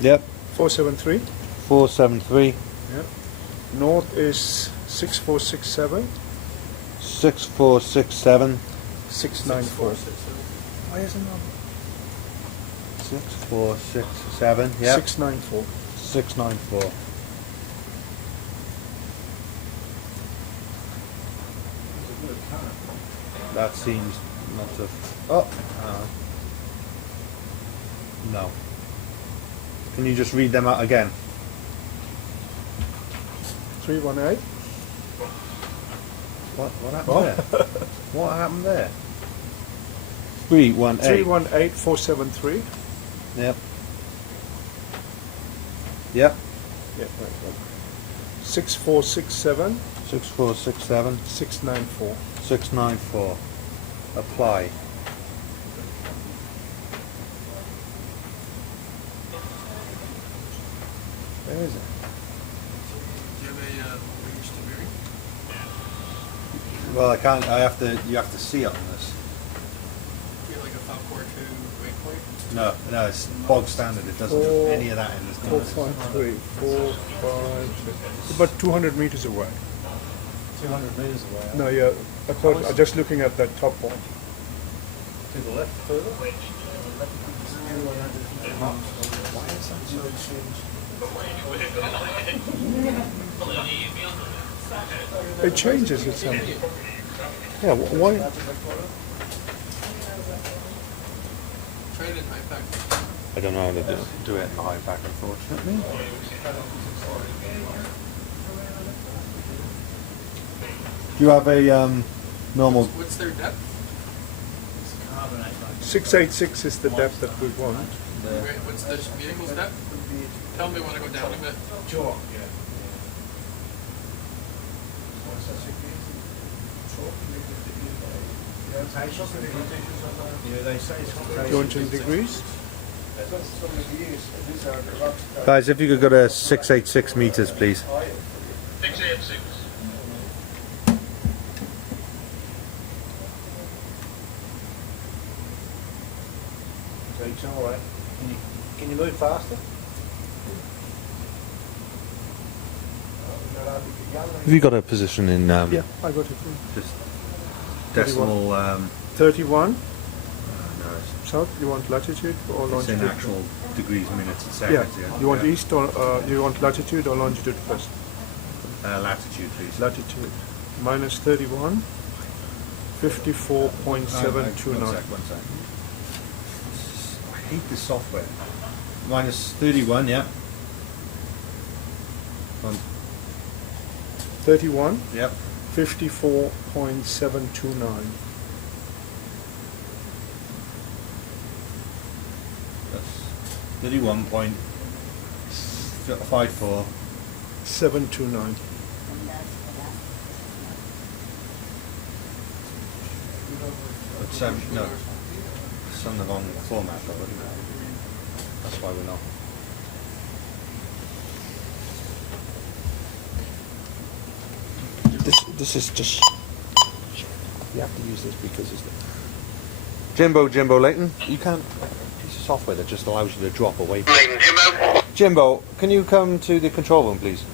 Yep. 473. 473. Yep. North is 6467. 6467. 694. Why isn't it? 6467. Yep. 694. 694. That seems not to. Oh. No. Can you just read them out again? 318. What happened there? What happened there? 318. 318-473. Yep. Yep. Yeah, right. 6467. 6467. 694. 694. Apply. Where is it? Do you have a range to vary? Well, I can't. You have to see it on this. Do you have like a Falcor 2 waypoint? No, it's bog standard. It doesn't do any of that in this. 453. 456. About 200 meters away. 200 metres away. No, yeah. I thought, just looking at that top one. To the left further? Why is that so changed? It changes it some. Yeah, why? Try it in high pack. I don't know how to do it in the high pack, unfortunately. Do you have a normal? What's their depth? 686 is the depth that we want. Wait, what's the vehicle's depth? Tell me when I go down a bit. Yeah, they say it's 200 degrees. Guys, if you could go to 686 meters, please. 686. So it's all right. Can you move faster? Have you got a position in? Yeah, I got it. Just decimal. 31 No, it's, south. You want latitude or it's in longitude? actual degrees, minutes, and Yeah. seconds. Yeah. You want Yeah. east or you want latitude or longitude first? Latitude, please. Latitude minus 31, 54.729. One sec. I hate this software. Minus 31, yeah. 31, Yep. 54.729. That's 31.54. 729. It's no. It's on the wrong format, though, isn't it? That's why we're not. This is just. You have to use this because it's. Jimbo Layton, you can't. Piece of software that just allows you to drop away. Layton, Jimbo. Jimbo, can you come to the control room, please?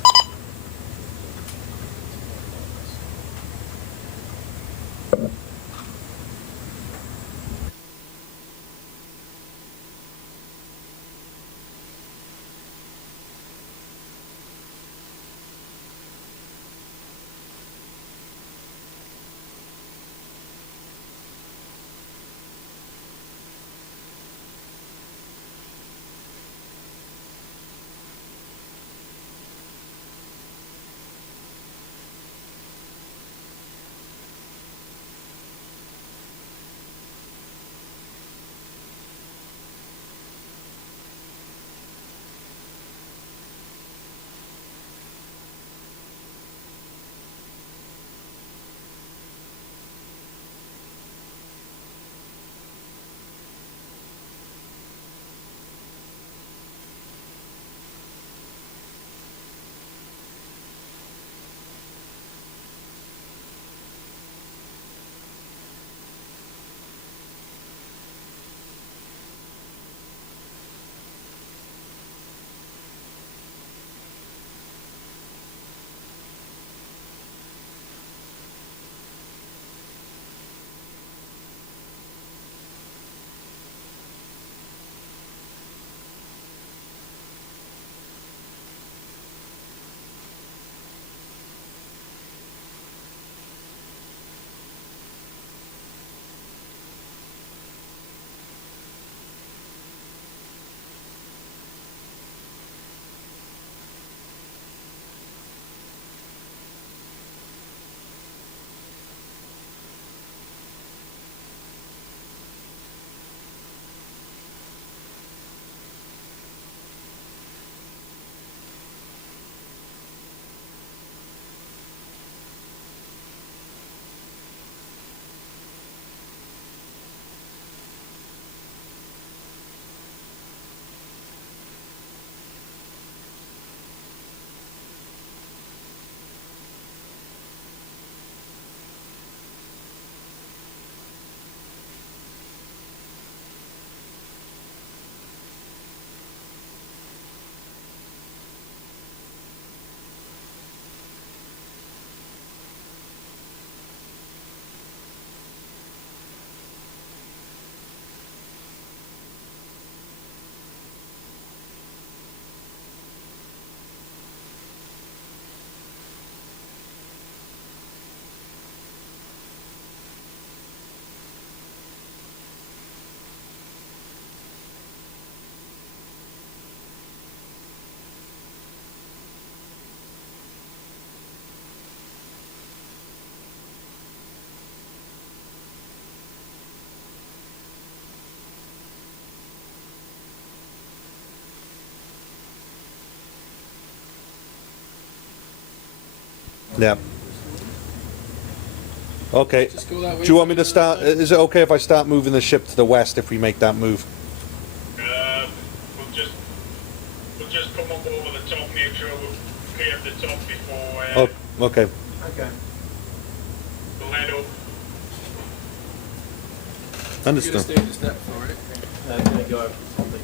Yeah. Okay. Just go that way. Do you want me to start? Is it okay if I start moving the ship to the west if we make that move? We'll just come up over the top, make sure we've cleared the top before Oh, okay. Okay. we'll head up. You're gonna Understood. stay at this depth, all right? I'm going to go over the top there.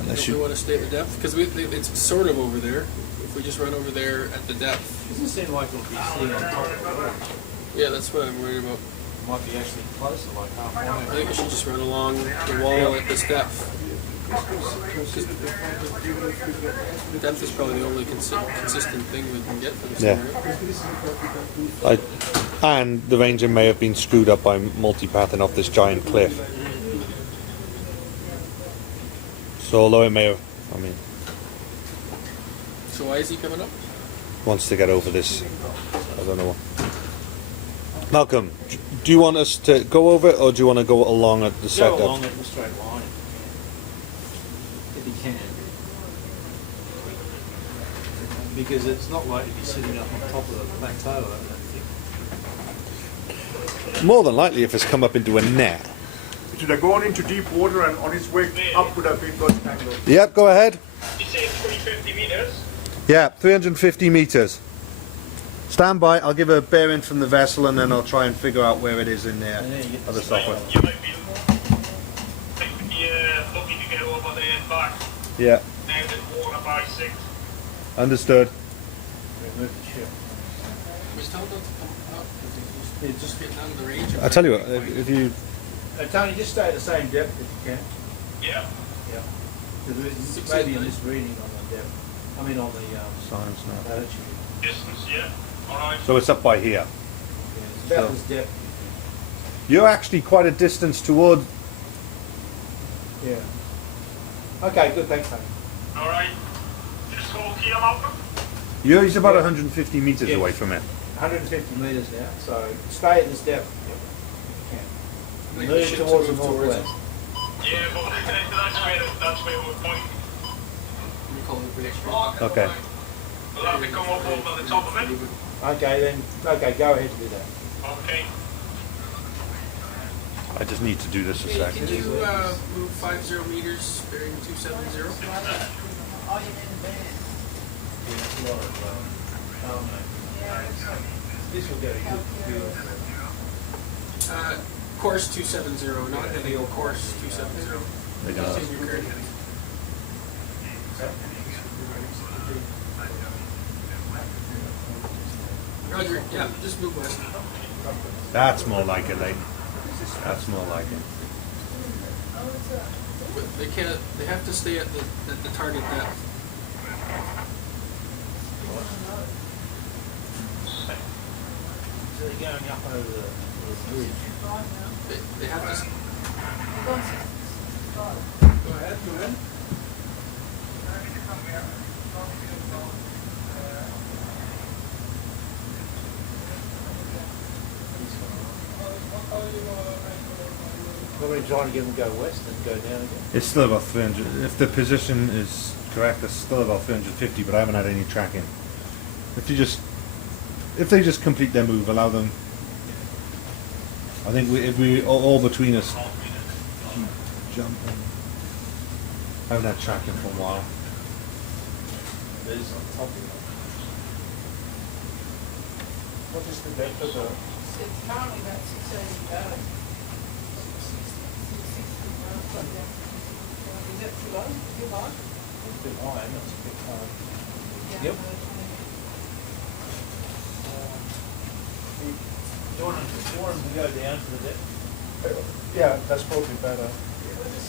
Unless Don't we you, want to stay at the depth? Because it's sort of over there. If we just run over there at the depth. Doesn't seem like it'll be sitting on top of the water. Yeah, that's what I'm worried about. Might be actually closer, like halfway. I think we should just run along the wall at this depth. The depth is probably the only consistent thing we can get from this Yeah. area. and the ranging may have been screwed up by multipathing off this giant cliff. So although it may have, I mean, So why is he coming up? wants to get over this, I don't know. Malcolm, do you want us to go over it or do you want to go along at the Go setup? along it in a straight line. If you can. Because it's not likely to be sitting up on top of the plateau, I don't think. More than likely if it's come up into a net. It would have gone into deep water and on its way up would have been got tangled. Yep, go ahead. You say 350 meters? Yeah, 350 meters. Stand by, I'll give a bearing from the vessel and then I'll try and figure out where it is in there. Other software. You might be looking to get over there and back. Yeah, Now there's water by 6. understood. Remove the ship. We still don't come up because Yeah, just getting out of the range. I tell you what, if you, Tony, just stay at the same depth if you can. Yeah. Yeah. Because Six, maybe eight, a nine. misreading on the depth. I mean on the science now. latitude. Distance, yeah. Alright. So it's up by here. Yeah, it's about So- this depth. You're actually quite a distance toward. Yeah. Okay, good, thanks, Tony. Alright. Just hold here, Malcolm. He's about 150 meters Yeah. away from it. 150 metres now, so stay at this depth. I If think you we can. should Move towards the move towards northwest. Yeah, but that's where we're pointing. We call it bridge. Okay. We'll have to come up over the top of it. Okay, then, okay, go ahead and do that. Okay. I just need to do this a Hey, second. can you move 50 meters, bearing 270? Oh, you mean the band? Yeah, that's a lot of, Yeah. this will get a good Course 270, not heading, course 270. They got Just us. in your current. Roger, yeah, just move west. That's more like it, like. That's more like it. But they can't, they have to stay at the target depth. So they're going up over the bridge. They have to, go ahead, move in. Probably trying to get them to go west and go down again. It's still about 300. If the position is correct, it's still about 350, but I haven't had any tracking. If they just complete their move, allow them. I think if we all between us keep jumping. I haven't had tracking for a while. It is on top of it. What is the depth of the... It's currently about 680 barrels. 660 barrels. Is that too low? Too high? It's a bit high, isn't it? It's a bit high. Yeah, Yep. no, it's Do you want them to go down to the depth? Yeah, that's probably better. What is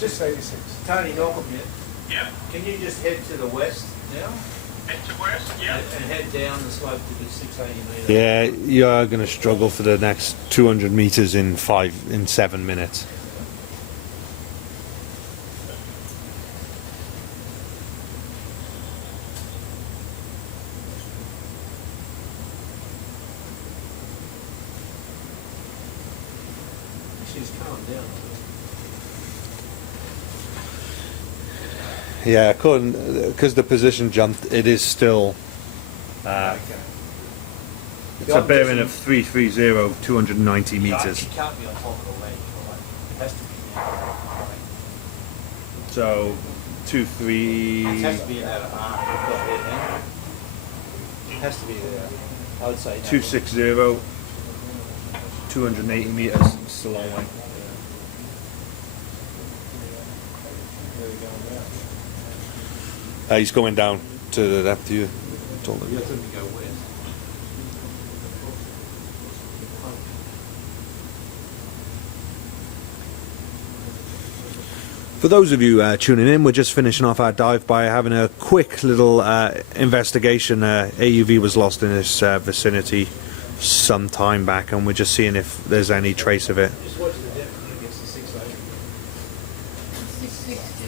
680? 686. Tony, Malcolm here. Yeah. Can you just head to the west now? Head to west, yeah. And head down the slope to the 680 metre? Yeah, you are going to struggle for the next 200 meters in 7 minutes. She's calmed down. Yeah, I couldn't, because the position jumped, it is still, it's a bearing of 330, 290 metres. It can't be on top of the lake, right? It has to be there. So, It has to be in that arc we've got here now. It has to be there. I would say. 260, 280 metres, it's a long way. Where are we going now? He's going down to the depth you told him. You have to go west. For those of you tuning in, we're just finishing off our dive by having a quick little investigation. AUV was lost in this vicinity some time back, and we're just seeing if there's any trace of it. Just watch the depth against the 680. 660.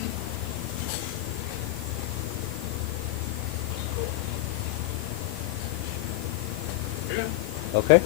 Okay.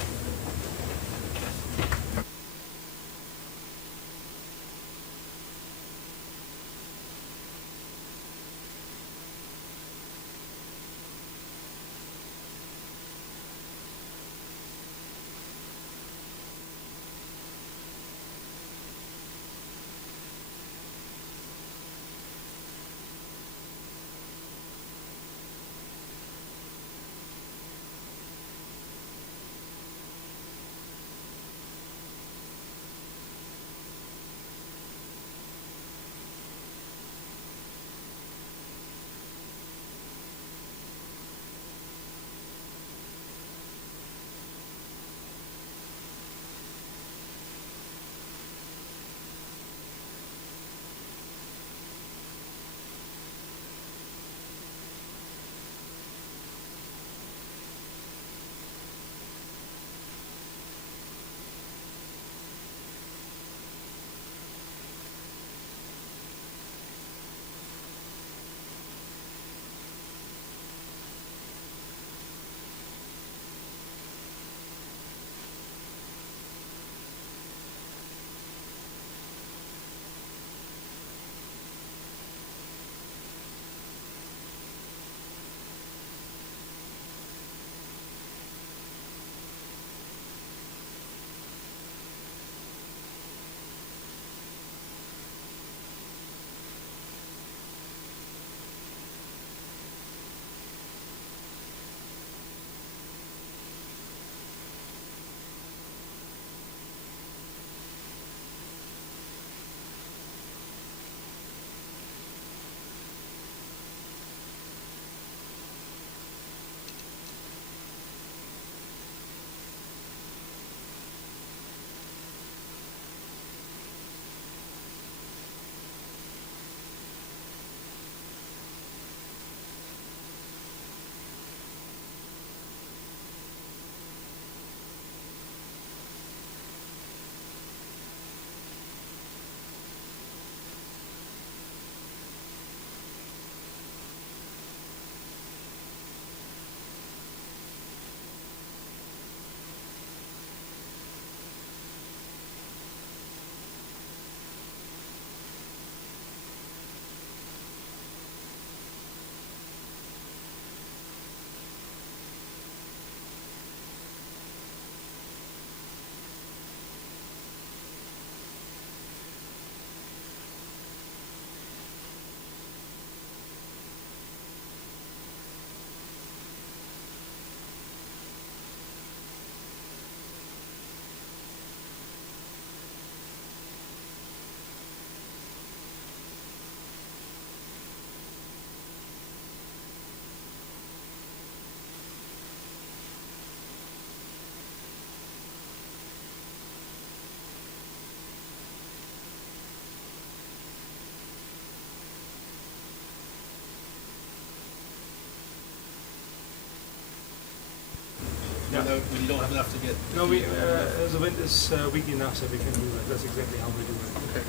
When you don't have enough to get. No, the wind is weak enough so we can do that. That's exactly how we do it. Okay,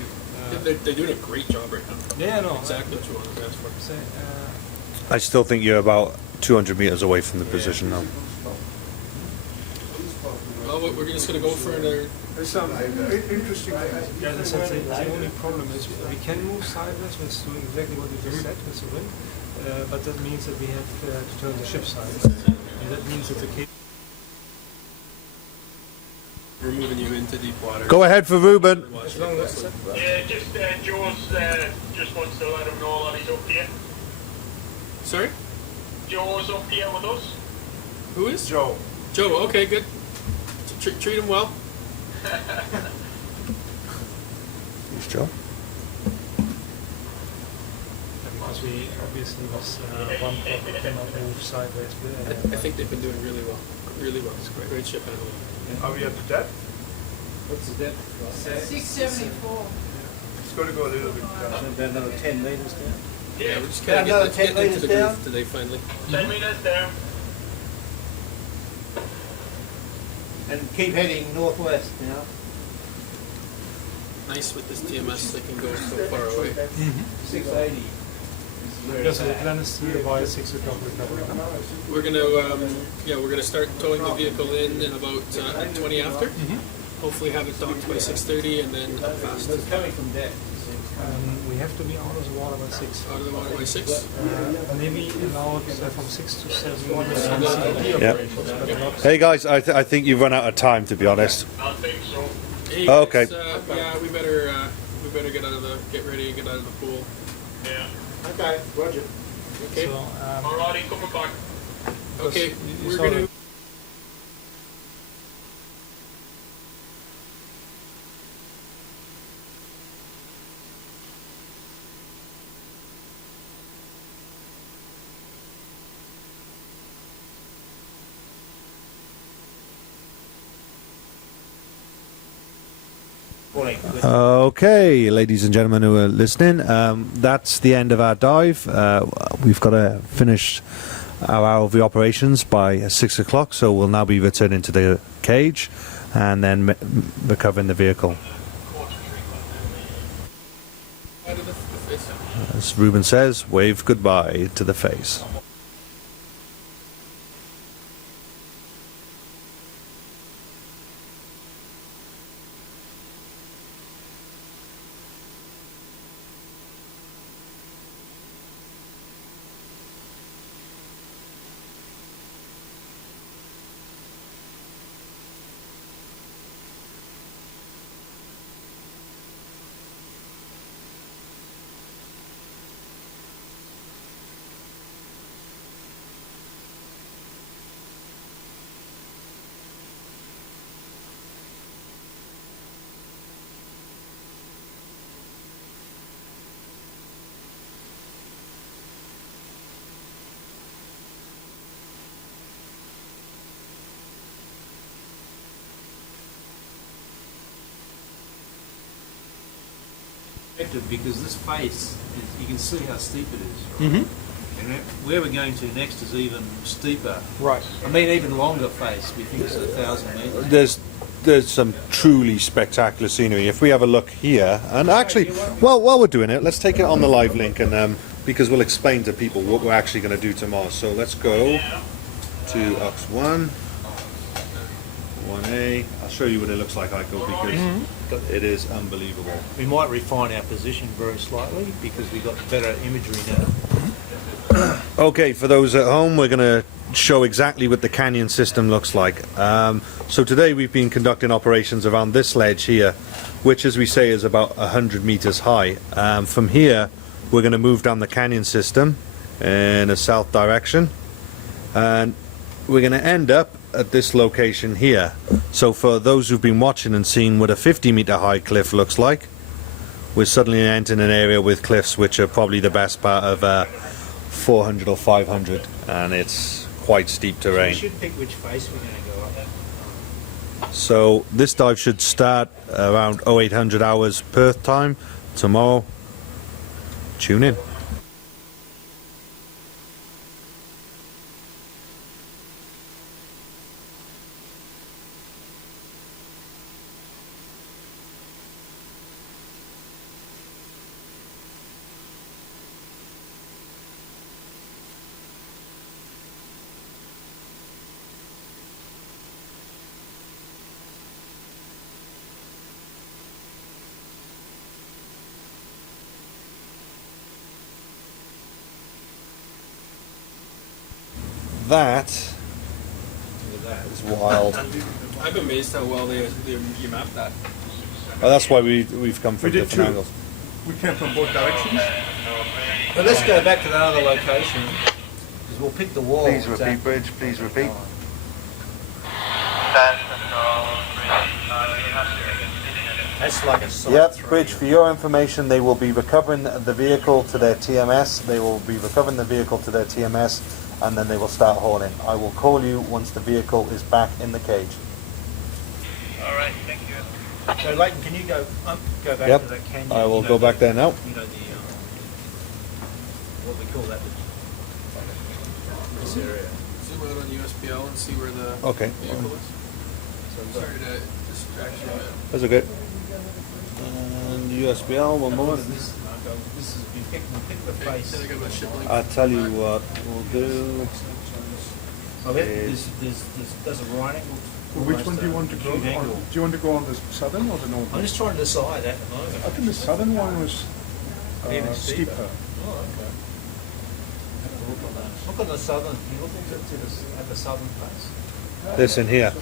good. They're doing a great job right now. Yeah, no. Exactly what you wanted to ask for. I still think you're about 200 metres away from the position now. Well, we're just going to go for another. There's some interesting. Yeah, the only problem is we can move sideways. We're doing exactly what we just said with the wind, but that means that we have to turn the ship sideways, and that means that the cable. We're moving you into deep water. Go ahead for Ruben. As long as Yeah, just Joe's just wants to let him know that he's up here. Sorry? Joe's up here with us. Who is? Joe. Joe, okay, good. Treat him well. Thanks, Joe. because we obviously was one prop that cannot move sideways. I think they've been doing really well. Really well. It's great ship handling. Are we at the depth? What's the depth? 674. It's going to go a little bit down. About another 10 metres down. Yeah, we're just About kind of another 10 getting into metres the down. groove today finally. 10 metres down. And keep heading northwest now. Nice with this TMS, they can go so far away. 680. Because the plan is to by 6 o'clock recovery. We're gonna, we're gonna start towing the vehicle in about 20 after. Hopefully have it docked by 6:30 and then up fast. It's coming from depth. We have to be out of the water by 6. Out of the water by 6. Maybe allowed from 6 to 7. Yeah. Hey guys, I think you've run out of time, to be honest. I think so. Hey, Okay. we better get ready and get out of the pool. Yeah. Okay, Roger. Okay. So, Alrighty, coming back. Okay. you We're saw gonna. that- Okay, ladies and gentlemen who are listening, that's the end of our dive. We've got to finish our ROV operations by 6 o'clock, so we'll now be returning to the cage and then recovering the vehicle. Out of the face. As Ruben says, wave goodbye to the face. Because this face, you can see how steep it is. Right? And where we're going to next is even steeper. Right. I mean, even longer face. We think it's 1,000 metres. There's some truly spectacular scenery. If we have a look here, and actually, while we're doing it, let's take it on the live link, and because we'll explain to people what we're actually going to do tomorrow. So let's go to Ox 1, 1A. I'll show you what it looks like, Iko, because it is unbelievable. We might refine our position very slightly because we've got better imagery now. Okay, for those at home, we're going to show exactly what the canyon system looks like. So today we've been conducting operations around this ledge here, which, as we say, is about 100 meters high. From here, we're going to move down the canyon system in a south direction, and we're going to end up at this location here. So for those who've been watching and seen what a 50-meter high cliff looks like, we're suddenly entering an area with cliffs which are probably the best part of 400 or 500, and it's quite steep We terrain. should pick which face we're going to go up. So this dive should start around 0800 hours Perth time tomorrow. Tune in. that is wild. I'm amazed how well you mapped that. Oh, that's why we've come from We did different too. angles. We came from both directions. But let's go back to that other location, because we'll pick the wall. Please repeat, Bridge. Please repeat. That's like a side Yep, three. Bridge, for your information, they will be recovering the vehicle to their TMS. They will be recovering the vehicle to their TMS, and then they will start hauling. I will call you once the vehicle is back in the cage. All right, thank you. So Leighton, can you go back Yep, to that canyon? I will You know, go back there now. You know what we call that? This area. Zoom out on USBL and see where the Okay. vehicle is. Sorry to distract you. That's okay. And USBL, one moment. This is we pick the face. Then I got my ship link. I'll tell you what we'll do. Oh, there's a right angle. Well, which one do you want to go on? Acute angle. Do you want to go on the southern or the northern? I'm just trying to decide at the moment. I think the southern one was Even steeper. Oh, okay. Have to look on that. Look on the southern. Can you look at the southern face? This in here.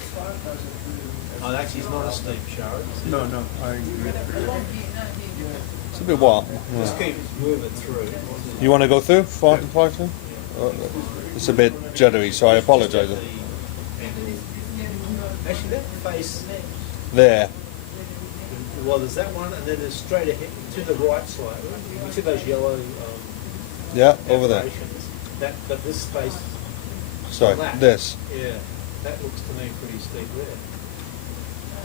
Oh, actually, it's not a steep show. No, no, I agree. It's a bit wild. Just keep moving through. You want to go through? Fly through? It's a bit juddery, so I apologise. Actually, that face There. well, there's that one, and then there's straight ahead to the right slightly. You see those yellow Yeah, over there. decorations? But this space, Sorry, That. this. yeah, that looks to me pretty steep there.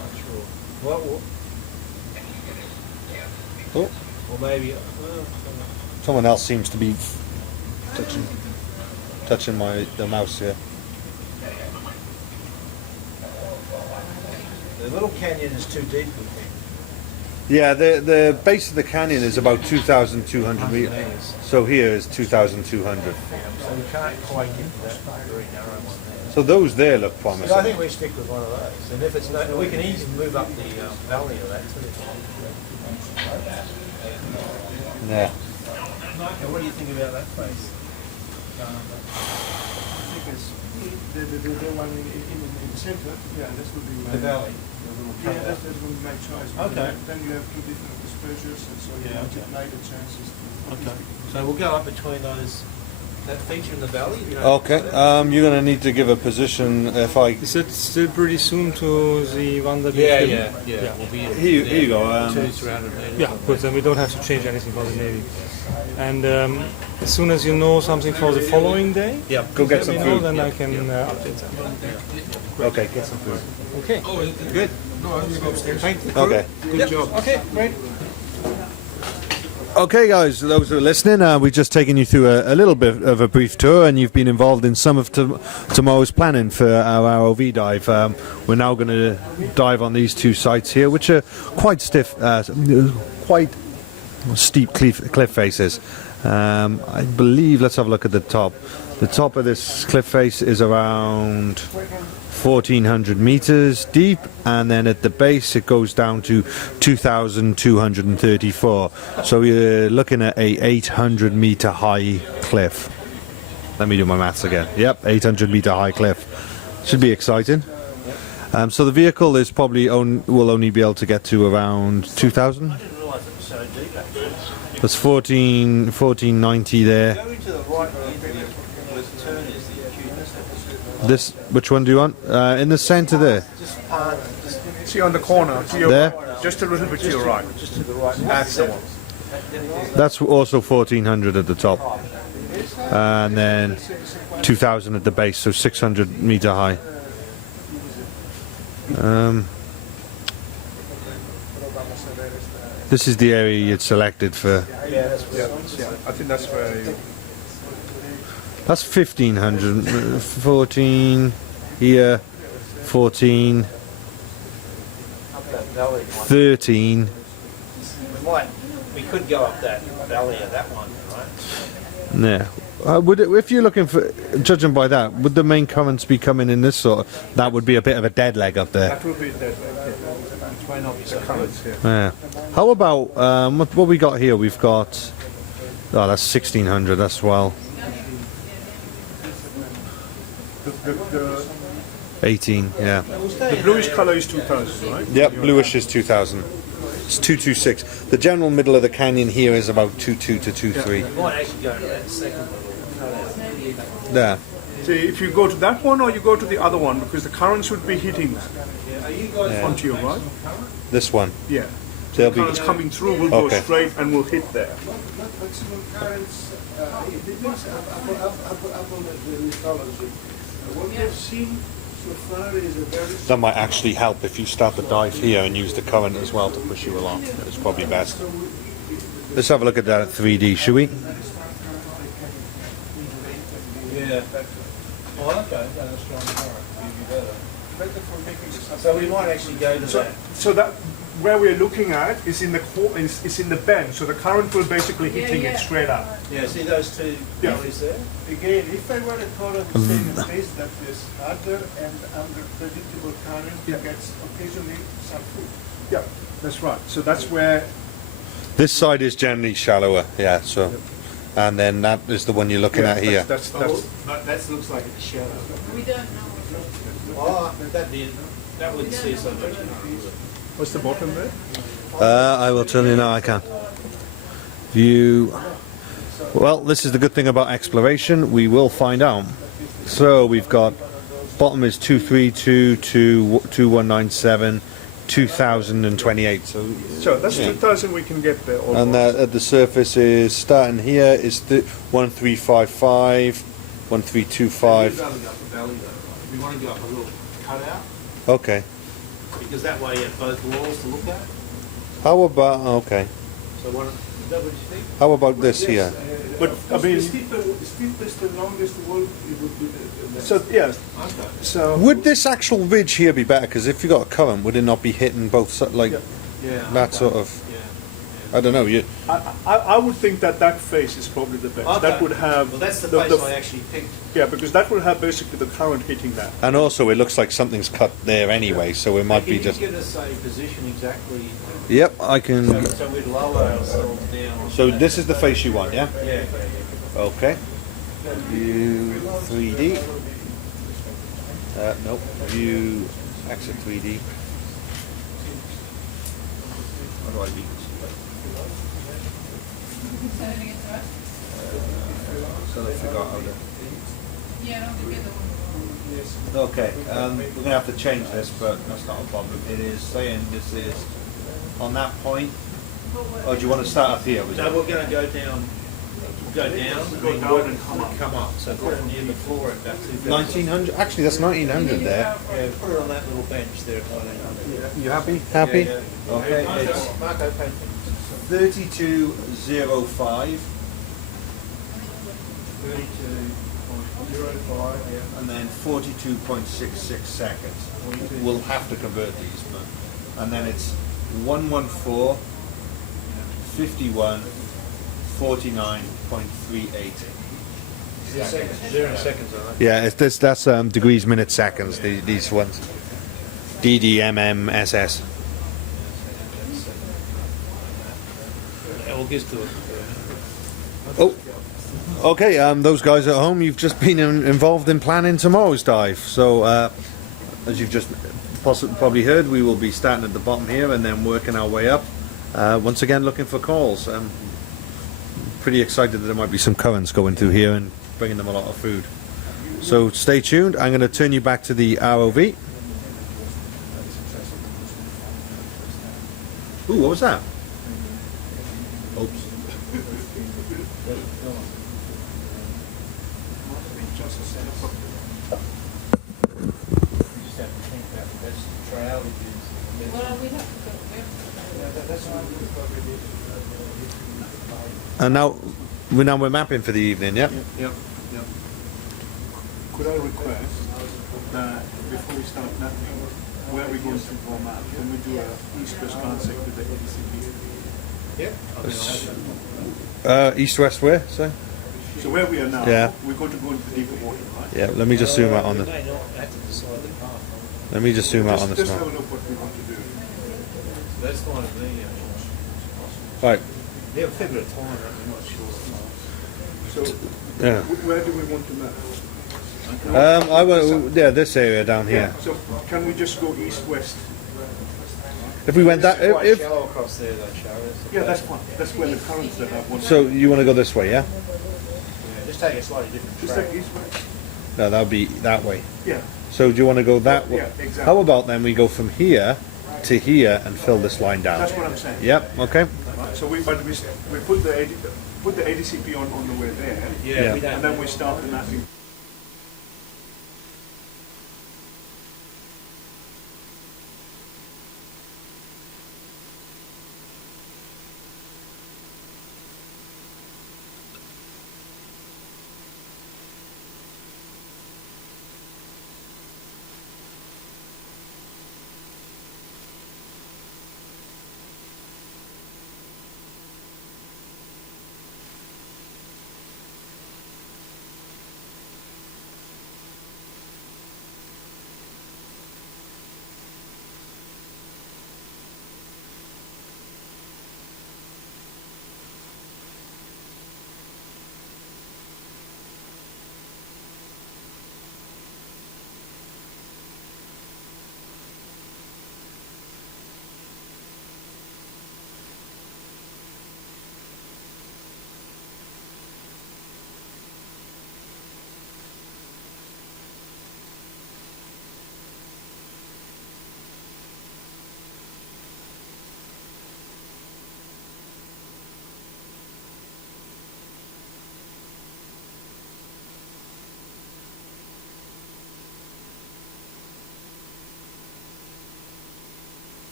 Not sure. Well, Oh, or maybe. someone else seems to be touching the mouse here. The little canyon is too deep, we think. Yeah, the base of the canyon is about 2,200 meters. So here is 2,200. So we can't quite get to that very narrow one there. So those there look So promising. I think we stick with one of those. And if it's no, we can easily move up the valley of that too. Yeah. What do you think about that place? I think it's the one in the center. Yeah, this would be The valley. Yeah, that would make choice. Okay. Then you have two different dispersures, and so you multiply the chances. Okay. So we'll go up between those. That feature in the valley. You know, Okay. You're going to need to give a position if I. Is it still pretty soon to the one that we Yeah. filmed? We'll be Here you go. 300 meters. Yeah, good. Then we don't have to change anything for the Navy. And as soon as you know something for the following day, Yeah. Go get let some me know, food. then I can update them. Okay, get some food. Okay. Oh, is it? Good. No, I was gonna go upstairs. Thank you. Okay. Good job. Okay, great. Okay, guys, those who are listening, we've just taken you through a little bit of a brief tour, and you've been involved in some of tomorrow's planning for our ROV dive. We're now going to dive on these two sites here, which are quite stiff, quite steep cliff faces. I believe, let's have a look at the top. The top of this cliff face is around 1,400 meters deep, and then at the base it goes down to 2,234. So you're looking at a 800 meter high cliff. Let me do my maths again. Yep, 800 meter high cliff. Should be exciting. So the vehicle is probably will only be able to get to around 2,000. I didn't realise it was so deep actually. That's 1490 there. Go into the right where the turn is the acute. This, which one do you want? In the centre there. See on the corner, to your There? right, just a little bit to your right. Just to the right. That's the one. That's also 1400 at the top. And then 2000 at the base, so 600 meter high. This is the area you'd selected for. Yeah, I think that's where you... That's 1500. 14 here, 14, 13. We could go up that valley of that one, right? Yeah. If you're looking for, judging by that, would the main currents be coming in this sort? That would be a bit of a dead leg up there. That would be that. It might not be so currents here. Yeah. How about what we got here? We've got. Oh, that's 1600. That's well. The 18, yeah. bluish color is 2000, right? Yep, bluish is 2000. It's 226. The general middle of the canyon here is about 22 to 23. Might actually go to that second level. There. See, if you go to that one or you go to the other one, because the currents would be hitting that Yeah. onto your right. This one. Yeah. They'll The be. currents coming through will go Okay. straight and will hit there. Maximum currents, it depends upon the lithology. What we've seen so far is a very That might actually help if you start the dive here and use the current as well to push you along. It's probably best. Let's have a look at that at 3D, shall we? Yeah. Oh, okay. That's strong current. Even better. So we might actually go to that. So that where we're looking at is in the is in the bend, so the current will basically hitting it straight up. Yeah, see those two Yeah. valleys there? Again, if I were to color the same place that is harder and unpredictable current, Yeah. it gets occasionally some food. Yeah, that's right. So that's where This side is generally shallower, yeah, so. And then that is the one you're looking at here. That's But that looks like it's shallow. We don't know. Oh, that would see something. what's the bottom there? I will tell you now, I can. View. Well, this is the good thing about exploration. We will find out. So we've got bottom is 232 to 2197, 2028. So that's Yeah. 2000 we can get there. And at the surface is starting here is 1355, 1325. We want to go up a little cutout, Okay. because that way you have both walls to look at. How about okay? So what, is that what you think? How about this here? But I mean, the steepest and longest wall, it would be the so yeah, Okay. so Would this actual ridge here be better? Because if you got a current, would it not be hitting both sides? Like Yeah. that okay. sort of. Yeah. I don't know. You. I would think that that face is probably the best. Okay. That would have Well, that's the face I actually picked. yeah, because that will have basically the current hitting that. And also, it looks like something's cut there anyway, so it might Can be you just. give us a position exactly? Yep, I can. So we'd lower ourselves down. So this is the face you want, yeah? Yeah. Okay. View 3D. Nope. View exit 3D. How do I beat this? Turning it to us? So I forgot how to. Yeah, not together. Okay, we're gonna have to change this, but that's not a problem. It is saying this is on that point. Oh, do you want to start up here? Was No, it? we're going to go down. Go down and come up. So put it near the floor at about 2,000. 1900. Actually, that's 1900 there. Yeah, put it on that little bench there at 1900. You happy? Happy? Yeah, yeah. Okay. It's Marco, pay 3205, 32.05, yeah. and then 42.66 seconds. We'll have to convert these, but and then it's 114, 51, 49.38. 0 seconds, all right. Yeah, that's degrees, minutes, seconds. These ones. DDMMSS. We'll get to it. Oh, okay. Those guys at home, you've just been involved in planning tomorrow's dive. So, as you've just probably heard, we will be starting at the bottom here and then working our way up. Once again, looking for calls. Pretty excited that there might be some currents going through here and bringing them a lot of food. So stay tuned. I'm going to turn you back to the ROV. Ooh, what was that? Oops. Well, we have to go. And now we're mapping for the evening, yeah? Yep. Could I request that before we start mapping, where we go to warm up, can we do a east-west transect with the ACB? Yep. East-west where? So? So where we are now, Yeah. we're going to go into the deeper water, right? Yeah. Let me just zoom out on We the. may not have to decide the path. Let me just zoom out on this Just have a map. look what we want to do. That's fine with me. Right. Yeah, a fair bit of time, I'm not sure. So Yeah. where do we want to map? I went, yeah, this area down here. So can we just go east-west? If we went that, It's quite if shallow across there though, Charlie. Yeah, that's fine. That's where the currents that have one. so, you want to go this way, yeah? Yeah, just take a slightly different Just track. like east-west? No, that would be that way. Yeah. So, do you want to go that way? Yeah, exactly. How about then we go from here to here and fill this line down? That's what I'm saying. Yep. Okay. Right, so we put the ADCP on the way there, Yeah, we and don't. then we start the mapping.